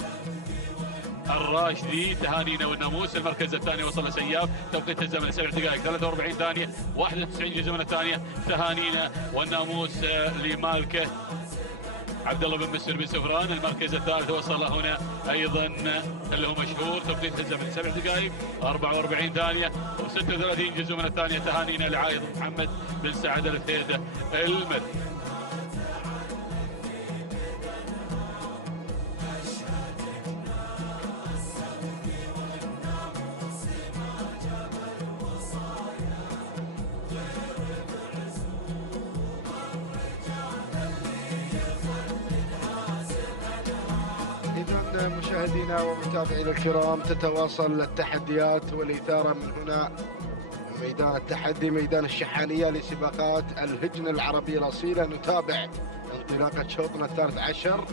الراشدي. تهانينا والناموس. المركز الثاني وصل سياف، توقيت الزمن 7 دقائق 43 ثانيه 91 جزونه ثانيه. تهانينا والناموس لمالكه عبد الله بن مسر بن سفران. المركز الثالث وصل هنا ايضا اللي هو مشهور توقيت الزمن 7 دقائق 44 ثانيه و36 جزء من الثانيه. تهانينا لعايض محمد بن سعد الفيده المري. مشاهدينا ومتابعينا الكرام، تتواصل التحديات والإثارة من هنا ميدان التحدي، ميدان الشحانية لسباقات الهجنة العربية الأصيلة. نتابع انطلاقة شوطنا الثالث عشر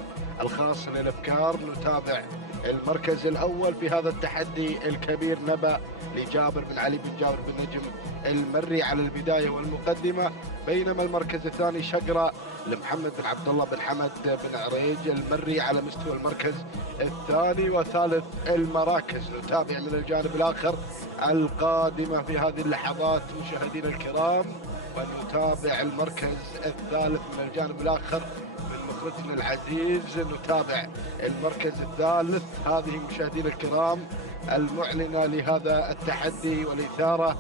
الخاص للأبكار. نتابع المركز الأول في هذا التحدي الكبير نبأ لجابر بن علي بن جابر بن نجم المري على البداية والمقدمة، بينما المركز الثاني شقرة لمحمد بن عبد الله بن حمد بن عريج المري على مستوى المركز الثاني وثالث المراكز. نتابع من الجانب الآخر القادمة في هذه اللحظات مشاهدينا الكرام، ونتابع المركز الثالث من الجانب الآخر من مخرجنا العزيز. نتابع المركز الثالث، هذه مشاهدينا الكرام المعلنة لهذا التحدي والإثارة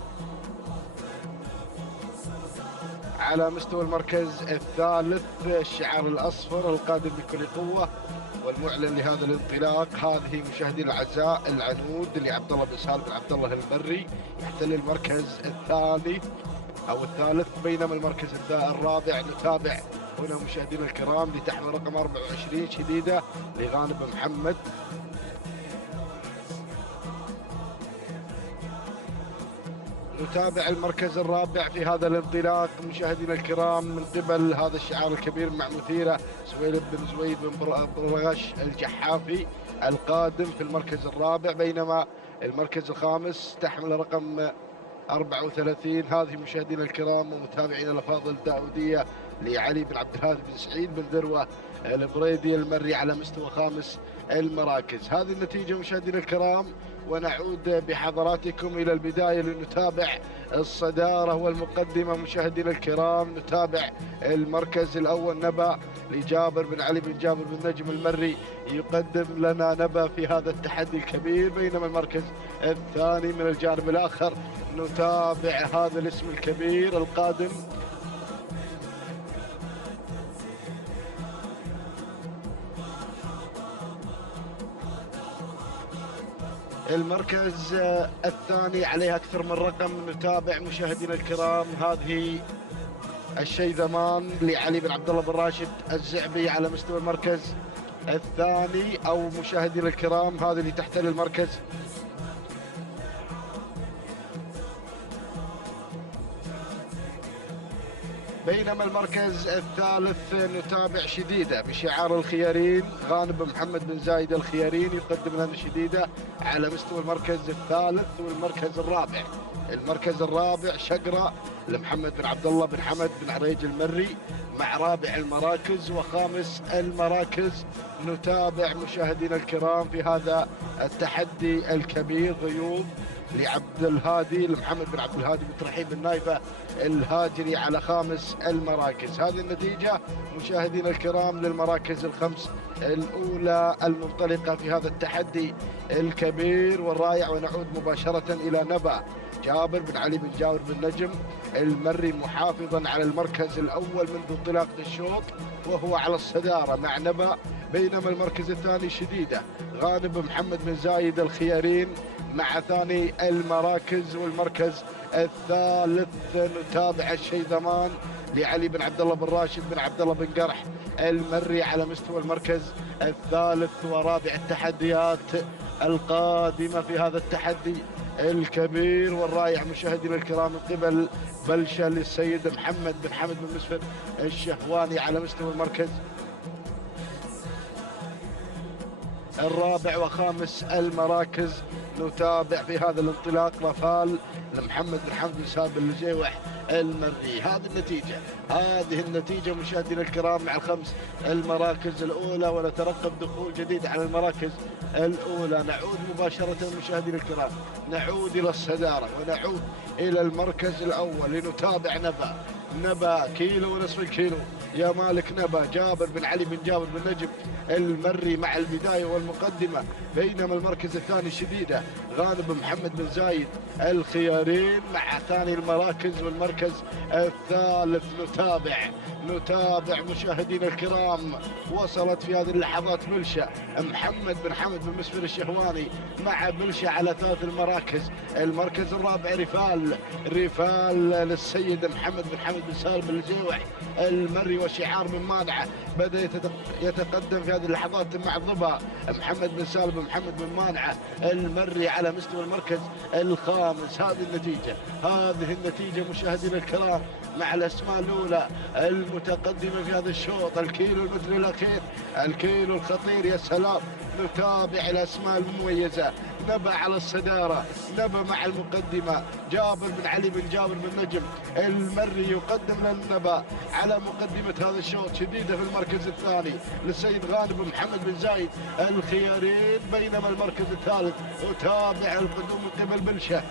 على مستوى المركز الثالث، الشعار الأصفر القادم بكل قوة والمعلن لهذا الانطلاق. هذه مشاهدينا الأعزاء العنود لعبد الله بن سالم بن عبد الله المري يحتل المركز الثاني أو الثالث، بينما المركز الرابع نتابع هنا مشاهدينا الكرام لتحمل رقم 24 شديدة لغانم محمد. نتابع المركز الرابع في هذا الانطلاق مشاهدينا الكرام من قبل هذا الشعار الكبير مع مثيرة سويلب بن زويد بن برغش الجحافي القادم في المركز الرابع، بينما المركز الخامس تحمل رقم 34. هذه مشاهدينا الكرام ومتابعينا الافاضل داودية لعلي بن عبد الهادي بن سعيد بن ذروة البريدي المري على مستوى خامس المراكز. هذه النتيجة مشاهدينا الكرام، ونعود بحضراتكم إلى البداية لنتابع الصدارة والمقدمة مشاهدينا الكرام. نتابع المركز الأول نبأ لجابر بن علي بن جابر بن نجم المري، يقدم لنا نبأ في هذا التحدي الكبير، بينما المركز الثاني من الجانب الآخر نتابع هذا الاسم الكبير القادم المركز الثاني عليه أكثر من رقم. نتابع مشاهدينا الكرام هذه الشيذمان لعلي بن عبد الله بن راشد الزعبي على مستوى المركز الثاني، أو مشاهدينا الكرام هذه اللي تحتل المركز بينما المركز الثالث نتابع شديدة بشعار الخيارين غانم محمد بن زايد الخيارين يقدم لنا شديدة على مستوى المركز الثالث والمركز الرابع. المركز الرابع شقرة لمحمد بن عبد الله بن حمد بن عريج المري مع رابع المراكز وخامس المراكز. نتابع مشاهدينا الكرام في هذا التحدي الكبير ضيوف لعبد الهادي لمحمد بن عبد الهادي بن ترحيب بن نايفة الهاجري على خامس المراكز. هذه النتيجة مشاهدينا الكرام للمراكز الخمس الأولى المنطلقة في هذا التحدي الكبير والرائع. ونعود مباشرة إلى نبأ جابر بن علي بن جابر بن نجم المري محافظا على المركز الأول منذ انطلاقة الشوط وهو على الصدارة مع نبأ، بينما المركز الثاني شديدة غانم محمد بن زايد الخيارين مع ثاني المراكز. والمركز الثالث نتابع الشيذمان لعلي بن عبد الله بن راشد بن عبد الله بن قرح المري على مستوى المركز الثالث. ورابع التحديات القادمة في هذا التحدي الكبير والرائع مشاهدينا الكرام من قبل بلشة للسيد محمد بن حمد بن مسفر الشهواني على مستوى المركز الرابع وخامس المراكز. نتابع في هذا الانطلاق رفال لمحمد بن حمد بن سالم بن الجيوح المري. هذه النتيجة مشاهدينا الكرام مع الخمس المراكز الأولى، ونترقب دخول جديد على المراكز الأولى. نعود مباشرة مشاهدينا الكرام، نعود إلى الصدارة ونعود إلى المركز الأول لنتابع نبأ نبا كيلو ونصف الكيلو يا مالك نبا. جابر بن علي بن جابر بن نجم المري مع البداية والمقدمة، بينما المركز الثاني شديدة غانم محمد بن زايد. الخيارين مع ثاني المراكز والمركز الثالث. نتابع مشاهدينا الكرام. وصلت في هذه اللحظات بلشة محمد بن حمد بن مسفر الشهواني مع بلشة على ثلاث المراكز. المركز الرابع رفال للسيد محمد بن حمد بن سالم الجيوعي المري وشعار من مانعة. بدأ يتقدم في هذه اللحظات مع الضبا محمد بن سالم بن محمد بن مانعة المري على مستوى المركز الخامس. هذه النتيجة مشاهدينا الكرام مع الأسماء الأولى المتقدمة في هذا الشوط. الكيلو المتر الأخير، الكيلو الخطير، يا سلام. نتابع الأسماء المميزة. نبا على الصدارة، نبا مع المقدمة. جابر بن علي بن جابر بن نجم المري يقدم للنبا على مقدمة هذا الشوط. شديدة في المركز الثاني للسيد غانم بن محمد بن زايد الخيارين، بينما المركز الثالث أتابع القدوم من قبل بلشة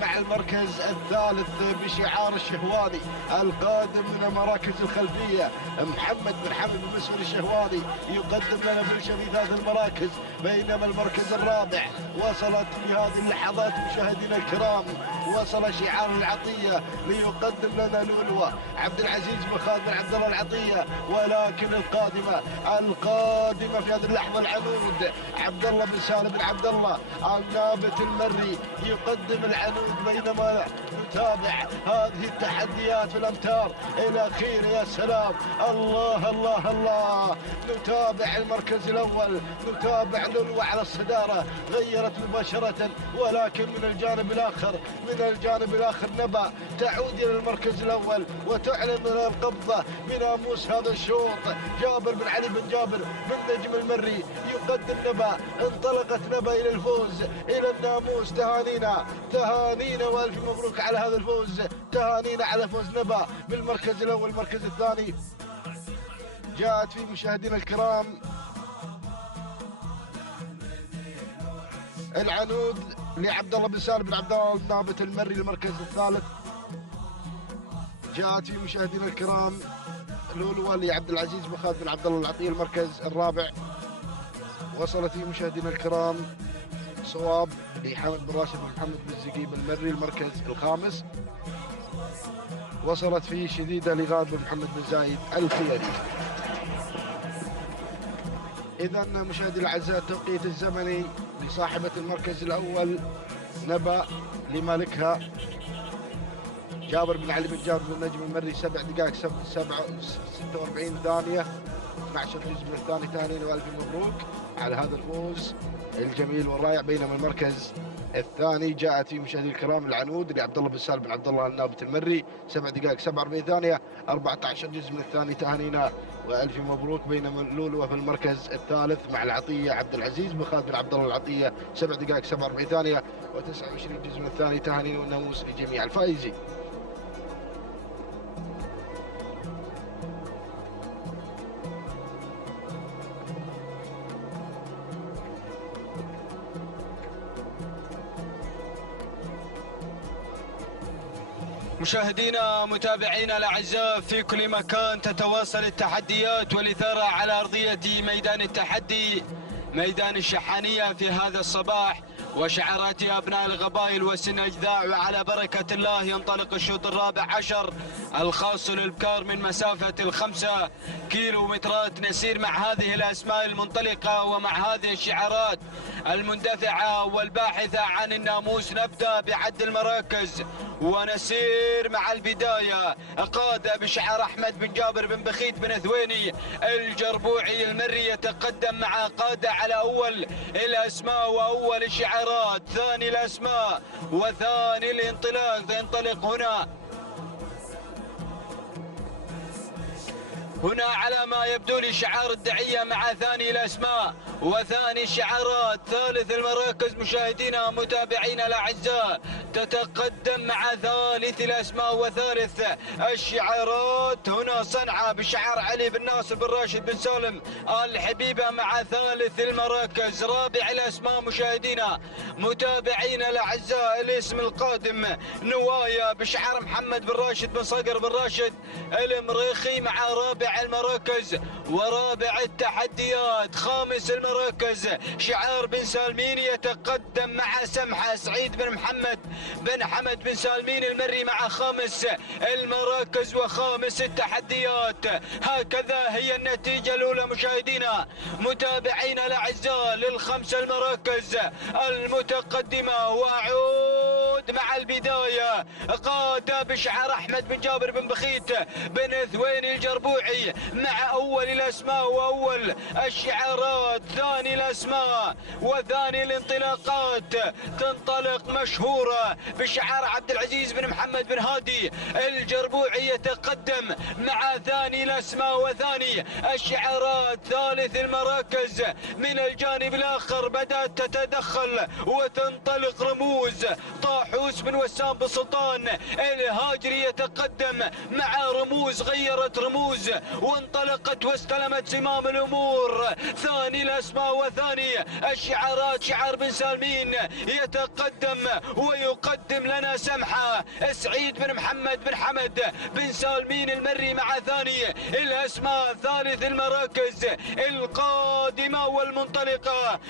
مع المركز الثالث بشعار الشهواني القادم من المراكز الخلفية. محمد بن حمد بن مسفر الشهواني يقدم لنا بلشة في ثلاث المراكز، بينما المركز الرابع وصلت في هذه اللحظات مشاهدينا الكرام، وصل شعار العطية ليقدم لنا لؤلؤة عبد العزيز بن خالد بن عبد الله العطية. ولكن القادمة في هذه اللحظة العنود عبد الله بن سالم بن عبد الله النابت المري يقدم العنود. بينما نتابع هذه التحديات في الامتار الاخيره، يا سلام، الله الله الله. نتابع المركز الاول، نتابع لؤلؤة على الصداره، غيرت مباشره، ولكن من الجانب الاخر نبا تعود الى المركز الاول وتعلن القبضه بناموس هذا الشوط. جابر بن علي بن جابر بن نجم المري يقدم نبا. انطلقت نبا الى الفوز، الى الناموس. تهانينا والف مبروك على هذا الفوز. تهانينا على فوز نبا بالمركز الاول. المركز الثاني جاءت فيه مشاهدينا الكرام العنود لعبد الله بن سالم بن عبد الله النابت المري. المركز الثالث جاءت فيه مشاهدينا الكرام لؤلؤة لعبد العزيز بن خالد بن عبد الله العطية. المركز الرابع وصلت فيه مشاهدينا الكرام صواب لحمد بن راشد بن محمد بن زقيب المري. المركز الخامس وصلت فيه شديدة لغانم بن محمد بن زايد الخياري. إذا مشاهدي الأعزاء التوقيت الزمني لصاحبة المركز الأول نبا لمالكها جابر بن علي بن جابر بن نجم المري 7 دقائق 46 ثانية 12 جزء من الثاني. تهانينا والف مبروك على هذا الفوز الجميل والرائع. بينما المركز الثاني جاءت فيه مشاهدي الكرام العنود لعبد الله بن سالم بن عبد الله النابت المري 7 دقائق 47 ثانية 14 جزء من الثاني. تهانينا والف مبروك. بينما لؤلؤة في المركز الثالث مع العطية عبد العزيز بن خالد بن عبد الله العطية 7 دقائق 47 ثانية و29 جزء من الثاني. تهانينا والناموس لجميع الفائزين. مشاهدينا متابعينا الاعزاء في كل مكان، تتواصل التحديات والاثاره على ارضيه ميدان التحدي ميدان الشحانيه في هذا الصباح، وشعارات ابناء القبائل وسن اجداع. وعلى بركه الله ينطلق الشوط الرابع عشر الخاص للابكار من مسافه 5 كيلومترات. نسير مع هذه الاسماء المنطلقه ومع هذه الشعارات المندفعه والباحثه عن الناموس. نبدا بعد المراكز ونسير مع البداية. قادة بشعار أحمد بن جابر بن بخيت بن ثويني الجربوعي المري يتقدم مع قادة على أول الأسماء وأول الشعارات. ثاني الأسماء وثاني الانطلاق. ينطلق هنا على ما يبدو لي شعار الدعية مع ثاني الأسماء وثاني الشعارات. ثالث المراكز مشاهدينا متابعينا الاعزاء تتقدم مع ثالث الاسماء وثالث الشعارات. هنا صنعاء بشعار علي بن ناصر بن راشد بن سالم آل حبيبة مع ثالث المراكز. رابع الاسماء مشاهدينا متابعينا الاعزاء الاسم القادم نوايا بشعار محمد بن راشد بن صقر بن راشد المريخي مع رابع المراكز ورابع التحديات. خامس المراكز شعار بن سالمين يتقدم مع سمحة سعيد بن محمد بن حمد بن سالمين المري مع خامس المراكز وخامس التحديات. هكذا هي النتيجة الأولى مشاهدينا متابعينا الأعزاء للخمس المراكز المتقدمة. وأعود مع البداية قاد بشعار أحمد بن جابر بن بخيت بن ثوين الجربوعي مع أول الأسماء وأول الشعارات. ثاني الأسماء وثاني الانطلاقات تنطلق مشهورة بشعار عبد العزيز بن محمد بن هادي الجربوعي يتقدم مع ثاني الأسماء وثاني الشعارات. ثالث المراكز من الجانب الآخر بدأت تتدخل وتنطلق رموز. طاحوس بن وسام بن سلطان الهاجري يتقدم مع رموز غيرت رموز وانطلقت واستلمت زمام الأمور. ثاني الأسماء وثاني الشعارات شعار بن سالمين يتقدم ويقدم لنا سمحة سعيد بن محمد بن حمد بن سالمين المري مع ثاني الأسماء. ثالث المراكز القادمة والمنطلقة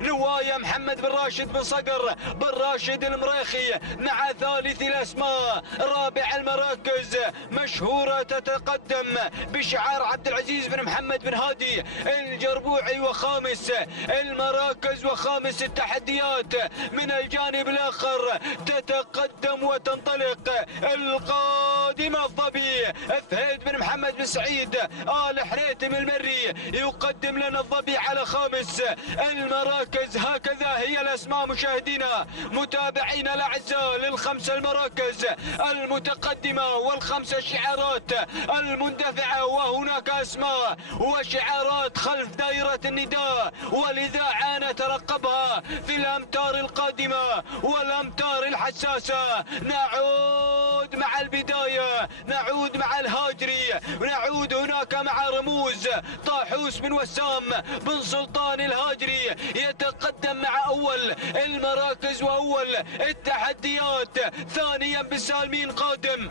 نوايا محمد بن راشد بن صقر بن راشد المريخي مع ثالث الأسماء. رابع المراكز مشهورة تتقدم بشعار عبد العزيز بن محمد بن هادي الجربوعي وخامس المراكز وخامس التحديات. من الجانب الآخر تتقدم وتنطلق القادمة الظبي فهيد بن محمد بن سعيد آل حريتم المري يقدم لنا الظبي على خامس المراكز. هكذا هي الأسماء مشاهدينا متابعينا الأعزاء للخمس المراكز المتقدمة والخمس الشعارات المندفعة. وهناك أسماء وشعارات خلف دائرة النداء ولذا نترقبها في الأمتار القادمة والأمتار الحساسة. نعود مع البداية نعود مع الهاجري ونعود هناك مع رموز. طاحوس بن وسام بن سلطان الهاجري يتقدم مع أول المراكز وأول التحديات. ثانيا بن سالمين قادم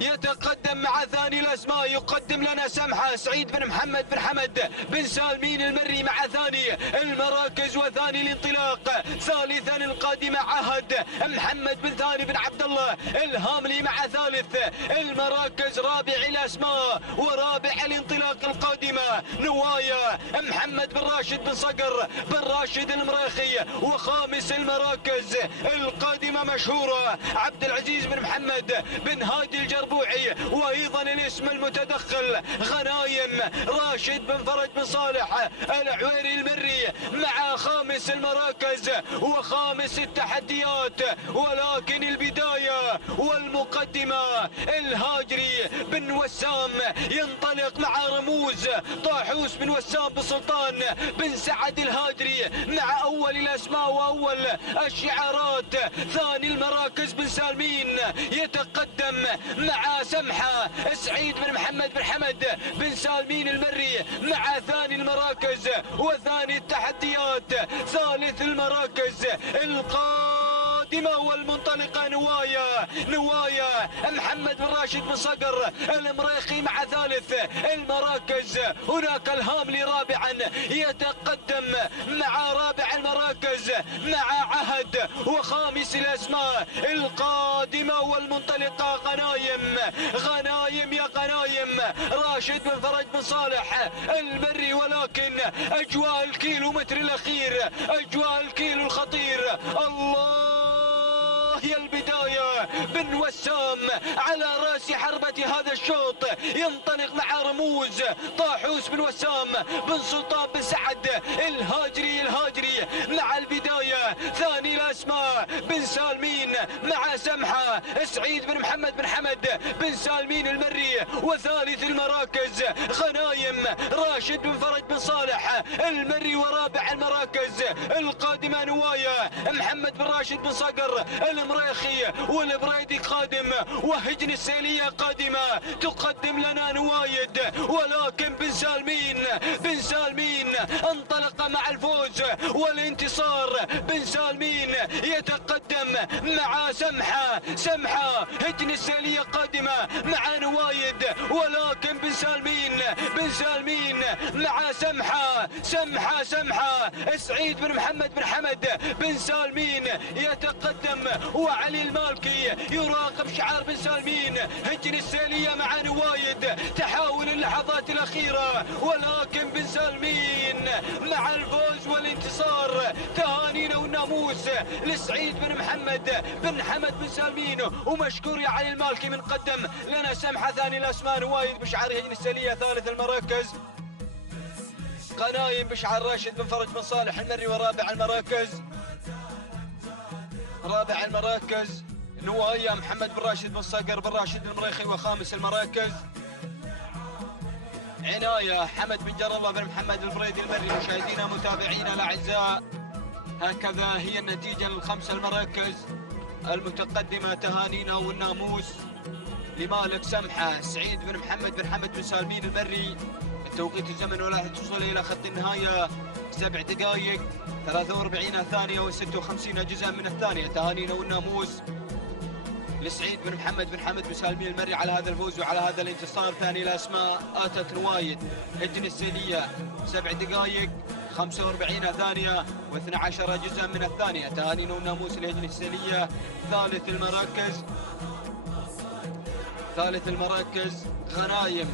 يتقدم مع ثاني الأسماء يقدم لنا سمحة سعيد بن محمد بن حمد بن سالمين المري مع ثاني المراكز وثاني الانطلاق. ثالثا القادمة عهد محمد بن ثاني بن عبد الله الهاملي مع ثالث المراكز. رابع الأسماء ورابع الانطلاق القادمة نوايا محمد بن راشد بن صقر بن راشد المريخي. وخامس المراكز القادمة مشهورة عبد العزيز بن محمد بن هادي الجربوعي. وايضا الاسم المتدخل غنايم راشد بن فرج بن صالح العويري المري مع خامس المراكز وخامس التحديات. ولكن البداية والمقدمة الهاجري بن وسام ينطلق مع رموز. طاحوس بن وسام بن سلطان بن سعد الهاجري مع أول الأسماء وأول الشعارات. ثاني المراكز بن سالمين يتقدم مع سمحة سعيد بن محمد بن حمد بن سالمين المري مع ثاني المراكز وثاني التحديات. ثالث المراكز القادمة والمنطلقة نوايا محمد بن راشد بن صقر المريخي مع ثالث المراكز. هناك الهاملي رابعا يتقدم مع رابع المراكز مع عهد. وخامس الأسماء القادمة والمنطلقة غنايم يا غنايم راشد بن فرج بن صالح المري. ولكن أجواء الكيلومتر الأخير أجواء الكيلو الخطير الله هي البداية. بن وسام على رأس حربة هذا الشوط ينطلق مع رموز. طاحوس بن وسام بن سلطان بن سعد الهاجري مع البداية. ثاني الأسماء بن سالمين مع سمحة سعيد بن محمد بن حمد بن سالمين المري وثالث المراكز غنايم راشد بن فرج بن صالح المري، ورابع المراكز القادمة نوايا محمد بن راشد بن صقر المريخي والبريدي قادم، وهجن السيلية قادمة تقدم لنا نوايد، ولكن بن سالمين انطلق مع الفوز والانتصار. بن سالمين يتقدم مع سمحة هجن السيلية قادمة مع نوايد، ولكن بن سالمين مع سمحة سعيد بن محمد بن حمد بن سالمين يتقدم، وعلي المالكي يراقب شعار بن سالمين. هجن السيلية مع نوايد تحاول اللحظات الأخيرة، ولكن بن سالمين مع الفوز والانتصار. تهانينا والناموس لسعيد بن محمد بن حمد بن سالمين، ومشكور يا علي المالكي من قدم لنا سمحة. ثاني الأسماء نوايد بشعار هجن السيلية. ثالث المراكز غنايم بشعار راشد بن فرج بن صالح المري، ورابع المراكز نوايا محمد بن راشد بن صقر بن راشد المريخي، وخامس المراكز عناية حمد بن جر الله بن محمد البريدي المري. مشاهدينا متابعينا الأعزاء، هكذا هي النتيجة للخمس المراكز المتقدمة. تهانينا والناموس لمالك سمحة سعيد بن محمد بن حمد بن سالمين المري. التوقيت الزمن ولا توصل إلى خط النهاية 7 دقائق 43 ثانية و56 جزءا من الثانية. تهانينا والناموس لسعيد بن محمد بن حمد بن سالمين المري على هذا الفوز وعلى هذا الانتصار. ثاني الأسماء آتت نوايد هجن السيلية 7 دقائق 45 ثانية و12 جزءا من الثانية. تهانينا والناموس لهجن السيلية. ثالث المراكز غنايم،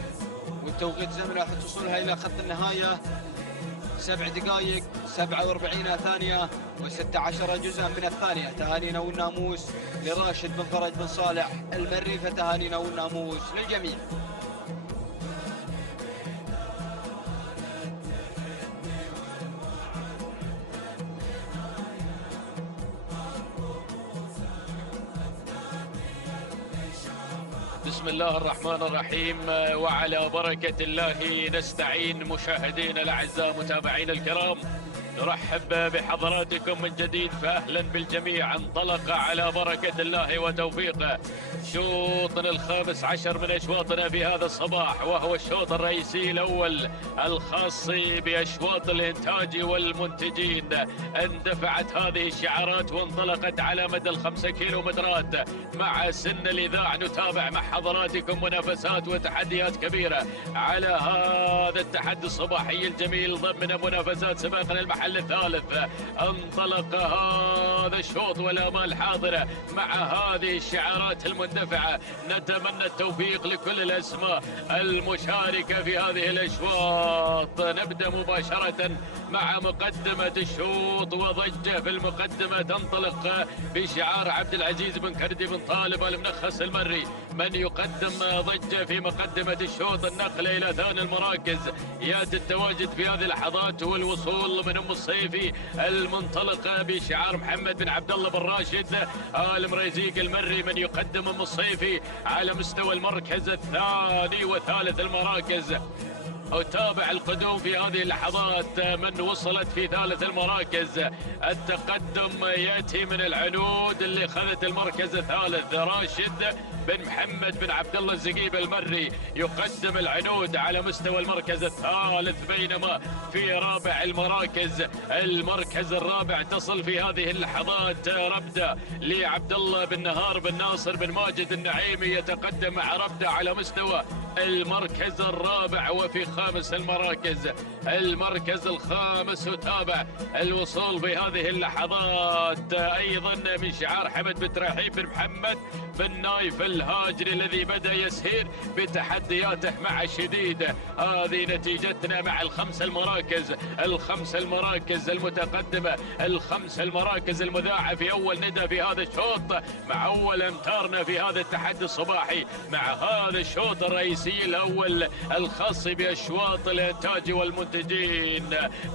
والتوقيت زمن راح توصلها إلى خط النهاية 7 دقائق 47 ثانية و16 جزءا من الثانية. تهانينا والناموس لراشد بن فرج بن صالح المري، فتهانينا والناموس للجميع. بسم الله الرحمن الرحيم، وعلى بركة الله نستعين. مشاهدينا الأعزاء متابعينا الكرام، نرحب بحضراتكم من جديد، فأهلا بالجميع. انطلق على بركة الله وتوفيقه شوطنا الخامس عشر من أشواطنا في هذا الصباح، وهو الشوط الرئيسي الأول الخاص بأشواط الإنتاج والمنتجين. اندفعت هذه الشعارات وانطلقت على مدى 5 كيلومترات مع سن الإذاعة. نتابع مع حضراتكم منافسات وتحديات كبيرة على هذا التحدي الصباحي الجميل ضمن منافسات سباقنا المحل الثالث. انطلق هذا الشوط والآمال حاضرة مع هذه الشعارات المندفعة. نتمنى التوفيق لكل الأسماء المشاركة في هذه الأشواط. نبدأ مباشرة مع مقدمة الشوط، وضجة في المقدمة تنطلق بشعار عبد العزيز بن كردي بن طالب المنخس المري. من يقدم ضجة في مقدمة الشوط؟ النقل إلى ثاني المراكز يأتي التواجد في هذه اللحظات والوصول من أم الصيفي المنطلقة بشعار محمد بن عبد الله بن راشد آل مريزيق المري. من يقدم أم الصيفي على مستوى المركز الثاني وثالث المراكز. أتابع القدوم في هذه اللحظات. من وصلت في ثالث المراكز؟ التقدم يأتي من العنود اللي خذت المركز الثالث. راشد بن محمد بن عبد الله الزقيب المري يقدم العنود على مستوى المركز الثالث، بينما في رابع المركز الرابع تصل في هذه اللحظات ربدة لعبد الله بن نهار بن ناصر بن ماجد النعيمي، يتقدم مع ربدة على مستوى المركز الرابع. وفي خامس المركز الخامس يتابع الوصول في هذه اللحظات أيضا من شعار حمد بن ترحيب بن محمد بن نايف الهاجري الذي بدأ يسير بتحدياته مع شديد. هذه نتيجتنا مع الخمس المراكز المتقدمة، الخمس المراكز المذاعة في أول ندى في هذا الشوط، مع أول أمتارنا في هذا التحدي الصباحي، مع هذا الشوط الرئيسي الرئيسي الأول الخاص بأشواط الإنتاج والمنتجين.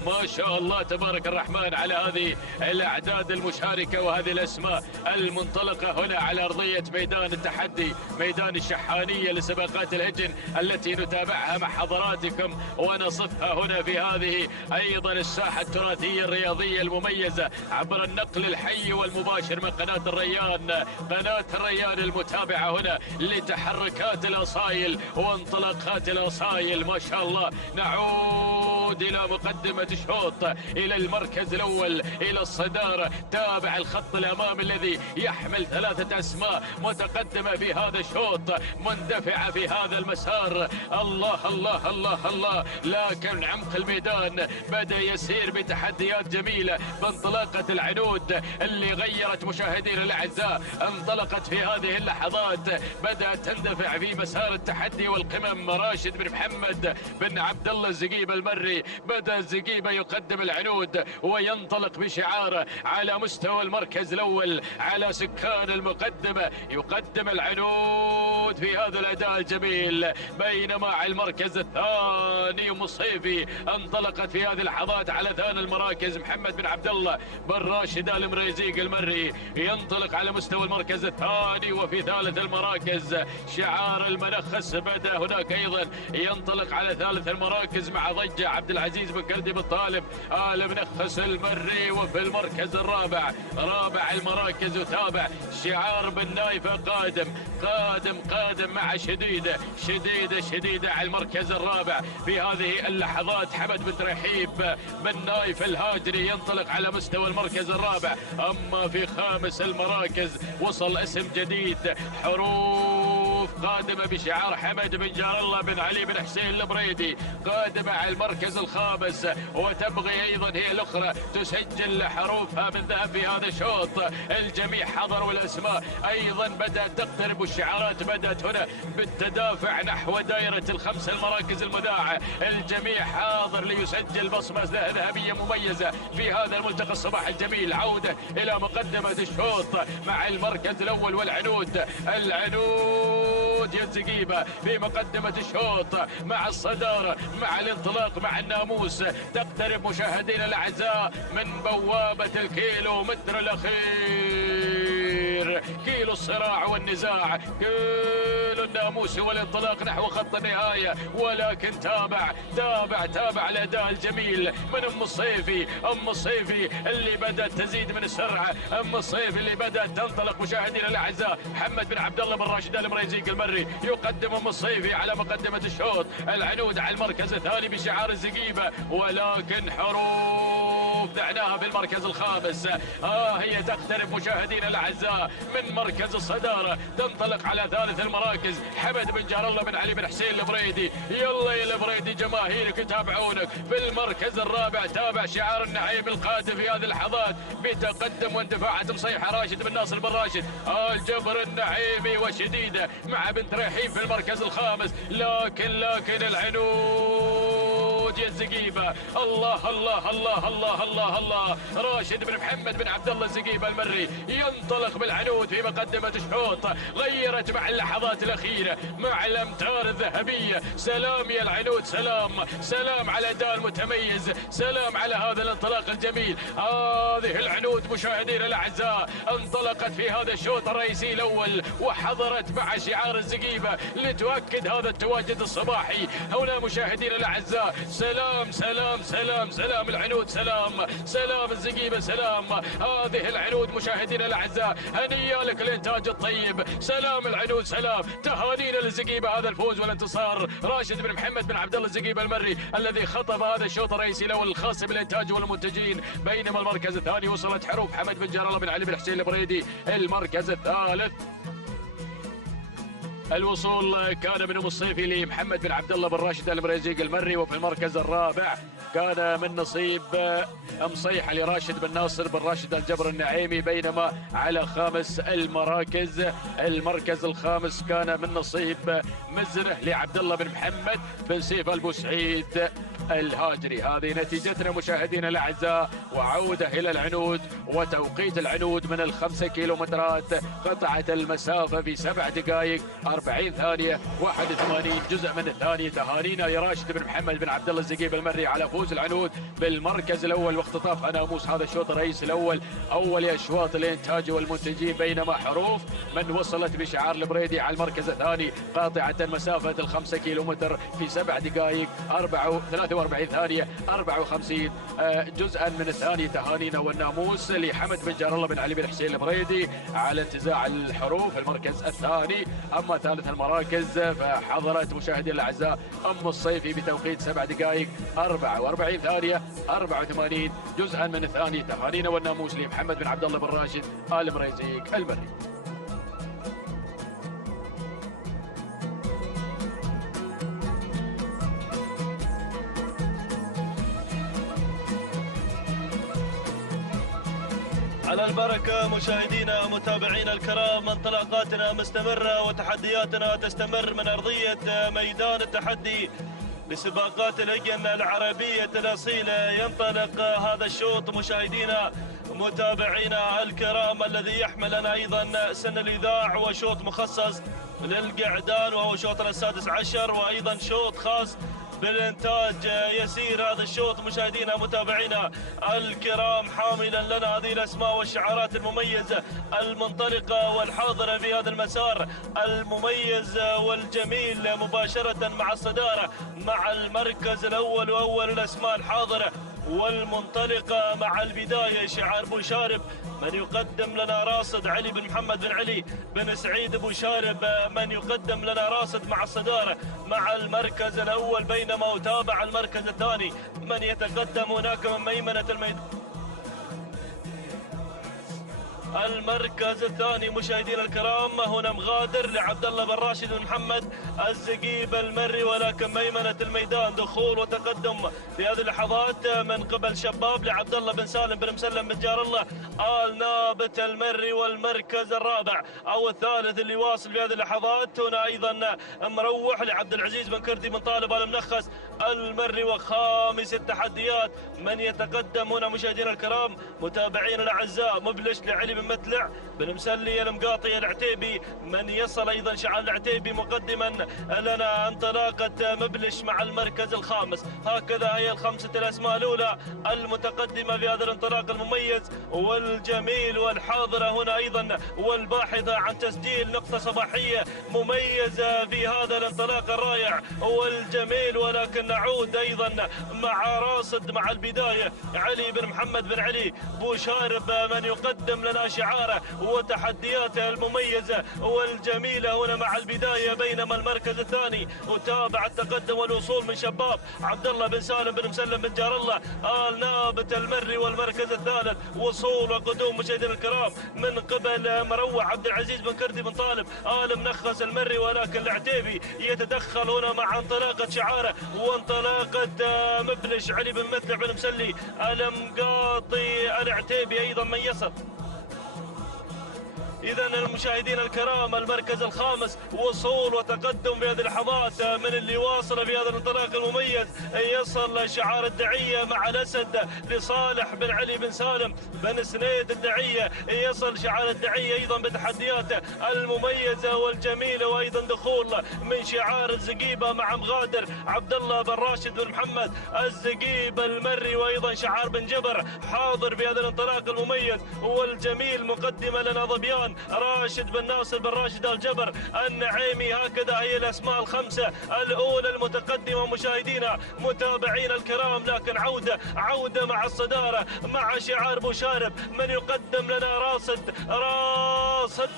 ما شاء الله تبارك الرحمن على هذه الأعداد المشاركة وهذه الأسماء المنطلقة هنا على أرضية ميدان التحدي، ميدان الشحانية لسباقات الهجن التي نتابعها مع حضراتكم ونصفها هنا في هذه أيضا الساحة التراثية الرياضية المميزة عبر النقل الحي والمباشر من قناة الريان، قناة الريان المتابعة هنا لتحركات الأصايل وانطلاقات الأصايل. ما شاء الله نعود إلى مقدمة الشوط، إلى المركز الأول، إلى الصدارة. تابع الخط الأمامي الذي يحمل 3 أسماء متقدمة في هذا الشوط، مندفعة في هذا المسار. الله الله الله الله، لكن عمق الميدان بدأ يسير بتحديات جميلة بانطلاقة العنود اللي غيرت مشاهدينا الأعزاء. انطلقت في هذه اللحظات، بدأت تندفع في مسار التحدي والقمم. راشد بن محمد بن عبد الله الزقيبة المري، بدأ الزقيبة يقدم العنود وينطلق بشعاره على مستوى المركز الأول على سكان المقدمة، يقدم العنود في هذا الأداء الجميل. بينما المركز الثاني مصيفي انطلقت في هذه اللحظات على ثاني المراكز محمد بن عبد الله بن راشد المريزيق المري، ينطلق على مستوى المركز الثاني. وفي ثالث المراكز شعار المنخس بدأ هناك أيضا ينطلق على ثالث المراكز مع ضجة عبد العزيز بن كردي بن طالب آل منخس المري. وفي المركز الرابع، رابع المراكز وتابع شعار بن نايفة قادم مع شديدة على المركز الرابع في هذه اللحظات. حمد بن رحيب بن نايف الهاجري ينطلق على مستوى المركز الرابع. أما في خامس المراكز وصل اسم جديد، حروف قادمة بشعار حمد بن جار الله بن علي بن حسين البريدي، قادمة على المركز الخامس وتبغي أيضا هي الأخرى تسجل حروفها من ذهب في هذا الشوط. الجميع حضر والأسماء أيضا بدأت تقترب، والشعارات بدأت هنا بالتدافع نحو دائرة ال5 المراكز المذاعة. الجميع حاضر ليسجل بصمة ذهبية مميزة في هذا الملتقى الصباح الجميل. عودة إلى مقدمة الشوط مع المركز الأول والعنود. العنود يا الزقيبة في مقدمة الشوط مع الصدارة، مع الانطلاق، مع الناموس. تقترب مشاهدينا الأعزاء من بوابة الكيلومتر الأخير، كيلو الصراع والنزاع، كيلو الناموس والانطلاق نحو خط النهاية. ولكن تابع الأداء الجميل من أم الصيفي اللي بدأت تزيد من السرعة، أم الصيفي اللي بدأت تنطلق. مشاهدينا الأعزاء محمد بن عبد الله بن راشد المريزيق المري يقدم أم الصيفي على مقدمة الشوط. العنود على المركز الثاني بشعار الزقيبة، ولكن حروف دعناها في المركز الخامس. هي تقترب مشاهدينا الأعزاء من مركز الصدارة، تنطلق على ثالث المراكز. حمد بن جار الله بن علي بن حسين البريدي، يلا يا البريدي جماهيرك يتابعونك. في المركز الرابع تابع شعار النعيم القادم في هذه اللحظات بتقدم واندفاعات مصيحة راشد بن ناصر بن راشد الجبر النعيمي وشديدة مع بنت رحيم في المركز الخامس. لكن العنود يا الزقيبة، الله الله الله الله الله الله. راشد بن محمد بن عبد الله الزقيبة المري ينطلق بالعنود في مقدمة الشوط. غيرت مع اللحظات الأخيرة مع الأمتار الذهبية. سلام يا العنود، سلام على الأداء المتميز، سلام على هذا الانطلاق الجميل. هذه العنود مشاهدينا الأعزاء انطلقت في هذا الشوط الرئيسي الأول وحضرت مع شعار الزقيبة لتؤكد هذا التواجد الصباحي. هنا مشاهدينا الأعزاء سلام العنود، سلام الزقيبة، سلام هذه العنود مشاهدينا الأعزاء. هنيا لك الإنتاج الطيب، سلام العنود، سلام تهانينا للزقيبة هذا الفوز والانتصار. راشد بن محمد بن عبد الله الزقيبة المري الذي خطب هذا الشوط الرئيسي الأول الخاص بالإنتاج والمنتجين. بينما المركز الثاني وصلت حروف حمد بن جار الله بن علي بن حسين البريدي. المركز الثالث الوصول كان من أم الصيفي لمحمد بن عبد الله بن راشد المريزيق المري. وفي المركز الرابع كان من نصيب مصيحة لراشد بن ناصر بن راشد الجبر النعيمي، بينما على خامس المركز الخامس كان من نصيب مزنه لعبد الله بن محمد بن سيف البوسعيد الهاجري. هذه نتيجتنا مشاهدينا الاعزاء، وعوده الى العنود وتوقيت العنود من ال5 كيلومترات، قطعت المسافه في 7 دقائق 40 ثانيه 81 جزء من الثانيه. تهانينا لراشد بن محمد بن عبد الله الزقيب المري على فوز العنود بالمركز الاول واختطاف ناموس هذا الشوط الرئيسي الاول. اول اشواط الانتاج والمنتجين، بينما حروف من وصلت بشعار البريدي على المركز الثاني قاطعه مسافه ال5 كيلومتر في 7 دقائق 43 ثانيه 54 جزءا من الثانيه. تهانينا والناموس لحمد بن جار الله بن علي بن حسين البريدي على انتزاع الحروف المركز الثاني. اما ثالث المراكز فحضرت مشاهدينا الاعزاء ام الصيفي بتوقيت 7 دقائق 44 ثانيه 84 جزءا من الثانيه. تهانينا والناموس لمحمد بن عبد الله بن راشد ال مريزيق المري. على البركة مشاهدينا متابعينا الكرام، انطلاقاتنا مستمرة وتحدياتنا تستمر من أرضية ميدان التحدي لسباقات الهجن العربية الأصيلة. ينطلق هذا الشوط مشاهدينا متابعينا الكرام الذي يحملنا أيضا سن الإذاع، وشوط مخصص للقعدان وهو شوط السادس عشر، وأيضا شوط خاص بالإنتاج. يسير هذا الشوط مشاهدينا متابعينا الكرام حاملا لنا هذه الأسماء والشعارات المميزة المنطلقة والحاضرة في هذا المسار المميز والجميل، مباشرة مع الصدارة مع المركز الأول وأول الأسماء الحاضرة والمنطلقة. مع البداية شعار بو شارب من يقدم لنا راصد علي بن محمد بن علي بن سعيد بو شارب، من يقدم لنا راصد مع الصدارة مع المركز الأول، بينما يتابع المركز الثاني من يتقدم هناك من ميمنة الميدان. المركز الثاني مشاهدينا الكرام هنا مغادر لعبد الله بن راشد بن محمد الزقيب المري، ولكن ميمنة الميدان دخول وتقدم في هذه اللحظات من قبل شباب لعبد الله بن سالم بن مسلم بن جار الله آل نابت المري. والمركز الرابع او الثالث اللي واصل في هذه اللحظات هنا ايضا مروح لعبد العزيز بن كردي بن طالب ال منخس المري. وخامس التحديات من يتقدم هنا مشاهدينا الكرام متابعينا الاعزاء مبلش لعلي بن متلع بن مسلي المقاطي العتيبي، من يصل ايضا شعار العتيبي مقدما لنا انطلاقه مبلش مع المركز الخامس. هكذا هي الخمسه الاسماء الاولى المتقدمه في هذا الانطلاق المميز والجميل، والحاضره هنا ايضا والباحثه عن تسجيل نقطه صباحيه مميزه في هذا الانطلاق الرائع والجميل. ولكن نعود ايضا مع راصد مع البدايه علي بن محمد بن علي بو شارب من يقدم لنا شعاره وتحدياته المميزه والجميله هنا مع البدايه، بينما المركز الثاني وتابع التقدم والوصول من شباب عبد الله بن سالم بن مسلم بن جار الله آل نابت المري. والمركز الثالث وصول وقدوم مشاهدينا الكرام من قبل مروع عبد العزيز بن كردي بن طالب آل منخس المري، ولكن العتيبي يتدخل هنا مع انطلاقه شعاره وانطلاقه مبلش علي بن متلع بن مسلي المقاطي العتيبي ايضا من يصل. إذا المشاهدين الكرام المركز الخامس وصول وتقدم في هذه اللحظات من اللي واصل في هذا الانطلاق المميز. يصل شعار الدعية مع الأسد لصالح بن علي بن سالم بن سنيد الدعية، يصل شعار الدعية أيضا بتحدياته المميزة والجميلة، وأيضا دخول من شعار الزقيبة مع مغادر عبد الله بن راشد بن محمد الزقيب المري، وأيضا شعار بن جبر حاضر في هذا الانطلاق المميز والجميل. مقدمة لنا ظبيان راشد بن ناصر بن راشد الجبر النعيمي. هكذا هي الأسماء الخمسة الأولى المتقدمة مشاهدينا متابعينا الكرام، لكن عودة مع الصدارة مع شعار بو شارب من يقدم لنا راصد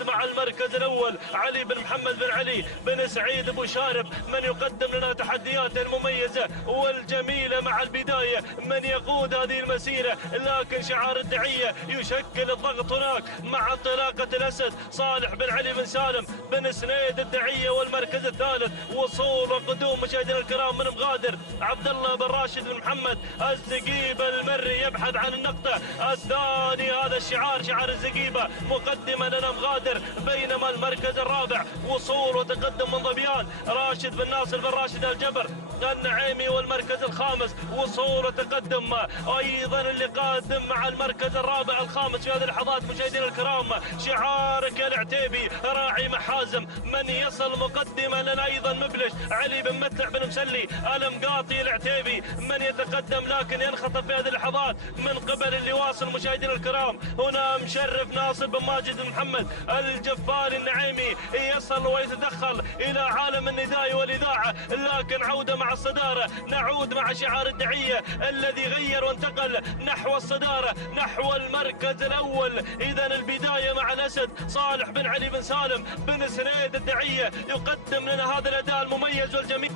مع المركز الأول علي بن محمد بن علي بن سعيد بو شارب من يقدم لنا تحدياته المميزة والجميلة مع البداية من يقود هذه المسيرة، لكن شعار الدعية يشكل الضغط هناك مع انطلاقة الأسد صالح بن علي بن سالم بن سنيد الدعية. والمركز الثالث وصول وقدوم مشاهدينا الكرام من مغادر عبد الله بن راشد بن محمد الزقيبة المري يبحث عن النقطة الثانية. هذا الشعار شعار الزقيبة مقدما لنا مغادر. بينما المركز الرابع وصول وتقدم من ظبيان راشد بن ناصر بن راشد الجبر النعيمي. والمركز الخامس وصول وتقدم ايضا اللي قادم مع المركز الرابع الخامس في هذه اللحظات مشاهدينا الكرام شعارك يا العتيبي راعي محازم. من يصل مقدما لنا ايضا مبلش علي بن متع بن مسلي المقاطي العتيبي من يتقدم لكن ينخطف في هذه اللحظات من قبل اللي واصل مشاهدينا الكرام. هنا مشرف ناصر بن ماجد بن محمد الجفاري النعيمي يصل ويتدخل الى عالم النداء والاذاعه لكن عوده مع الصداره. نعود مع شعار الدعيه الذي غير وانتقل نحو الصداره نحو المركز الاول. اذا البدايه مع الاسد صالح بن علي بن سالم بن سنيد الدعيه يقدم لنا هذا الاداء المميز والجميل.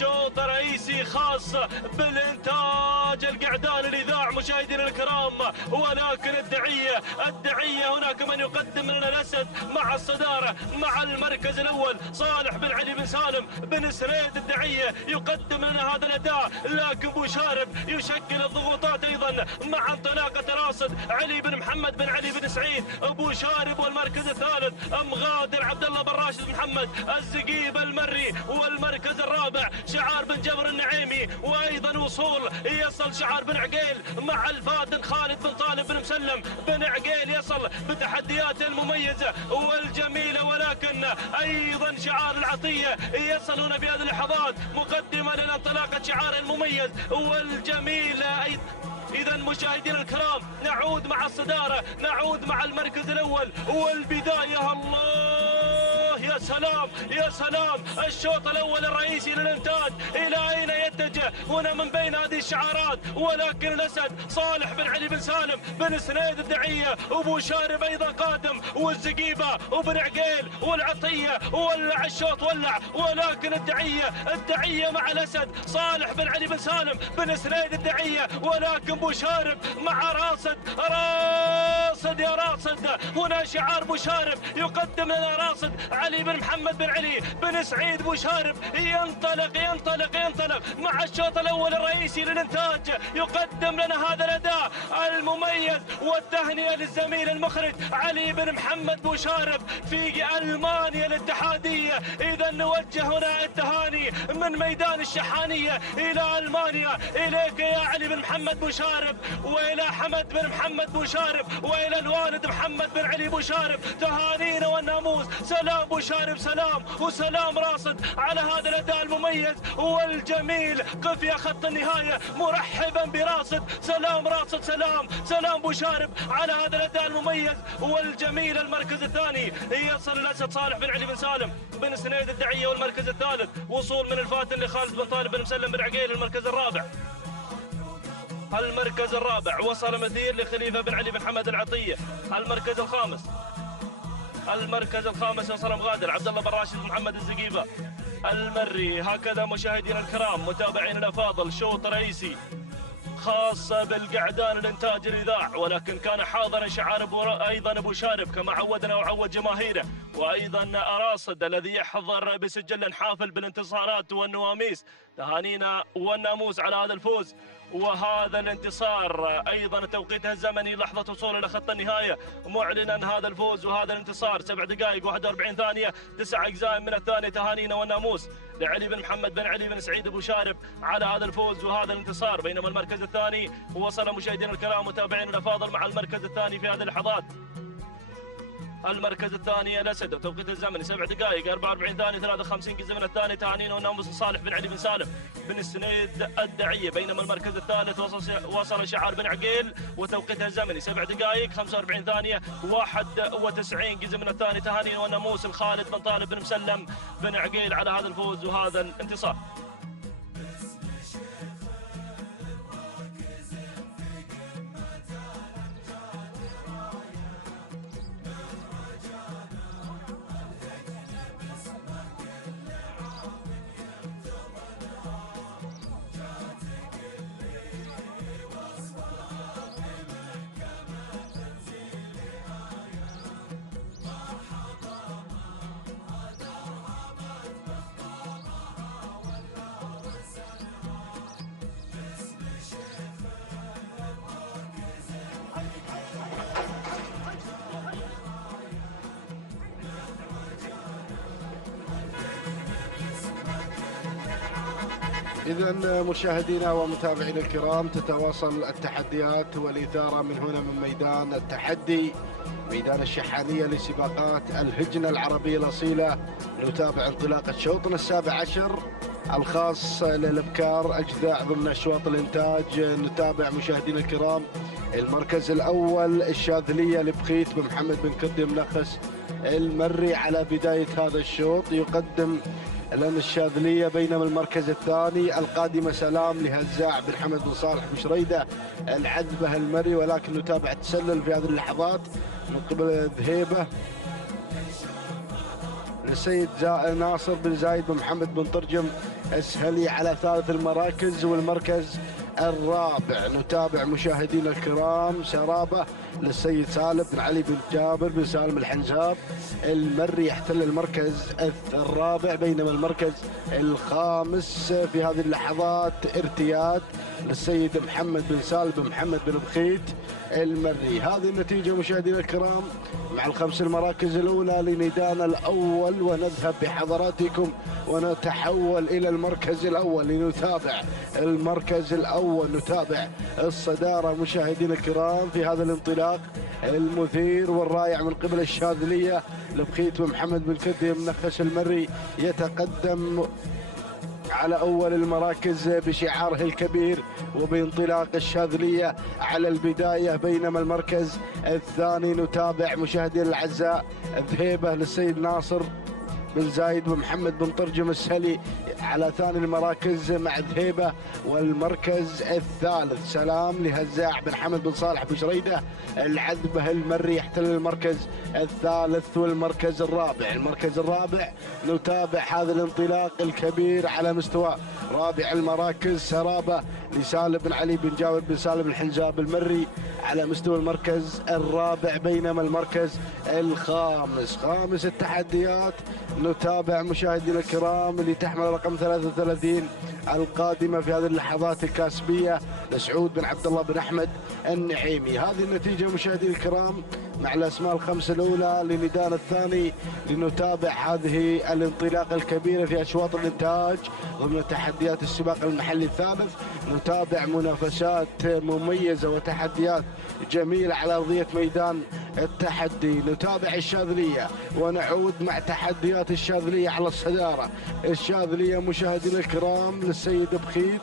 شوط رئيسي خاص بالانتاج القعدان الاذاع مشاهدينا الكرام. ولكن الدعيه هناك من يقدم لنا الاسد مع الصداره مع المركز الاول صالح بن علي بن سالم بن سنيد الدعيه يقدم لنا هذا الاداء. لكن ابو شارب يشكل الضغوطات ايضا مع انطلاقه راصد علي بن محمد بن علي بن سعيد ابو شارب. والمركز الثالث مغادر عبد الله بن راشد محمد الزقيبه المري. والمركز الرابع شعار بن جبر النعيمي. وايضا وصول يصل شعار بن عقيل مع الفاتن خالد بن طالب بن مسلم بن عقيل يصل بتحدياته المميزه والجميله. ولكن ايضا شعار العطيه يصل هنا في هذه اللحظات مقدما لانطلاقه شعاره المميز والجميل. إذا مشاهدينا الكرام نعود مع الصدارة نعود مع المركز الأول والبداية. الله يا سلام يا سلام. الشوط الأول الرئيسي للإنتاج إلى أين يتجه هنا من بين هذه الشعارات. ولكن الأسد صالح بن علي بن سالم بن سنيد الدعية أبو شارب أيضا قادم والزقيبة وبن عقيل والعطية ولع الشوط ولع. ولكن الدعية مع الأسد صالح بن علي بن سالم بن سنيد الدعية. ولكن ابو شارب مع راصد يا راصد. هنا شعار ابو شارب يقدم لنا راصد علي بن محمد بن علي بن سعيد. ابو شارب ينطلق مع الشوط الاول الرئيسي للانتاج يقدم لنا هذا الاداء المميز. والتهنئه للزميل المخرج علي بن محمد بو شارب في المانيا الاتحاديه. اذا نوجه هنا التهاني من ميدان الشحانيه الى المانيا اليك يا علي بن محمد بو شارب والى حمد بن محمد بو شارب والى الوالد محمد بن علي بو شارب. تهانينا والناموس. سلام بو شارب سلام وسلام راصد على هذا الاداء المميز والجميل. قف يا خط النهايه مرحبا براصد. سلام راصد سلام بو شارب على هذا الاداء المميز والجميل. المركز الثاني يصل الاسد صالح بن علي بن سالم بن سنيد الدعيه. والمركز الثالث وصول من الفاتن لخالد بن طالب بن مسلم بن عقيل. المركز الرابع وصل مثير لخليفة بن علي بن حمد العطية. المركز الخامس وصل مغادر عبد الله بن راشد بن محمد الزقيبة المري. هكذا مشاهدينا الكرام متابعينا الافاضل شوط رئيسي خاص بالقعدان الانتاج الاذاع. ولكن كان حاضرا شعار ايضا ابو شارب كما عودنا وعود جماهيره. وايضا راصد الذي يحضر بسجل حافل بالانتصارات والنواميس. تهانينا والناموس على هذا الفوز وهذا الانتصار. ايضا التوقيت الزمني لحظه وصول الى خط النهايه معلنا هذا الفوز وهذا الانتصار 7 دقائق 41 ثانيه 9 اجزاء من الثانيه. تهانينا والناموس لعلي بن محمد بن علي بن سعيد ابو شارب على هذا الفوز وهذا الانتصار. بينما المركز الثاني وصل مشاهدينا الكرام متابعينا الافاضل مع المركز الثاني في هذه اللحظات. المركز الثاني الاسد وتوقيت الزمني 7 دقائق 44 ثانيه 53 جزء من الثاني. تهانينا والناموس صالح بن علي بن سالم بن سنيد الدعيه. بينما المركز الثالث وصل شعار بن عقيل وتوقيتها الزمني 7 دقائق 45 ثانيه 91 جزء من الثاني. تهانينا والناموس الخالد بن طالب بن مسلم بن عقيل على هذا الفوز وهذا الانتصار. إذا مشاهدينا ومتابعينا الكرام، تتواصل التحديات والإثارة من هنا من ميدان التحدي، ميدان الشحانية لسباقات الهجنة العربية الأصيلة. نتابع انطلاقة شوطنا السابع عشر الخاص للابكار اجزاء ضمن اشواط الانتاج. نتابع مشاهدينا الكرام المركز الاول الشاذليه لبخيت بمحمد بن كردي منخس المري على بدايه هذا الشوط، يقدم لنا الشاذليه، بينما المركز الثاني القادمه سلام لهزاع بن حمد بن صالح بشريده العذبه المري، ولكن نتابع تسلل في هذه اللحظات من قبل ذهيبه للسيد ناصر بن زايد بن محمد بن ترجم اسهلي على ثالث المراكز. والمركز الرابع نتابع مشاهدينا الكرام سرابه للسيد سالم بن علي بن جابر بن سالم الحنزاب المري يحتل المركز الرابع، بينما المركز الخامس في هذه اللحظات ارتياد للسيد محمد بن سالم بن محمد بن بخيت المري. هذه النتيجة مشاهدينا الكرام مع الخمس المراكز الأولى لميدان الأول، ونذهب بحضراتكم ونتحول إلى المركز الأول لنتابع المركز الأول، نتابع الصدارة مشاهدينا الكرام في هذا الانطلاق المثير والرائع من قبل الشاذلية لبخيت ومحمد بن كردي منخس المري، يتقدم على أول المراكز بشعاره الكبير وبانطلاق الشاذلية على البداية، بينما المركز الثاني نتابع مشاهدينا الأعزاء ذهيبة للسيد ناصر بن زايد ومحمد بن ترجم السهلي على ثاني المراكز مع ذهيبة، والمركز الثالث سلام لهزاع بن حمد بن صالح بشريده العذبة المري يحتل المركز الثالث. والمركز الرابع، المركز الرابع نتابع هذا الانطلاق الكبير على مستوى رابع المراكز سرابة لسالم بن علي بن جابر بن سالم الحنزاب المري على مستوى المركز الرابع، بينما المركز الخامس خامس التحديات نتابع مشاهدينا الكرام اللي تحمل رقم 33 القادمة في هذه اللحظات الكاسبية لسعود بن عبد الله بن أحمد النعيمي. هذه النتيجة مشاهدينا الكرام مع الأسماء الخمسة الأولى لميدان الثاني، لنتابع هذه الانطلاقة الكبيرة في أشواط الإنتاج ضمن تحديات السباق المحلي الثالث. نتابع منافسات مميزة وتحديات جميلة على أرضية ميدان التحدي. نتابع الشاذلية ونعود مع تحديات الشاذلية على الصدارة. الشاذلية مشاهدينا الكرام للسيد بخيت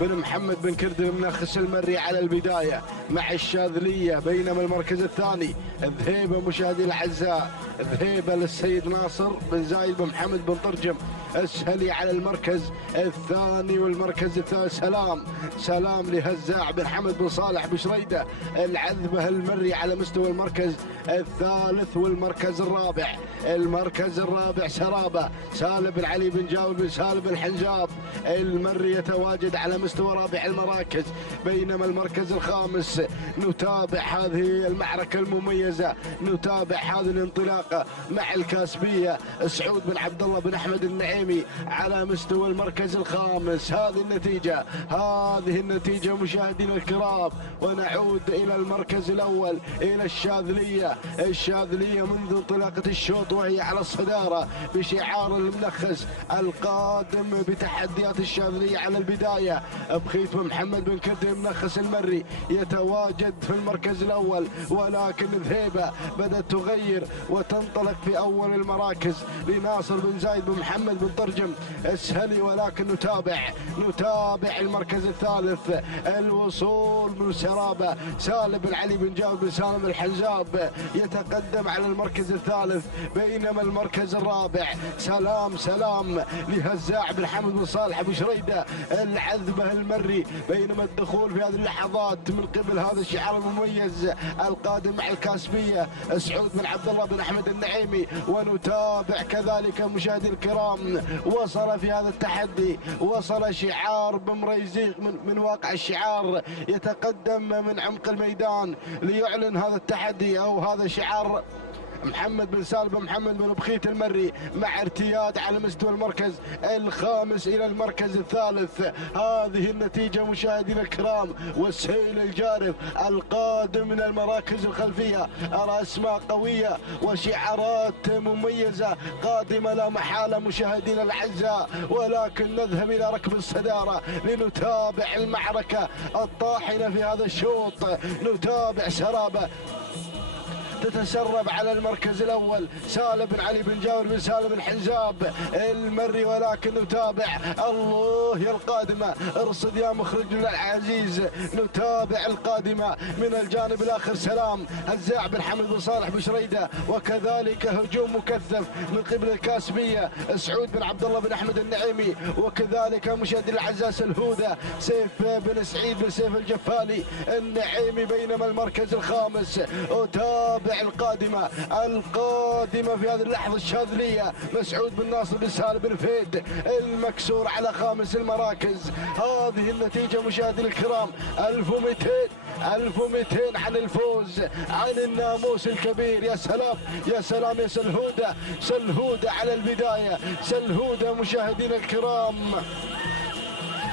بن محمد بن كردي المنخس المري على البداية مع الشاذلية، بينما المركز الثاني ذهيبة مشاهدي الأعزاء ذهيبة للسيد ناصر بن زايد بن محمد بن ترجم السهلي على المركز الثاني. والمركز الثالث سلام لهزاع بن حمد بن صالح بشريده العذبة المري على مستوى المركز الثالث. والمركز الرابع، المركز الرابع سرابة سالم بن علي بن جابر بن سالم الحنزاب المري يتواجد على مستوى رابع المراكز، بينما المركز الخامس نتابع هذه المعركة المميزة، نتابع هذه الانطلاقة مع الكاسبية سعود بن عبد الله بن أحمد النعيمي على مستوى المركز الخامس. هذه النتيجة مشاهدينا الكرام، ونعود إلى المركز الأول إلى الشاذلية منذ انطلاقة الشوط وهي على الصدارة بشعار المنخس القادم بتحديات الشاذلية على البداية. بخيت محمد بن كردي منخس المري يتواجد في المركز الأول، ولكن ذهيبة بدأت تغير وتنطلق في أول المراكز لناصر بن زايد بن محمد بن ترجم السهلي، ولكن نتابع المركز الثالث الوصول من سرابة سالم بن علي بن جابر بن سالم الحنزاب يتقدم على المركز الثالث، بينما المركز الرابع سلام لهزاع بن حمد بن صالح بشريده العذبة المري، بينما الدخول في هذه اللحظات من قبل هذا الشعار المميز القادم مع الكاسبية سعود بن عبد الله بن أحمد النعيمي. ونتابع كذلك مشاهدي الكرام وصل في هذا التحدي شعار بمريزيق من واقع الشعار يتقدم من عمق الميدان ليعلن هذا التحدي أو هذا شعار محمد بن سالم بن محمد بن بخيت المري مع ارتياد على مستوى المركز الخامس إلى المركز الثالث. هذه النتيجة مشاهدينا الكرام، والسيل الجارف القادم من المراكز الخلفية. أرى أسماء قوية وشعارات مميزة قادمة لا محالة مشاهدينا الأعزاء، ولكن نذهب إلى ركب الصدارة لنتابع المعركة الطاحنة في هذا الشوط. نتابع سرابة تتسرب على المركز الأول سالم بن علي بن جابر بن سالم بن حزاب المري، ولكن نتابع الله يا القادمة. ارصد يا مخرجنا العزيز، نتابع القادمة من الجانب الآخر. سلام هزاع بن حمد بن صالح بشريدة، وكذلك هجوم مكثف من قبل الكاسبية سعود بن عبد الله بن أحمد النعيمي، وكذلك مشاهدي الأعزاء سلهودة سيف بن سعيد بن سيف الجفالي النعيمي. بينما المركز الخامس أتابع القادمة في هذه اللحظة الشاذلية مسعود بن ناصر بن سالم بن فيد المكسور على خامس المراكز. هذه النتيجة مشاهدينا الكرام 1200 عن الفوز عن الناموس الكبير. يا سلام يا سلام يا سلهودة على البداية. سلهودة مشاهدينا الكرام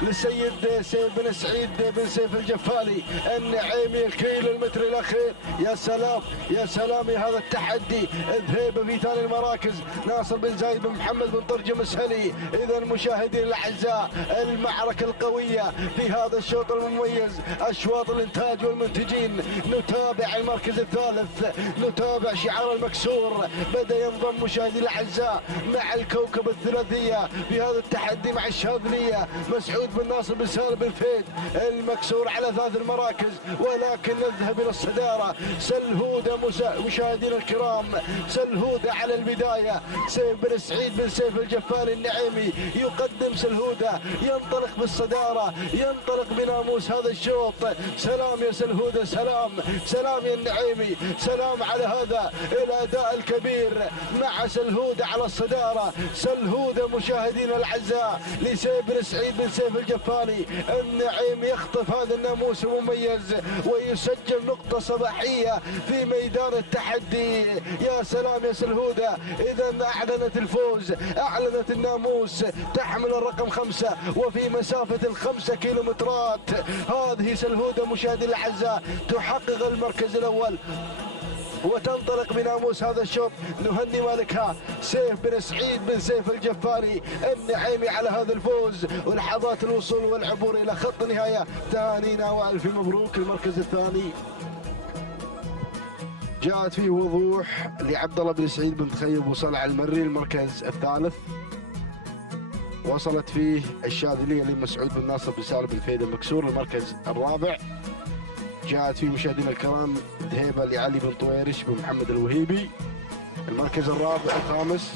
للسيد سيف بن سعيد بن سيف الجفالي النعيمي الكيلو المتر الاخير. يا سلام يا سلام يا هذا التحدي. ذهيبه في ثاني المراكز ناصر بن زايد بن محمد بن طرجم السهلي. اذا مشاهدينا الاعزاء المعركه القويه في هذا الشوط المميز، اشواط الانتاج والمنتجين. نتابع المركز الثالث، نتابع شعار المكسور بدا ينضم مشاهدينا الاعزاء مع الكوكب الثلاثيه في هذا التحدي مع الشاذليه مسعود بن ناصر بن سالم بن فيد المكسور على ثلاث المراكز. ولكن نذهب الى الصداره. سلهودة مشاهدينا الكرام، سلهودة على البدايه. سيف بن سعيد بن سيف الجفالي النعيمي يقدم سلهودة، ينطلق بالصداره، ينطلق بناموس هذا الشوط. سلام يا سلهودة، سلام يا النعيمي، سلام على هذا الاداء الكبير مع سلهودة على الصداره. سلهودة مشاهدينا الاعزاء لسيف بن سعيد بن سيف الجفالي النعيم يخطف هذا الناموس المميز ويسجل نقطة صباحية في ميدان التحدي. يا سلام يا سلهودة، إذا أعلنت الفوز، أعلنت الناموس تحمل الرقم 5 وفي مسافة 5 كيلومترات. هذه سلهودة مشاهدينا الأعزاء تحقق المركز الأول وتنطلق بناموس هذا الشوط. نهني مالكها سيف بن سعيد بن سيف الجفاري النعيمي على هذا الفوز ولحظات الوصول والعبور الى خط النهايه. تهانينا والف مبروك. المركز الثاني جاءت فيه وضوح لعبد الله بن سعيد بن تخيب وصلع المري. المركز الثالث وصلت فيه الشاذليه لمسعود بن ناصر بن سالم بن فيد المكسور. المركز الرابع جاءت فيه مشاهدينا الكرام ذهيبه لعلي بن طويرش بن محمد الوهيبي. المركز الخامس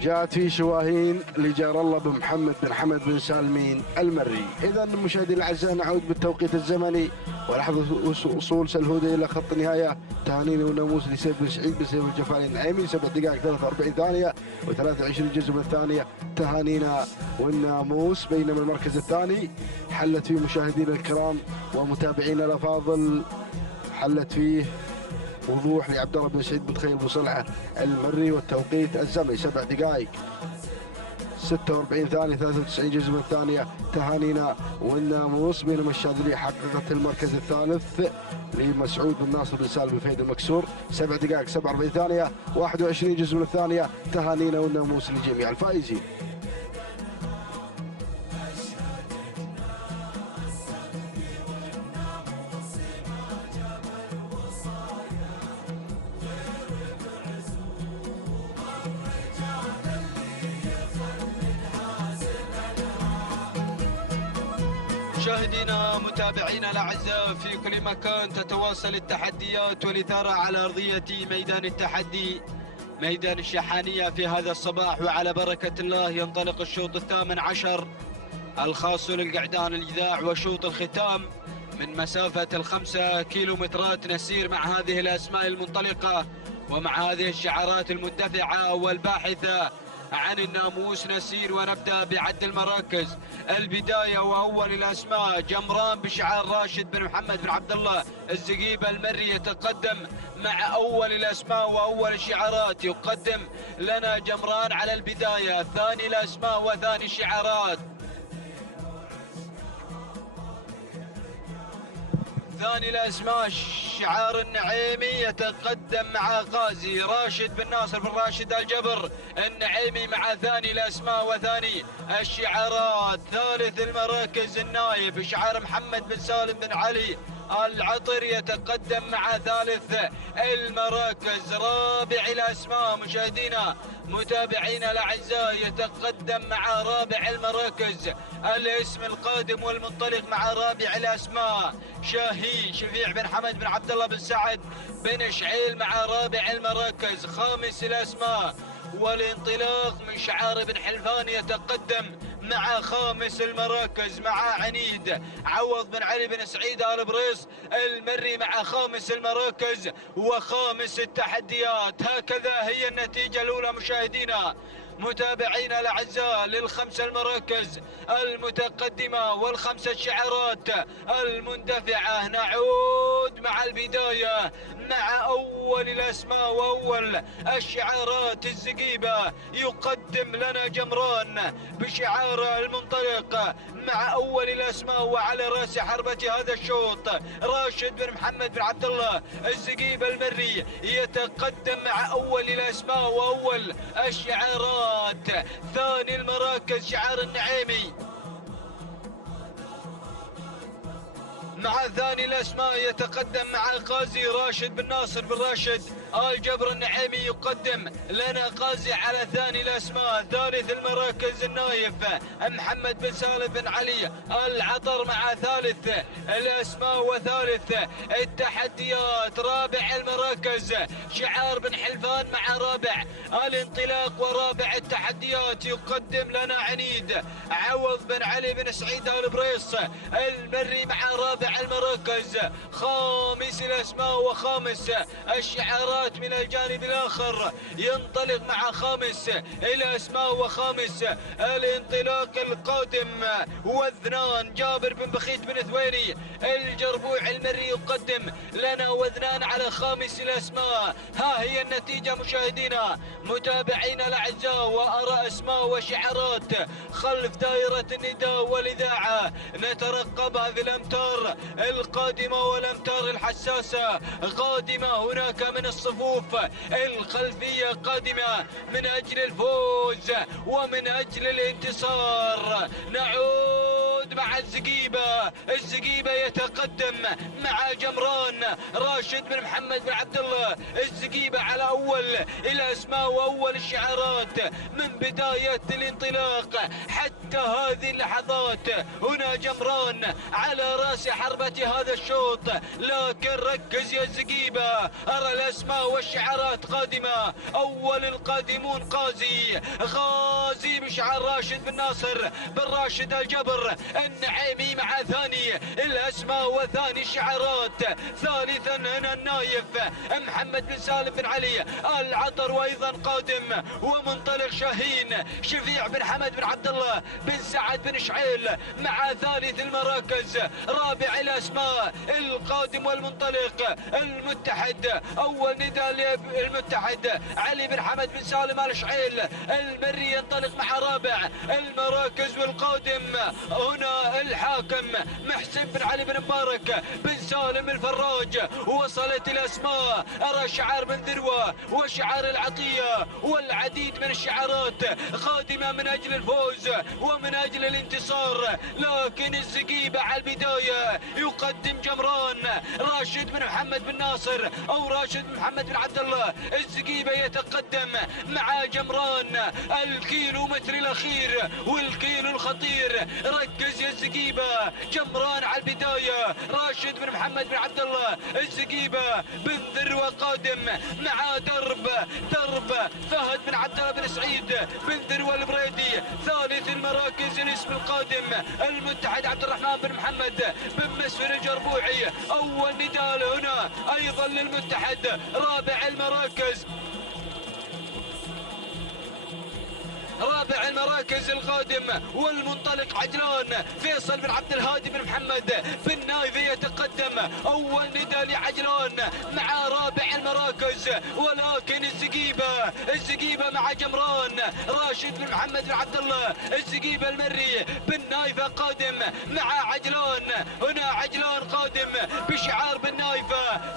جاءت فيه شواهين لجار الله بن محمد بن حمد بن سالمين المري. اذا مشاهدينا الاعزاء نعود بالتوقيت الزمني ولحظه وصول سلهودة الى خط النهايه. تهانينا والناموس لسيف بن سعيد بن سيف الجفالي النعيمي 7 دقائق 43 ثانيه و23 جزء من الثانيه. تهانينا والناموس. بينما المركز الثاني حلت فيه مشاهدينا الكرام ومتابعينا الافاضل، حلت فيه وضوح لعبد الله بن سعيد بن تخيل بصلعه المري والتوقيت الزمني 7 دقائق 46 ثانيه 93 جزء من الثانيه. تهانينا والناموس. بينما الشاذليه حققت المركز الثالث لمسعود بن ناصر بن سالم بن فهد المكسور 7 دقائق 47 ثانيه 21 جزء من الثانيه. تهانينا والناموس لجميع الفائزين. مشاهدينا متابعينا الاعزاء في كل مكان، تتواصل التحديات والاثاره على ارضيه ميدان التحدي ميدان الشحانيه في هذا الصباح. وعلى بركه الله ينطلق الشوط 18 الخاص للقعدان الجذاع وشوط الختام من مسافه 5 كيلومترات. نسير مع هذه الاسماء المنطلقه ومع هذه الشعارات المندفعه والباحثه عن الناموس نسير ونبدأ بعد المراكز. البداية وأول الأسماء جمران بشعار راشد بن محمد بن عبد الله الزقيبة المري يتقدم مع أول الأسماء وأول الشعارات. يقدم لنا جمران على البداية. ثاني الأسماء وثاني الشعارات. ثاني الأسماء شعار النعيمي يتقدم مع غازي راشد بن ناصر بن راشد الجبر النعيمي مع ثاني الأسماء وثاني الشعارات. ثالث المراكز النايب شعار محمد بن سالم بن علي العطر يتقدم مع ثالث المراكز. رابع الأسماء مشاهدينا متابعينا الأعزاء يتقدم مع رابع المراكز. الاسم القادم والمنطلق مع رابع الأسماء شاهين شفيع بن حمد بن عبد الله بن سعد بن شعيل مع رابع المراكز. خامس الأسماء والانطلاق من شعار بن حلفان يتقدم مع خامس المراكز مع عنيد عوض بن علي بن سعيد آل بريس المري مع خامس المراكز وخامس التحديات. هكذا هي النتيجة الأولى مشاهدينا متابعينا الأعزاء للخمس المراكز المتقدمة والخمس الشعارات المندفعة. نعود مع البداية مع أول الأسماء وأول الشعارات. الزقيبة يقدم لنا جمران بشعار المنطلق مع أول الأسماء وعلى رأس حربة هذا الشوط راشد بن محمد بن عبد الله الزقيبة المري يتقدم مع أول الأسماء وأول الشعارات. ثاني المراكز شعار النعيمي مع ثاني الأسماء يتقدم مع قازي راشد بن ناصر بن راشد الجبر النعيمي يقدم لنا قازي على ثاني الأسماء. ثالث المراكز النايف محمد بن سالم بن علي العطر مع ثالث الأسماء وثالث التحديات. رابع المراكز شعار بن حلفان مع رابع الانطلاق ورابع التحديات يقدم لنا عنيد عوض بن علي بن سعيد آل بريس المري مع رابع المراكز. خامس الأسماء وخامس الشعارات من الجانب الآخر ينطلق مع خامس الأسماء وخامس الانطلاق القادم وذنان جابر بن بخيت بن ثويري الجربوع المري يقدم لنا وذنان على خامس الأسماء. ها هي النتيجة مشاهدينا متابعينا الأعزاء وأرى أسماء وشعارات خلف دائرة النداء والإذاعة نترقبها في الأمتار القادمة والأمتار الحساسة قادمة هناك من الصفوف الخلفية قادمة من أجل الفوز ومن أجل الانتصار. نعود مع الزقيبة يتقدم مع جمران راشد بن محمد بن عبد الله الزقيبة على أول الأسماء وأول الشعارات من بداية الانطلاق حتى هذه اللحظات. هنا جمران على رأس حربة هذا الشوط لكن ركز يا الزقيبة أرى الأسماء والشعارات قادمة. أول القادمون غازي بشعار راشد بن ناصر بن راشد الجبر النعيمي مع ثاني الأسماء وثاني الشعارات. ثالثا هنا النايف محمد بن سالم بن علي العطر وأيضا قادم ومنطلق شاهين شفيع بن حمد بن عبد الله بن سعد بن شعيل مع ثالث المراكز. رابع الأسماء القادم والمنطلق المتحد أول نداء للمتحد علي بن حمد بن سالم آل شعيل المري ينطلق مع رابع المراكز. والقادم هنا الحاكم محسن بن علي بن مبارك بن سالم الفراج. وصلت الأسماء أرى شعار بن ذروة وشعار العطية والعديد من الشعارات قادمة من أجل الفوز ومن أجل الانتصار. لكن الزقيبة على البداية يقدم جمران راشد بن محمد بن ناصر أو راشد بن محمد بن عبد الله الزقيبة يتقدم مع جمران الكيلومتر الأخير والكيلو الخطير. ركز يا الزقيبة جمران على البداية راشد بن محمد بن عبد الله الزقيبة بن ذروة قادم مع درب فهد بن عبد الله بن سعيد بن ذروة البريدي. ثالث المراكز الاسم القادم المتحد عبد الرحمن بن محمد بن مسفر الجربوعي أول نداء هنا أيضا للمتحد. رابع المراكز رابع المراكز القادم والمنطلق عجلان فيصل بن عبد الهادي بن محمد بن نايف يتقدم. أول نداء لعجلان مع رابع المراكز، ولكن الزقيبة مع جمران راشد بن محمد بن عبد الله. الزقيبة المري بن نايف قادم مع عجلان. هنا عجلان قادم بشعار بن نايف.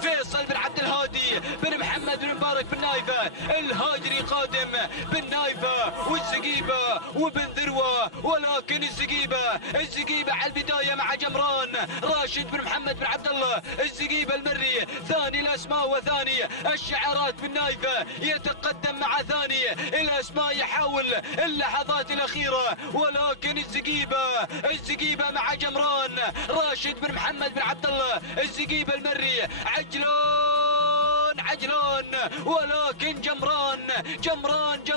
فيصل بن عبد الهادي بن محمد بن مبارك بن نايف الهاجري قادم بن نايف والزقيبة وبن ذروة، ولكن الزقيبة على البداية مع جمران راشد بن محمد بن عبد الله. الزقيبة المري ثاني الأسماء وثاني الشعارات بن نايف يتقدم مع ثاني الأسماء، يحاول اللحظات الأخيرة، ولكن الزقيبة مع جمران راشد بن محمد بن عبد الله. الزقيبة المري عجلان، ولكن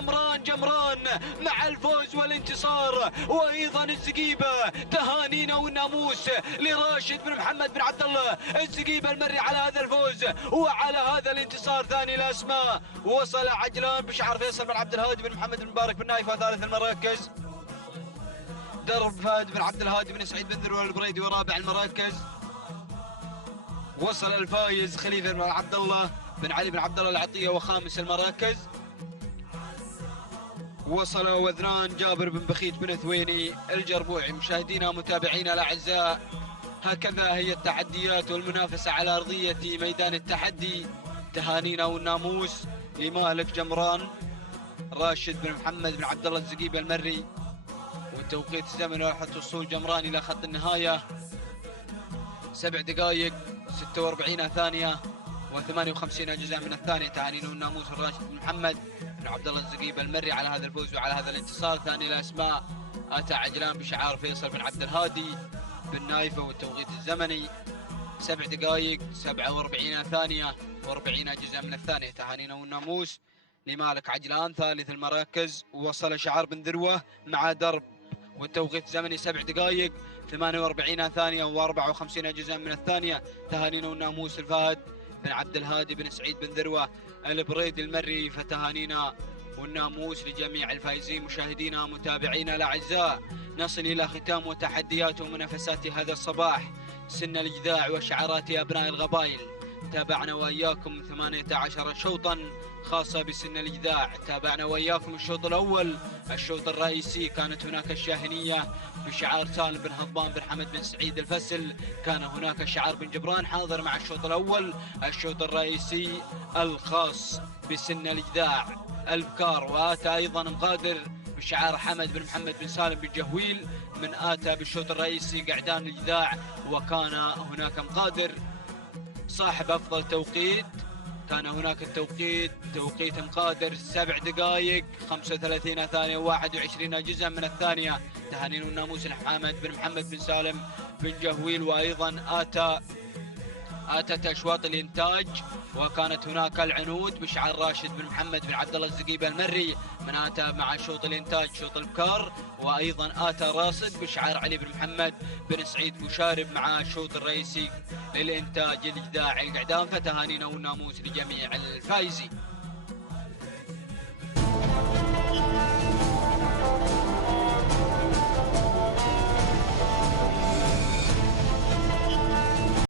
جمران مع الفوز والانتصار. وايضا الزقيبة تهانينا والناموس لراشد بن محمد بن عبد الله. الزقيبة المري على هذا الفوز وعلى هذا الانتصار. ثاني الاسماء وصل عجلان بشعار فيصل بن عبد الهادي بن محمد بن مبارك بن نايف. وثالث المراكز درب فهد بن عبد الهادي بن سعيد بن ذروة البريدي. ورابع المراكز وصل الفايز خليفة بن عبد الله بن علي بن عبد الله العطية. وخامس المراكز وصل وذران جابر بن بخيت بن ثويني الجربوعي. مشاهدينا متابعينا الاعزاء، هكذا هي التحديات والمنافسة على أرضية ميدان التحدي. تهانينا والناموس لمالك جمران راشد بن محمد بن عبد الله الزقيبة المري. والتوقيت الزمني راح وصول جمران إلى خط النهاية 7 دقائق 46 ثانية و58 أجزاء من الثانية. تهانينا والناموس الراشد بن محمد بن عبد الله الزقيبة المري على هذا الفوز وعلى هذا الانتصار. ثاني الأسماء أتى عجلان بشعار فيصل بن عبد الهادي بن نايفة. والتوقيت الزمني 7 دقائق 47 ثانية و40 أجزاء من الثانية. تهانينا والناموس لمالك عجلان. ثالث المراكز وصل شعار بن ذروة مع درب، والتوقيت الزمني 7 دقائق 48 ثانية و54 أجزاء من الثانية. تهانينا والناموس الفهد بن عبد الهادي بن سعيد بن ذروة البريدي المري. فتهانينا والناموس لجميع الفائزين. مشاهدينا متابعينا الأعزاء، نصل إلى ختام وتحديات ومنافسات هذا الصباح، سن الإجذاع وشعارات أبناء القبائل. تابعنا وإياكم 18 شوطا خاصة بسن الإجذاع. تابعنا وإياكم الشوط الأول، الشوط الرئيسي كانت هناك الشاهنية بشعار سالم بن هضبان بن حمد بن سعيد الفسل. كان هناك شعار بن جبران حاضر مع الشوط الأول. الشوط الرئيسي الخاص بسن الإجذاع البكار، وآتى أيضا مقادر بشعار حمد بن محمد بن سالم بن جهويل من آتى بالشوط الرئيسي قعدان الإجذاع. وكان هناك مقادر صاحب أفضل توقيت، كان هناك التوقيت توقيت مقادر 7 دقائق 35 ثانية و21 أجزاء من الثانية. تهانينا والناموس لحمد بن محمد بن سالم بن جهويل. وأيضا آتت أشواط الإنتاج، وكانت هناك العنود بشعار راشد بن محمد بن عبد الله الزقيبة المري من آتى مع شوط الإنتاج شوط البكار. وأيضا آتى راصد بشعار علي بن محمد بن سعيد مشارب مع الشوط الرئيسي للإنتاج الإجداع القعدان. فتهانينا والناموس لجميع الفائزين.